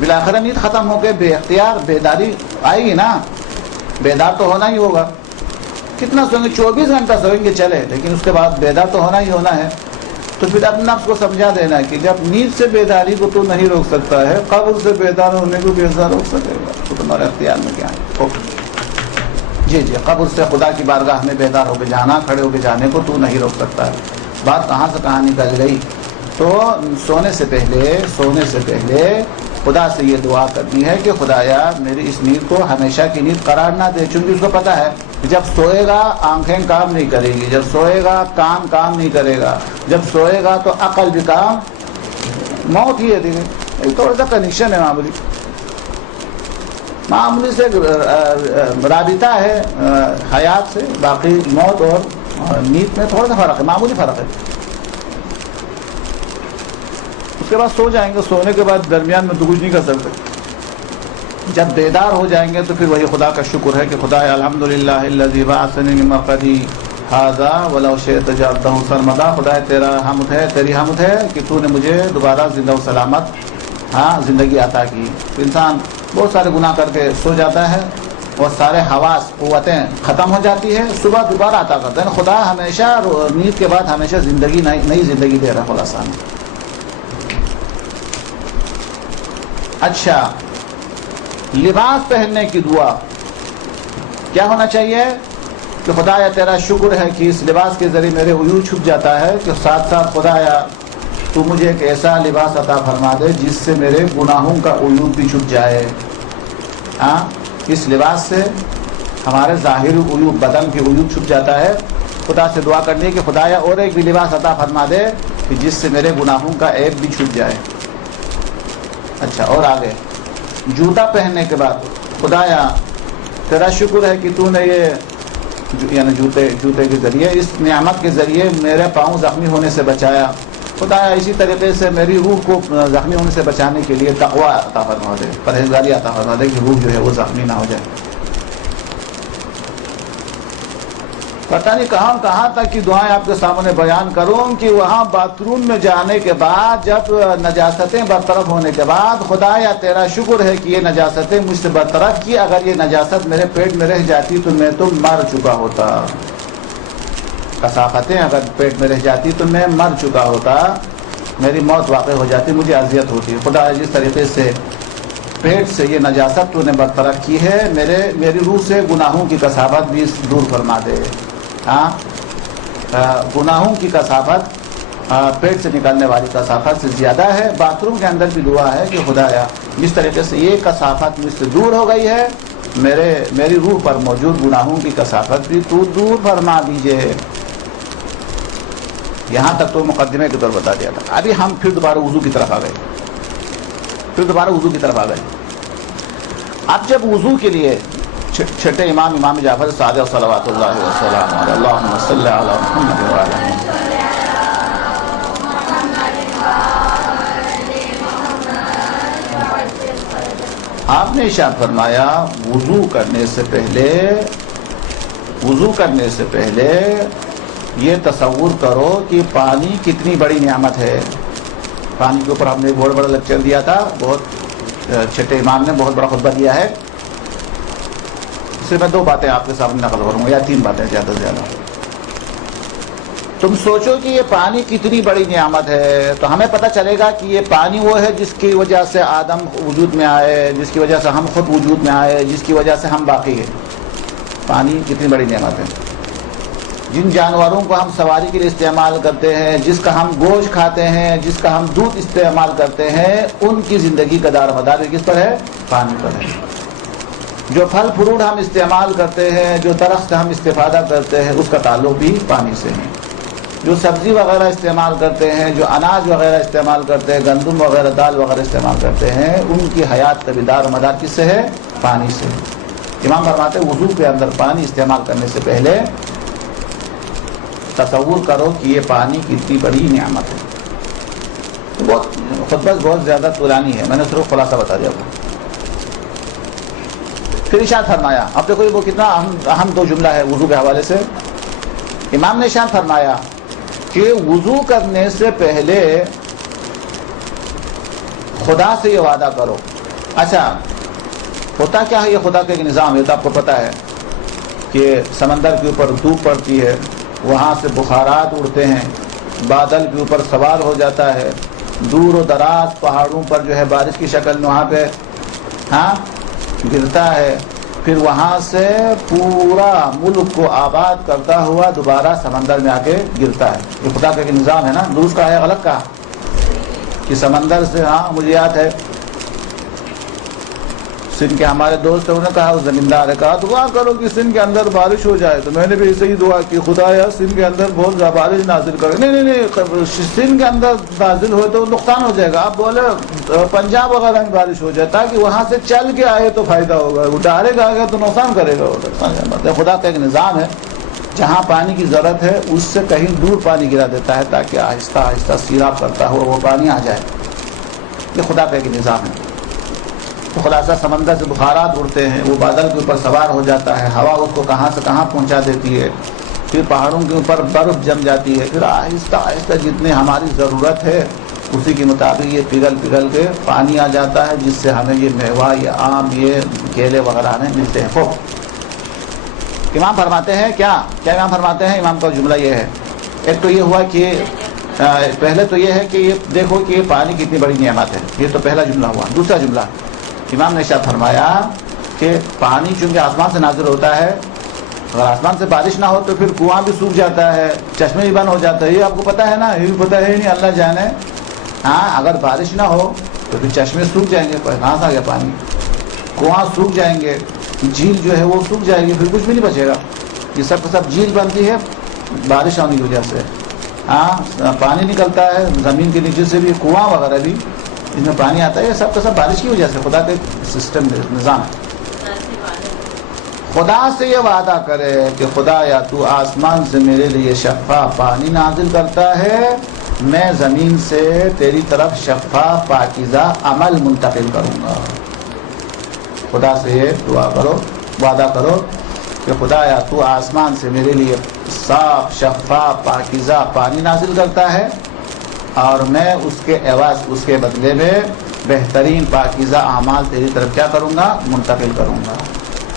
بالآخر نیند ختم ہو کے بے اختیار بیداری آئے گی نا، بیدار تو ہونا ہی ہوگا. کتنا سوئیں گے؟ 24 گھنٹہ سوئیں گے چلے، لیکن اس کے بعد بیدار تو ہونا ہی ہونا ہے. تو پھر اپنے نفس کو سمجھا دینا کہ جب نیند سے بیداری کو تو نہیں روک سکتا ہے، قبر سے بیدار ہونے کو کیسا روک سکے گا؟ تو تمہارے اختیار میں کیا ہے. جی قبر سے خدا کی بارگاہ میں بیدار ہو کے جانا، کھڑے ہو کے جانے کو تو نہیں روک سکتا ہے. بات کہاں سے کہاں نکل گئی. تو سونے سے پہلے خدا سے یہ دعا کرنی ہے کہ خدایا میری اس نیند کو ہمیشہ کی نیند قرار نہ دے. چونکہ اس کو پتا ہے جب سوئے گا آنکھیں کام نہیں کرے گی، جب سوئے گا کام نہیں کرے گا، جب سوئے گا تو عقل بھی کام، موت ہی ہے. دیکھیں تھوڑا سا کنیکشن ہے، معمولی سے رابطہ ہے حیات سے، باقی موت اور نیند میں تھوڑا سا فرق ہے، معمولی فرق ہے. اس کے بعد سو جائیں گے، سونے کے بعد درمیان میں تو کچھ نہیں کر سکتے. جب بیدار ہو جائیں گے تو پھر وہی خدا کا شکر ہے کہ خدا الحمدللہ الذی بعثنی من مرقدی ھذا ولو شئت جعلتہ سرمدا. خدا تیری حمد ہے کہ تو نے مجھے دوبارہ زندہ و سلامت زندگی عطا کی. انسان بہت سارے گناہ کر کے سو جاتا ہے اور سارے حواس قوتیں ختم ہو جاتی ہے، صبح دوبارہ عطا کرتا ہے. خدا ہمیشہ نیند کے بعد ہمیشہ زندگی نئی زندگی دے رہا ہے خلاصہ. اچھا لباس پہننے کی دعا کیا ہونا چاہیے کہ خدایا تیرا شکر ہے کہ اس لباس کے ذریعے میرے عیوب چھپ جاتا ہے، کہ ساتھ ساتھ خدایا تو مجھے ایک ایسا لباس عطا فرما دے جس سے میرے گناہوں کا عیوب بھی چھپ جائے. ہاں، اس لباس سے ہمارے ظاہری عیوب، بدن کے عیوب چھپ جاتا ہے. خدا سے دعا کرنی ہے کہ خدایا اور ایک بھی لباس عطا فرما دے کہ جس سے میرے گناہوں کا عیب بھی چھپ جائے. اچھا، اور آگے جوتا پہننے کے بعد خدایا تیرا شکر ہے کہ تو نے یہ یعنی جوتے کے ذریعے، اس نعمت کے ذریعے میرے پاؤں زخمی ہونے سے بچایا. خدایا اسی طریقے سے میری روح کو زخمی ہونے سے بچانے کے لیے تقوی عطا فرما دے، پرہیزگاری عطا فرما دے کہ روح جو ہے وہ زخمی نہ ہو جائے. پتہ نہیں کہاں تک کی دعائیں آپ کے سامنے بیان کروں کہ وہاں باتھ روم میں جانے کے بعد جب نجاستیں برطرف ہونے کے بعد خدایا تیرا شکر ہے کہ یہ نجاستیں مجھ سے برطرف کی، اگر یہ نجاست میرے پیٹ میں رہ جاتی تو میں تو مر چکا ہوتا. کثافتیں اگر پیٹ میں رہ جاتی تو میں مر چکا ہوتا، میری موت واقع ہو جاتی، مجھے اذیت ہوتی. خدا جس طریقے سے پیٹ سے یہ نجاست تو نے برطرف کی ہے، میری روح سے گناہوں کی کثافت بھی دور فرما دے. ہاں، گناہوں کی کثافت پیٹ سے نکلنے والی کثافت سے زیادہ ہے. باتھ روم کے اندر بھی دعا ہے کہ خدایا جس طریقے سے یہ کثافت مجھ سے دور ہو گئی ہے، میری روح پر موجود گناہوں کی کثافت بھی تو دور فرما دیجئے. یہاں تک تو مقدمے کے طور بتا دیا تھا. ابھی ہم پھر دوبارہ وضو کی طرف آ گئے. اب جب وضو کے لیے چھٹے امام جعفر صادق صلوات اللہ وسلم علیہ اللہم صلی علی محمد وعلی آپ نے ارشاد فرمایا وضو کرنے سے پہلے یہ تصور کرو کہ پانی کتنی بڑی نعمت ہے. پانی کے اوپر ہم نے ایک بہت بڑا لیکچر دیا تھا، بہت چھٹے امام نے بہت بڑا خطبہ دیا ہے. اس سے میں 2 باتیں آپ کے سامنے نقل کروں گا، یا 3 باتیں زیادہ سے زیادہ. تم سوچو کہ یہ پانی کتنی بڑی نعمت ہے تو ہمیں پتہ چلے گا کہ یہ پانی وہ ہے جس کی وجہ سے آدم وجود میں آئے، جس کی وجہ سے ہم خود وجود میں آئے، جس کی وجہ سے ہم باقی ہیں. پانی کتنی بڑی نعمت ہے. جن جانوروں کو ہم سواری کے لیے استعمال کرتے ہیں، جس کا ہم گوشت کھاتے ہیں، جس کا ہم دودھ استعمال کرتے ہیں، ان کی زندگی کا دار مدار کس پر ہے؟ پانی پر ہے. جو پھل فروٹ ہم استعمال کرتے ہیں، جو درخت ہم استفادہ کرتے ہیں، اس کا تعلق بھی پانی سے ہے. جو سبزی وغیرہ استعمال کرتے ہیں، جو اناج وغیرہ استعمال کرتے ہیں، گندم وغیرہ دال وغیرہ استعمال کرتے ہیں، ان کی حیات کا بھی دار مدار کس سے ہے؟ پانی سے. امام فرماتے ہیں وضو کے اندر پانی استعمال کرنے سے پہلے تصور کرو کہ یہ پانی کتنی بڑی نعمت ہے. خطبہ بہت زیادہ طولانی ہے، میں نے صرف خلاصہ بتا دیا. پھر ارشاد فرمایا، اب دیکھو وہ کتنا اہم 2 جملہ ہے وضو کے حوالے سے. امام نے ارشاد فرمایا کہ وضو کرنے سے پہلے خدا سے یہ وعدہ کرو. اچھا، ہوتا کیا ہے؟ یہ خدا کا ایک نظام ہے. تو آپ کو پتہ ہے کہ سمندر کے اوپر دھوپ پڑتی ہے، وہاں سے بخارات اڑتے ہیں، بادل کے اوپر سوار ہو جاتا ہے، دور و دراز پہاڑوں پر جو ہے بارش کی شکل میں وہاں پہ گرتا ہے، پھر وہاں سے پورا ملک کو آباد کرتا ہوا دوبارہ سمندر میں آ کے گرتا ہے. یہ خدا کا ایک نظام ہے نا. درست کہا ہے غلط کہا؟ کہ سمندر سے، مجھے یاد ہے سندھ کے ہمارے دوست ہیں، انہوں نے کہا، اس زمیندار نے کہا دعا کرو کہ سندھ کے اندر بارش ہو جائے. تو میں نے بھی اسے ہی دعا کی، خدا یا سندھ کے اندر بہت زیادہ بارش نازل کرے. نہیں، سندھ کے اندر نازل ہوئے تو نقصان ہو جائے گا. آپ بولے پنجاب وغیرہ میں بارش ہو جائے تاکہ وہاں سے چل کے آئے تو فائدہ ہوگا، وہ ڈائریکٹ آ گیا تو نقصان کرے گا. خدا کا ایک نظام ہے، جہاں پانی کی ضرورت ہے اس سے کہیں دور پانی گرا دیتا ہے تاکہ آہستہ آہستہ سیراب کرتا ہوا وہ پانی آ جائے. یہ خدا کا ایک نظام ہے. تو خلاصہ سمندر سے بخارات اڑتے ہیں، وہ بادل کے اوپر سوار ہو جاتا ہے، ہوا اس کو کہاں سے کہاں پہنچا دیتی ہے، پھر پہاڑوں کے اوپر برف جم جاتی ہے، پھر آہستہ آہستہ جتنی ہماری ضرورت ہے اسی کے مطابق یہ پگھل کے پانی آ جاتا ہے، جس سے ہمیں یہ میوہ، یہ آم، یہ کیلے وغیرہ ہمیں ملتے ہیں. امام فرماتے ہیں کیا امام فرماتے ہیں؟ امام کا جملہ یہ ہے، ایک تو یہ ہوا کہ پہلے تو یہ ہے کہ یہ دیکھو کہ یہ پانی کتنی بڑی نعمت ہے. یہ تو پہلا جملہ ہوا. دوسرا جملہ امام نے ارشاد فرمایا کہ پانی چونکہ آسمان سے نازل ہوتا ہے، اگر آسمان سے بارش نہ ہو تو پھر کنواں بھی سوکھ جاتا ہے، چشمے بھی بند ہو جاتا ہے. یہ آپ کو پتہ ہے نا؟ یہ بھی پتہ ہے نہیں، اللہ جانے. ہاں اگر بارش نہ ہو تو پھر چشمے سوکھ جائیں گے، کہاں سے آ گیا پانی، کنواں سوکھ جائیں گے، جھیل جو ہے وہ سوکھ جائے گی، پھر کچھ بھی نہیں بچے گا۔ یہ سب کا سب جھیل بنتی ہے بارش ہونے کی وجہ سے، ہاں پانی نکلتا ہے زمین کے نیچے سے بھی، کنواں وغیرہ بھی اس میں پانی آتا ہے، یہ سب کا سب بارش کی وجہ سے، خدا کے سسٹم نظام ہے۔ خدا سے یہ وعدہ کرے کہ خدا یا تو آسمان سے میرے لیے شفاف پانی نازل کرتا ہے، میں زمین سے تیری طرف شفاف پاکیزہ عمل منتقل کروں گا۔ خدا سے یہ دعا کرو، وعدہ کرو کہ خدا یا تو آسمان سے میرے لیے صاف شفاف پاکیزہ پانی نازل کرتا ہے، اور میں اس کے عوض، اس کے بدلے میں بہترین پاکیزہ اعمال تیری طرف کیا کروں گا، منتقل کروں گا۔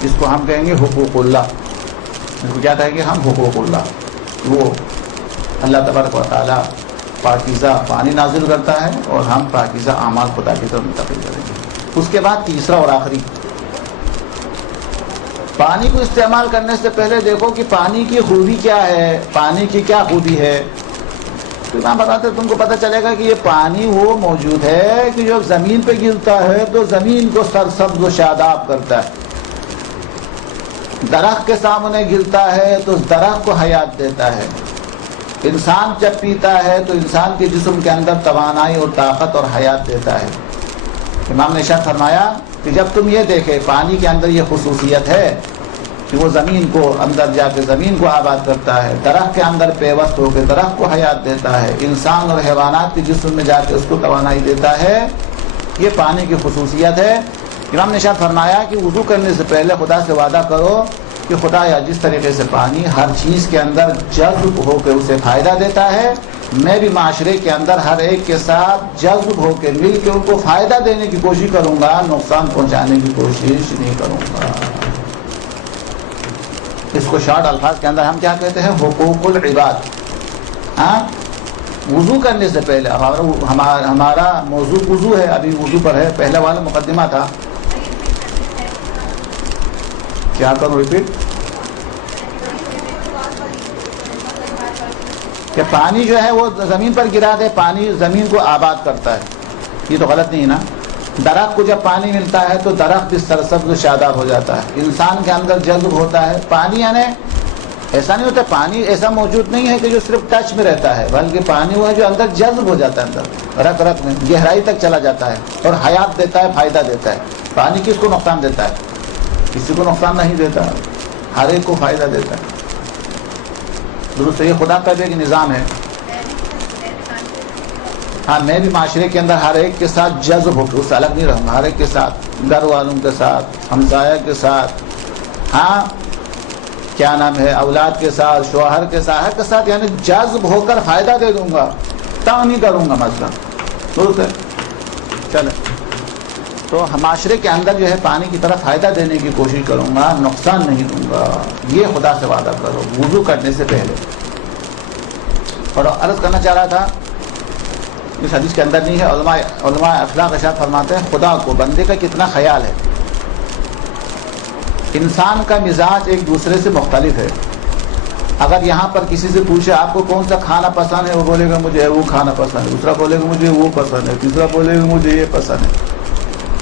اس کو ہم کہیں گے حقوق اللہ، اس کو کیا کہیں گے ہم، حقوق اللہ۔ وہ اللہ تبارک و تعالیٰ پاکیزہ پانی نازل کرتا ہے اور ہم پاکیزہ اعمال خدا کی طرف منتقل کریں گے۔ اس کے بعد تیسرا اور آخری، پانی کو استعمال کرنے سے پہلے دیکھو کہ پانی کی خوبی کیا ہے، پانی کی کیا خوبی ہے، تو میں بتاتے تم کو پتہ چلے گا کہ یہ پانی وہ موجود ہے کہ جو زمین پہ گرتا ہے تو زمین کو سرسبز و شاداب کرتا ہے، درخت کے سامنے گرتا ہے تو اس درخت کو حیات دیتا ہے، انسان جب پیتا ہے تو انسان کے جسم کے اندر توانائی اور طاقت اور حیات دیتا ہے۔ امام نے ارشاد فرمایا کہ جب تم یہ دیکھے پانی کے اندر یہ خصوصیت ہے کہ وہ زمین کو اندر جا کے زمین کو آباد کرتا ہے، درخت کے اندر پیوست ہو کے درخت کو حیات دیتا ہے، انسان اور حیوانات کے جسم میں جا کے اس کو توانائی دیتا ہے، یہ پانی کی خصوصیت ہے۔ امام نے ارشاد فرمایا کہ وضو کرنے سے پہلے خدا سے وعدہ کرو کہ خدا یا جس طریقے سے پانی ہر چیز کے اندر جذب ہو کے اسے فائدہ دیتا ہے، میں بھی معاشرے کے اندر ہر ایک کے ساتھ جذب ہو کے مل کے ان کو فائدہ دینے کی کوشش کروں گا، نقصان پہنچانے کی کوشش نہیں کروں گا۔ اس کو شارٹ الفاظ کے اندر ہم کیا کہتے ہیں، حقوق العباد۔ ہاں وضو کرنے سے پہلے ہمارا موضوع وضو ہے، ابھی وضو پر ہے، پہلا والا مقدمہ تھا، کیا کروں ریپیٹ، کہ پانی جو ہے وہ زمین پر گرا دے، پانی زمین کو آباد کرتا ہے، یہ تو غلط نہیں ہے نا۔ درخت کو جب پانی ملتا ہے تو درخت بھی سرسبز و شاداب ہو جاتا ہے، انسان کے اندر جذب ہوتا ہے پانی، یعنی ایسا نہیں ہوتا پانی ایسا موجود نہیں ہے کہ جو صرف ٹچ میں رہتا ہے، بلکہ پانی وہ ہے جو اندر جذب ہو جاتا ہے، اندر رگ رگ میں گہرائی تک چلا جاتا ہے اور حیات دیتا ہے، فائدہ دیتا ہے۔ پانی کس کو نقصان دیتا ہے، کسی کو نقصان نہیں دیتا، ہر ایک کو فائدہ دیتا ہے۔ درست یہ خدا کا بھی ایک نظام ہے۔ ہاں میں بھی معاشرے کے اندر ہر ایک کے ساتھ جذب ہو کے اس سے الگ نہیں رہوں گا، ہر ایک کے ساتھ، گھر والوں کے ساتھ، ہمسایہ کے ساتھ، ہاں کیا نام ہے، اولاد کے ساتھ، شوہر کے ساتھ، ہر کے ساتھ، یعنی جذب ہو کر فائدہ دے دوں گا، تنگ نہیں کروں گا مثلا۔ درست ہے، چلے تو معاشرے کے اندر جو ہے پانی کی طرف فائدہ دینے کی کوشش کروں گا، نقصان نہیں دوں گا، یہ خدا سے وعدہ کرو وضو کرنے سے پہلے۔ اور عرض کرنا چاہ رہا تھا، اس حدیث کے اندر نہیں ہے، علماء اخلاق ارشاد فرماتے ہیں خدا کو بندے کا کتنا خیال ہے۔ انسان کا مزاج ایک دوسرے سے مختلف ہے۔ اگر یہاں پر کسی سے پوچھے آپ کو کون سا کھانا پسند ہے، وہ بولے گا مجھے وہ کھانا پسند ہے، دوسرا بولے گا مجھے وہ پسند ہے، تیسرا بولے گا مجھے یہ پسند ہے۔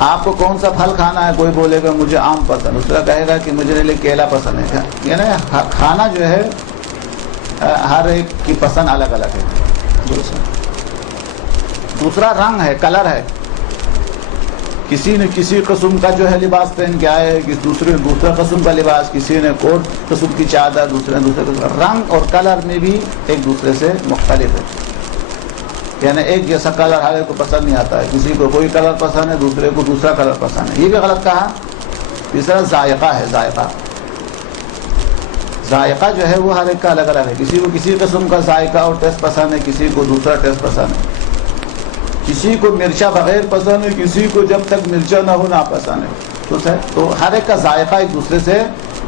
آپ کو کون سا پھل کھانا ہے، کوئی بولے گا مجھے آم پسند، دوسرا کہے گا کہ مجھے کیلا پسند ہے۔ یعنی کھانا جو ہے ہر ایک کی پسند الگ الگ ہے۔ دوسرا رنگ ہے، کلر ہے، کسی نے کسی قسم کا جو ہے لباس پہن کے آئے، دوسرا قسم کا لباس، کسی نے کوٹ قسم کی چادر، دوسرے قسم، رنگ اور کلر میں بھی ایک دوسرے سے مختلف ہے۔ یعنی ایک جیسا کلر ہر ایک کو پسند نہیں آتا ہے، کسی کو کوئی کلر پسند ہے، دوسرے کو دوسرا کلر پسند ہے، یہ بھی غلط کہا۔ تیسرا ذائقہ ہے، ذائقہ جو ہے وہ ہر ایک کا الگ الگ ہے، کسی کو کسی قسم کا ذائقہ اور ٹیسٹ پسند ہے، کسی کو دوسرا ٹیسٹ پسند ہے، کسی کو مرچا بغیر پسند ہے، کسی کو جب تک مرچا نہ ہو نہ پسند ہے۔ تو ہر ایک کا ذائقہ ایک دوسرے سے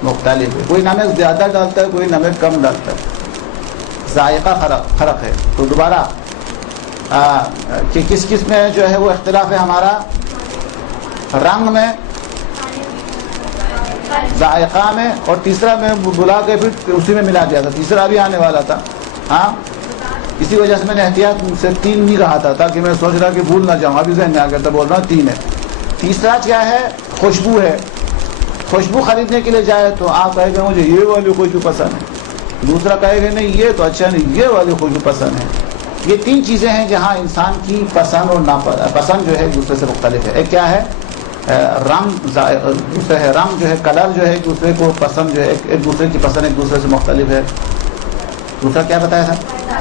مختلف ہے، کوئی نمک زیادہ ڈالتا ہے، کوئی نمک کم ڈالتا ہے، ذائقہ فرق ہے۔ تو دوبارہ کہ کس میں جو ہے وہ اختلاف ہے ہمارا، رنگ میں، ذائقہ میں، اور تیسرا میں بلا کے پھر اسی میں ملا دیا تھا، تیسرا بھی آنے والا تھا، ہاں اسی وجہ سے میں نے احتیاط سے 3 نہیں کہا تھا تاکہ میں سوچ رہا کہ بھول نہ جاؤں، ابھی ذہن میں آ گیا تو بول رہا ہوں 3 ہے۔ تیسرا کیا ہے؟ خوشبو ہے۔ خوشبو خریدنے کے لیے جائے تو آپ کہے گا مجھے یہ والی خوشبو پسند ہے، دوسرا کہے گا نہیں یہ تو اچھا نہیں، یہ والی خوشبو پسند ہے۔ یہ 3 چیزیں ہیں جہاں انسان کی پسند اور ناپسند جو ہے ایک دوسرے سے مختلف ہے۔ ایک کیا ہے؟ رنگ، دوسرا ہے رنگ جو ہے، کلر جو ہے ایک دوسرے کو پسند جو ہے، ایک دوسرے کی پسند ایک دوسرے سے مختلف ہے۔ دوسرا کیا بتایا تھا؟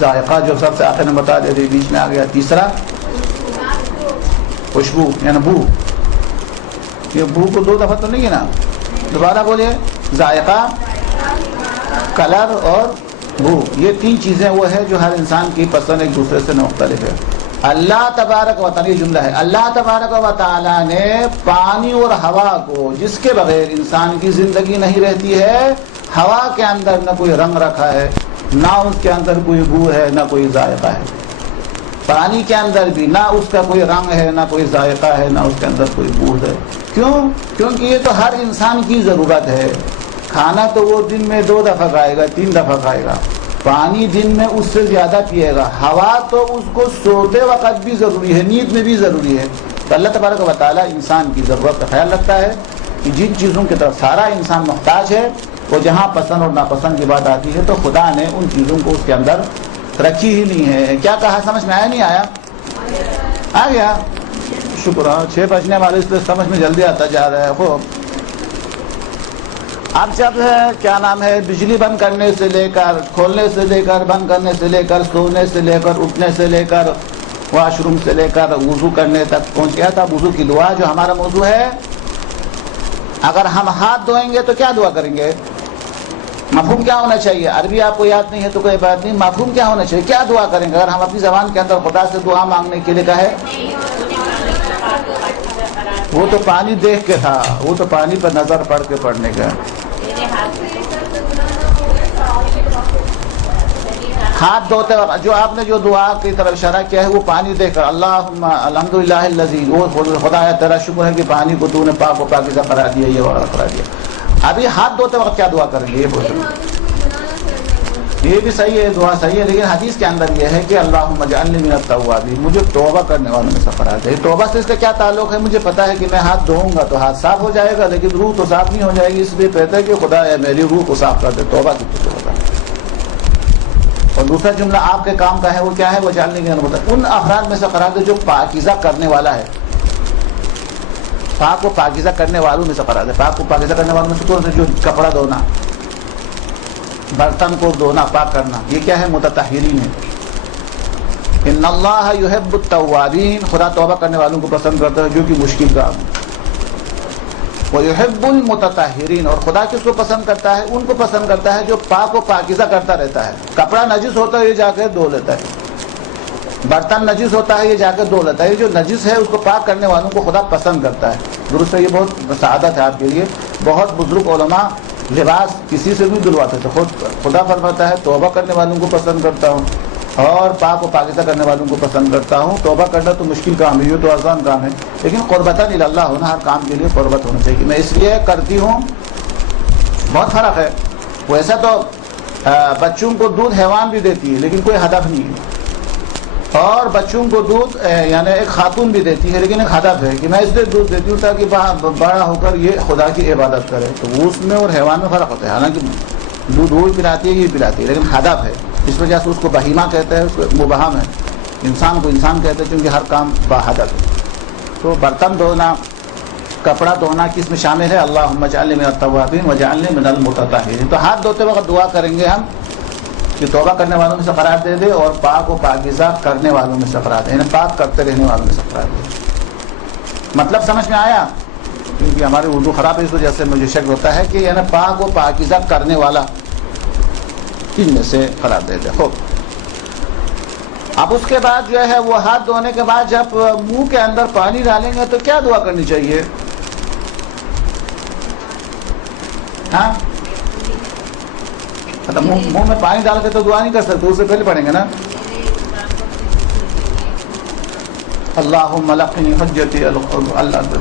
ذائقہ، جو سب سے آخر میں بتا دے دے، بیچ میں آ گیا۔ تیسرا خوشبو یعنی بو، یہ بو کو 2 دفعہ تو نہیں ہے نا، دوبارہ بولیے۔ ذائقہ، کلر اور بو، یہ 3 چیزیں وہ ہے جو ہر انسان کی پسند ایک دوسرے سے مختلف ہے۔ اللہ تبارک و تعالی، یہ جملہ ہے، اللہ تبارک و تعالی نے پانی اور ہوا کو، جس کے بغیر انسان کی زندگی نہیں رہتی ہے، ہوا کے اندر نہ کوئی رنگ رکھا ہے، نہ اس کے اندر کوئی بو ہے، نہ کوئی ذائقہ ہے۔ پانی کے اندر بھی نہ اس کا کوئی رنگ ہے، نہ کوئی ذائقہ ہے، نہ اس کے اندر کوئی بو ہے۔ کیوں؟ کیونکہ یہ تو ہر انسان کی ضرورت ہے۔ کھانا تو وہ دن میں 2 دفعہ کھائے گا، 3 دفعہ کھائے گا، پانی دن میں اس سے زیادہ پیے گا، ہوا تو اس کو سوتے وقت بھی ضروری ہے، نیند میں بھی ضروری ہے۔ تو اللہ تبارک و تعالیٰ انسان کی ضرورت کا خیال رکھتا ہے کہ جن چیزوں کی طرف سارا انسان محتاج ہے، وہ جہاں پسند اور ناپسند کی بات آتی ہے تو خدا نے ان چیزوں کو اس کے اندر رکھی ہی نہیں ہے۔ کیا کہا؟ سمجھ میں آیا نہیں آیا؟ آ گیا؟ شکر ہے، 6 بجنے والے، اس لیے سمجھ میں جلدی آتا جا رہا ہے۔ خوب، اب جب ہے کیا نام ہے، بجلی بند کرنے سے لے کر، کھولنے سے لے کر، بند کرنے سے لے کر، سونے سے لے کر، اٹھنے سے لے کر، واش روم سے لے کر وضو کرنے تک پہنچ گیا تھا۔ وضو کی دعا جو ہمارا موضوع ہے، اگر ہم ہاتھ دھوئیں گے تو کیا دعا کریں گے؟ مفہوم کیا ہونا چاہیے؟ عربی آپ کو یاد نہیں ہے تو کوئی بات نہیں، مفہوم کیا ہونا چاہیے؟ کیا دعا کریں گے اگر ہم اپنی زبان کے اندر خدا سے دعا مانگنے کے لیے کہے؟ وہ تو پانی دیکھ کے تھا، وہ تو پانی پر نظر پڑ کے پڑھنے کا۔ ہاتھ دھوتے وقت جو آپ نے جو دعا کی طرف اشارہ کیا ہے وہ پانی دیکھ کر، اللہم الحمدللہ الذی، وہ خدا ہے تیرا شکر ہے کہ پانی کو تو نے پاک و پاکیزہ قرار دیا، یہ وغیرہ قرار دیا۔ ابھی ہاتھ دھوتے وقت کیا دعا کریں گے؟ یہ بولتے ہیں، یہ بھی صحیح ہے، دعا صحیح ہے، لیکن حدیث کے اندر یہ ہے کہ اللہم اجعلنی من التوابین، مجھے توبہ کرنے والوں میں سے قرار دے۔ توبہ سے اس کا کیا تعلق ہے؟ مجھے پتا ہے کہ میں ہاتھ دھوؤں گا تو ہاتھ صاف ہو جائے گا، لیکن روح تو صاف نہیں ہو جائے گی، اس لیے کہتے ہیں کہ خدا ہے میری روح کو صاف کر دے، توبہ کی ضرورت ہے۔ اور دوسرا جملہ آپ کے کام کا ہے، وہ کیا ہے؟ وہ جاننے کی ضرورت ہے، ان افراد میں سے قرار دے جو پاکیزہ کرنے والا ہے، پاک و پاکیزہ کرنے والوں میں سے قرار دے۔ پاک و پاکیزہ کرنے والوں میں سے کون سے؟ جو کپڑا دھونا، برتن کو دھونا، پاک کرنا، یہ کیا ہے؟ متطہرین ہے۔ ان اللہ یحب التوابین، خدا توبہ کرنے والوں کو پسند کرتا ہے جو کہ مشکل کام ہے۔ وَيُحِبُّ الْمُتَطَهِّرِينَ، اور خدا کس کو پسند کرتا ہے؟ ان کو پسند کرتا ہے جو پاک و پاکیزہ کرتا رہتا ہے۔ کپڑا نجس ہوتا ہے یہ جا کے دھو لیتا ہے، برتن نجس ہوتا ہے یہ جا کے دھو لیتا ہے، یہ جو نجس ہے اس کو پاک کرنے والوں کو خدا پسند کرتا ہے۔ درست ہے، یہ بہت سعادت ہے آپ کے لیے۔ بہت بزرگ علماء لباس کسی سے بھی دلواتے تھے، خدا فرماتا ہے توبہ کرنے والوں کو پسند کرتا ہوں اور پاک و پاکیزہ کرنے والوں کو پسند کرتا ہوں۔ توبہ کرنا تو مشکل کام ہے، یہ تو آسان کام ہے، لیکن قربتاً الی اللہ ہونا، ہر کام کے لیے قربت ہونا چاہیے کہ میں اس لیے کرتی ہوں۔ بہت فرق ہے، ویسا تو بچوں کو دودھ حیوان بھی دیتی ہے لیکن کوئی ہدف نہیں ہے، اور بچوں کو دودھ یعنی ایک خاتون بھی دیتی ہے لیکن ایک ہدف ہے کہ میں اس لیے دودھ دیتی ہوں تاکہ بڑا ہو کر یہ خدا کی عبادت کرے۔ تو اس میں اور حیوان میں فرق ہوتا ہے، حالانکہ دودھ وہ پلاتی ہے یہ پلاتی ہے لیکن ہدف ہے، اس وجہ سے اس کو بہیمہ کہتے ہیں، اس کو مبہم ہے۔ انسان کو انسان کہتے ہیں کیونکہ ہر کام باہدف ہے۔ تو برتن دھونا، کپڑا دھونا کس میں شامل ہے؟ اللہم اجعلنی من التوابین واجعلنی من المتطہرین۔ تو ہاتھ دھوتے وقت دعا کریں گے ہم کہ توبہ کرنے والوں میں سے قرار دے دے اور پاک و پاکیزہ کرنے والوں میں سے قرار دے، یعنی پاک کرتے رہنے والوں میں سے قرار دے۔ مطلب سمجھ میں آیا؟ کیونکہ ہماری اردو خراب ہے اس وجہ سے مجھے شک ہوتا ہے کہ یعنی پاک و پاکیزہ کرنے والا ان میں سے قرار دے دے۔ خوب، اب اس کے بعد جو ہے وہ ہاتھ دھونے کے بعد جب منہ کے اندر پانی ڈالیں گے تو کیا دعا کرنی چاہیے؟ ہاں، منہ میں پانی ڈال کے تو دعا نہیں کر سکتے، اس سے پہلے پڑھیں گے نا، اللہم لقنی حجتی،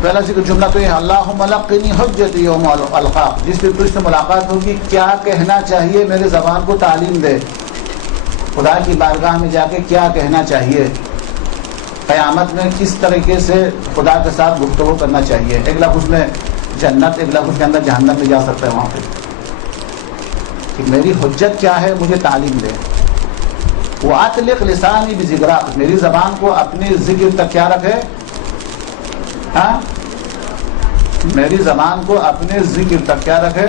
پہلا ذکر جملہ تو یہ ہے، اللہم لقنی حجتی یوم القاک، جس دن تجھ سے ملاقات ہوگی کیا کہنا چاہیے میرے زبان کو تعلیم دے۔ خدا کی بارگاہ میں جا کے کیا کہنا چاہیے، قیامت میں کس طریقے سے خدا کے ساتھ گفتگو کرنا چاہیے. ایک لفظ میں جنت، ایک لفظ کے اندر جہنم میں جا سکتا ہے. وہاں پہ کہ میری حجت کیا ہے، مجھے تعلیم دے. وَأَطْلِقْ لِسَانِي بِذِكْرَاكَ، میری زبان کو اپنی ذکر تک کیا رکھے، ہاں میری زبان کو اپنے ذکر تک کیا رکھے،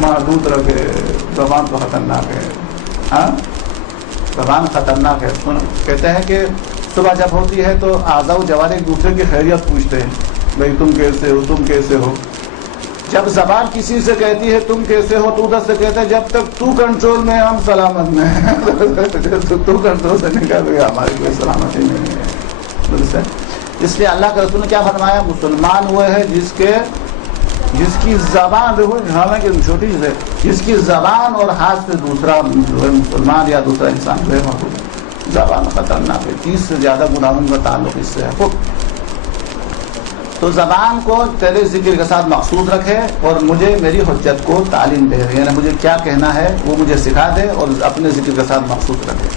محدود رکھے. زبان تو خطرناک ہے، ہاں زبان خطرناک ہے. کہتے ہیں کہ صبح جب ہوتی ہے تو اعضاء و جوارح ایک دوسرے کی خیریت پوچھتے ہیں، بھائی تم کیسے ہو، تم کیسے ہو. جب زبان کسی سے کہتی ہے تم کیسے ہو تو ادھر سے کہتے ہیں جب تک تو کنٹرول میں ہم سلامت میں ہیں. تو کنٹرول سے نکل گیا، ہماری کوئی سلامتی نہیں ہے. درست ہے. اس لیے اللہ کے رسول نے کیا فرمایا، مسلمان وہ ہے جس کی زبان، دیکھو حالانکہ چھوٹی چیز ہے، جس کی زبان اور ہاتھ سے دوسرا مسلمان یا دوسرا انسان جو ہے محفوظ ہے. زبان خطرناک ہے، 30 سے زیادہ گناہوں کا تعلق اس سے ہے. تو زبان کو تیرے ذکر کے ساتھ مخصوص رکھے اور مجھے میری حجت کو تعلیم دے، یعنی مجھے کیا کہنا ہے وہ مجھے سکھا دے اور اپنے ذکر کے ساتھ مخصوص رکھے.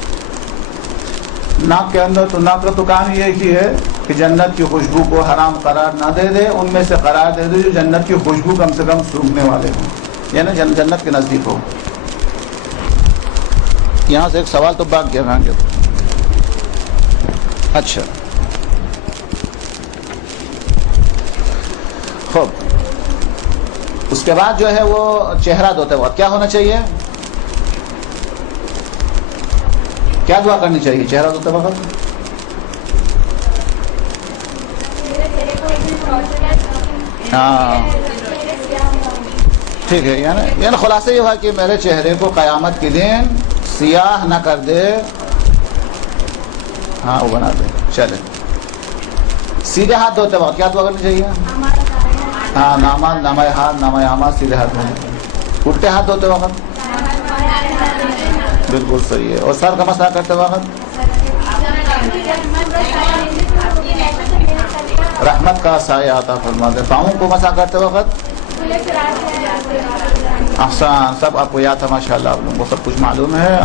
ناک کے اندر تو ناک کا تو کام یہ ہی ہے کہ جنت کی خوشبو کو حرام قرار نہ دے دے، ان میں سے قرار دے دے جو جنت کی خوشبو کم سے کم سونگھنے والے ہوں، یعنی جنت کے نزدیک ہو. یہاں سے ایک سوال تو باقی ہے. اچھا خوب. اس کے بعد جو ہے وہ چہرہ دھوتے وقت کیا ہونا چاہیے، کیا دعا کرنی چاہیے چہرہ دھوتے وقت؟ ہاں ٹھیک ہے. یعنی خلاصہ یہ ہوا کہ میرے چہرے کو قیامت کے دن سیاہ نہ کر دے. ہاں وہ بنا دے. چلے سیدھے ہاتھ دھوتے وقت کیا دعا کرنی چاہیے؟ ہاں نامہ ہاتھ، نامہ اعمال سیدھے ہاتھ میں. الٹے ہاتھ دھوتے وقت بالکل صحیح ہے. اور سر کا مسح کرتے وقت رحمت کا سایہ عطا فرما دے. پاؤں کو مسح کرتے وقت احسان. سب آپ کو یاد ہے ماشاء اللہ، آپ لوگوں کو سب کچھ معلوم ہے.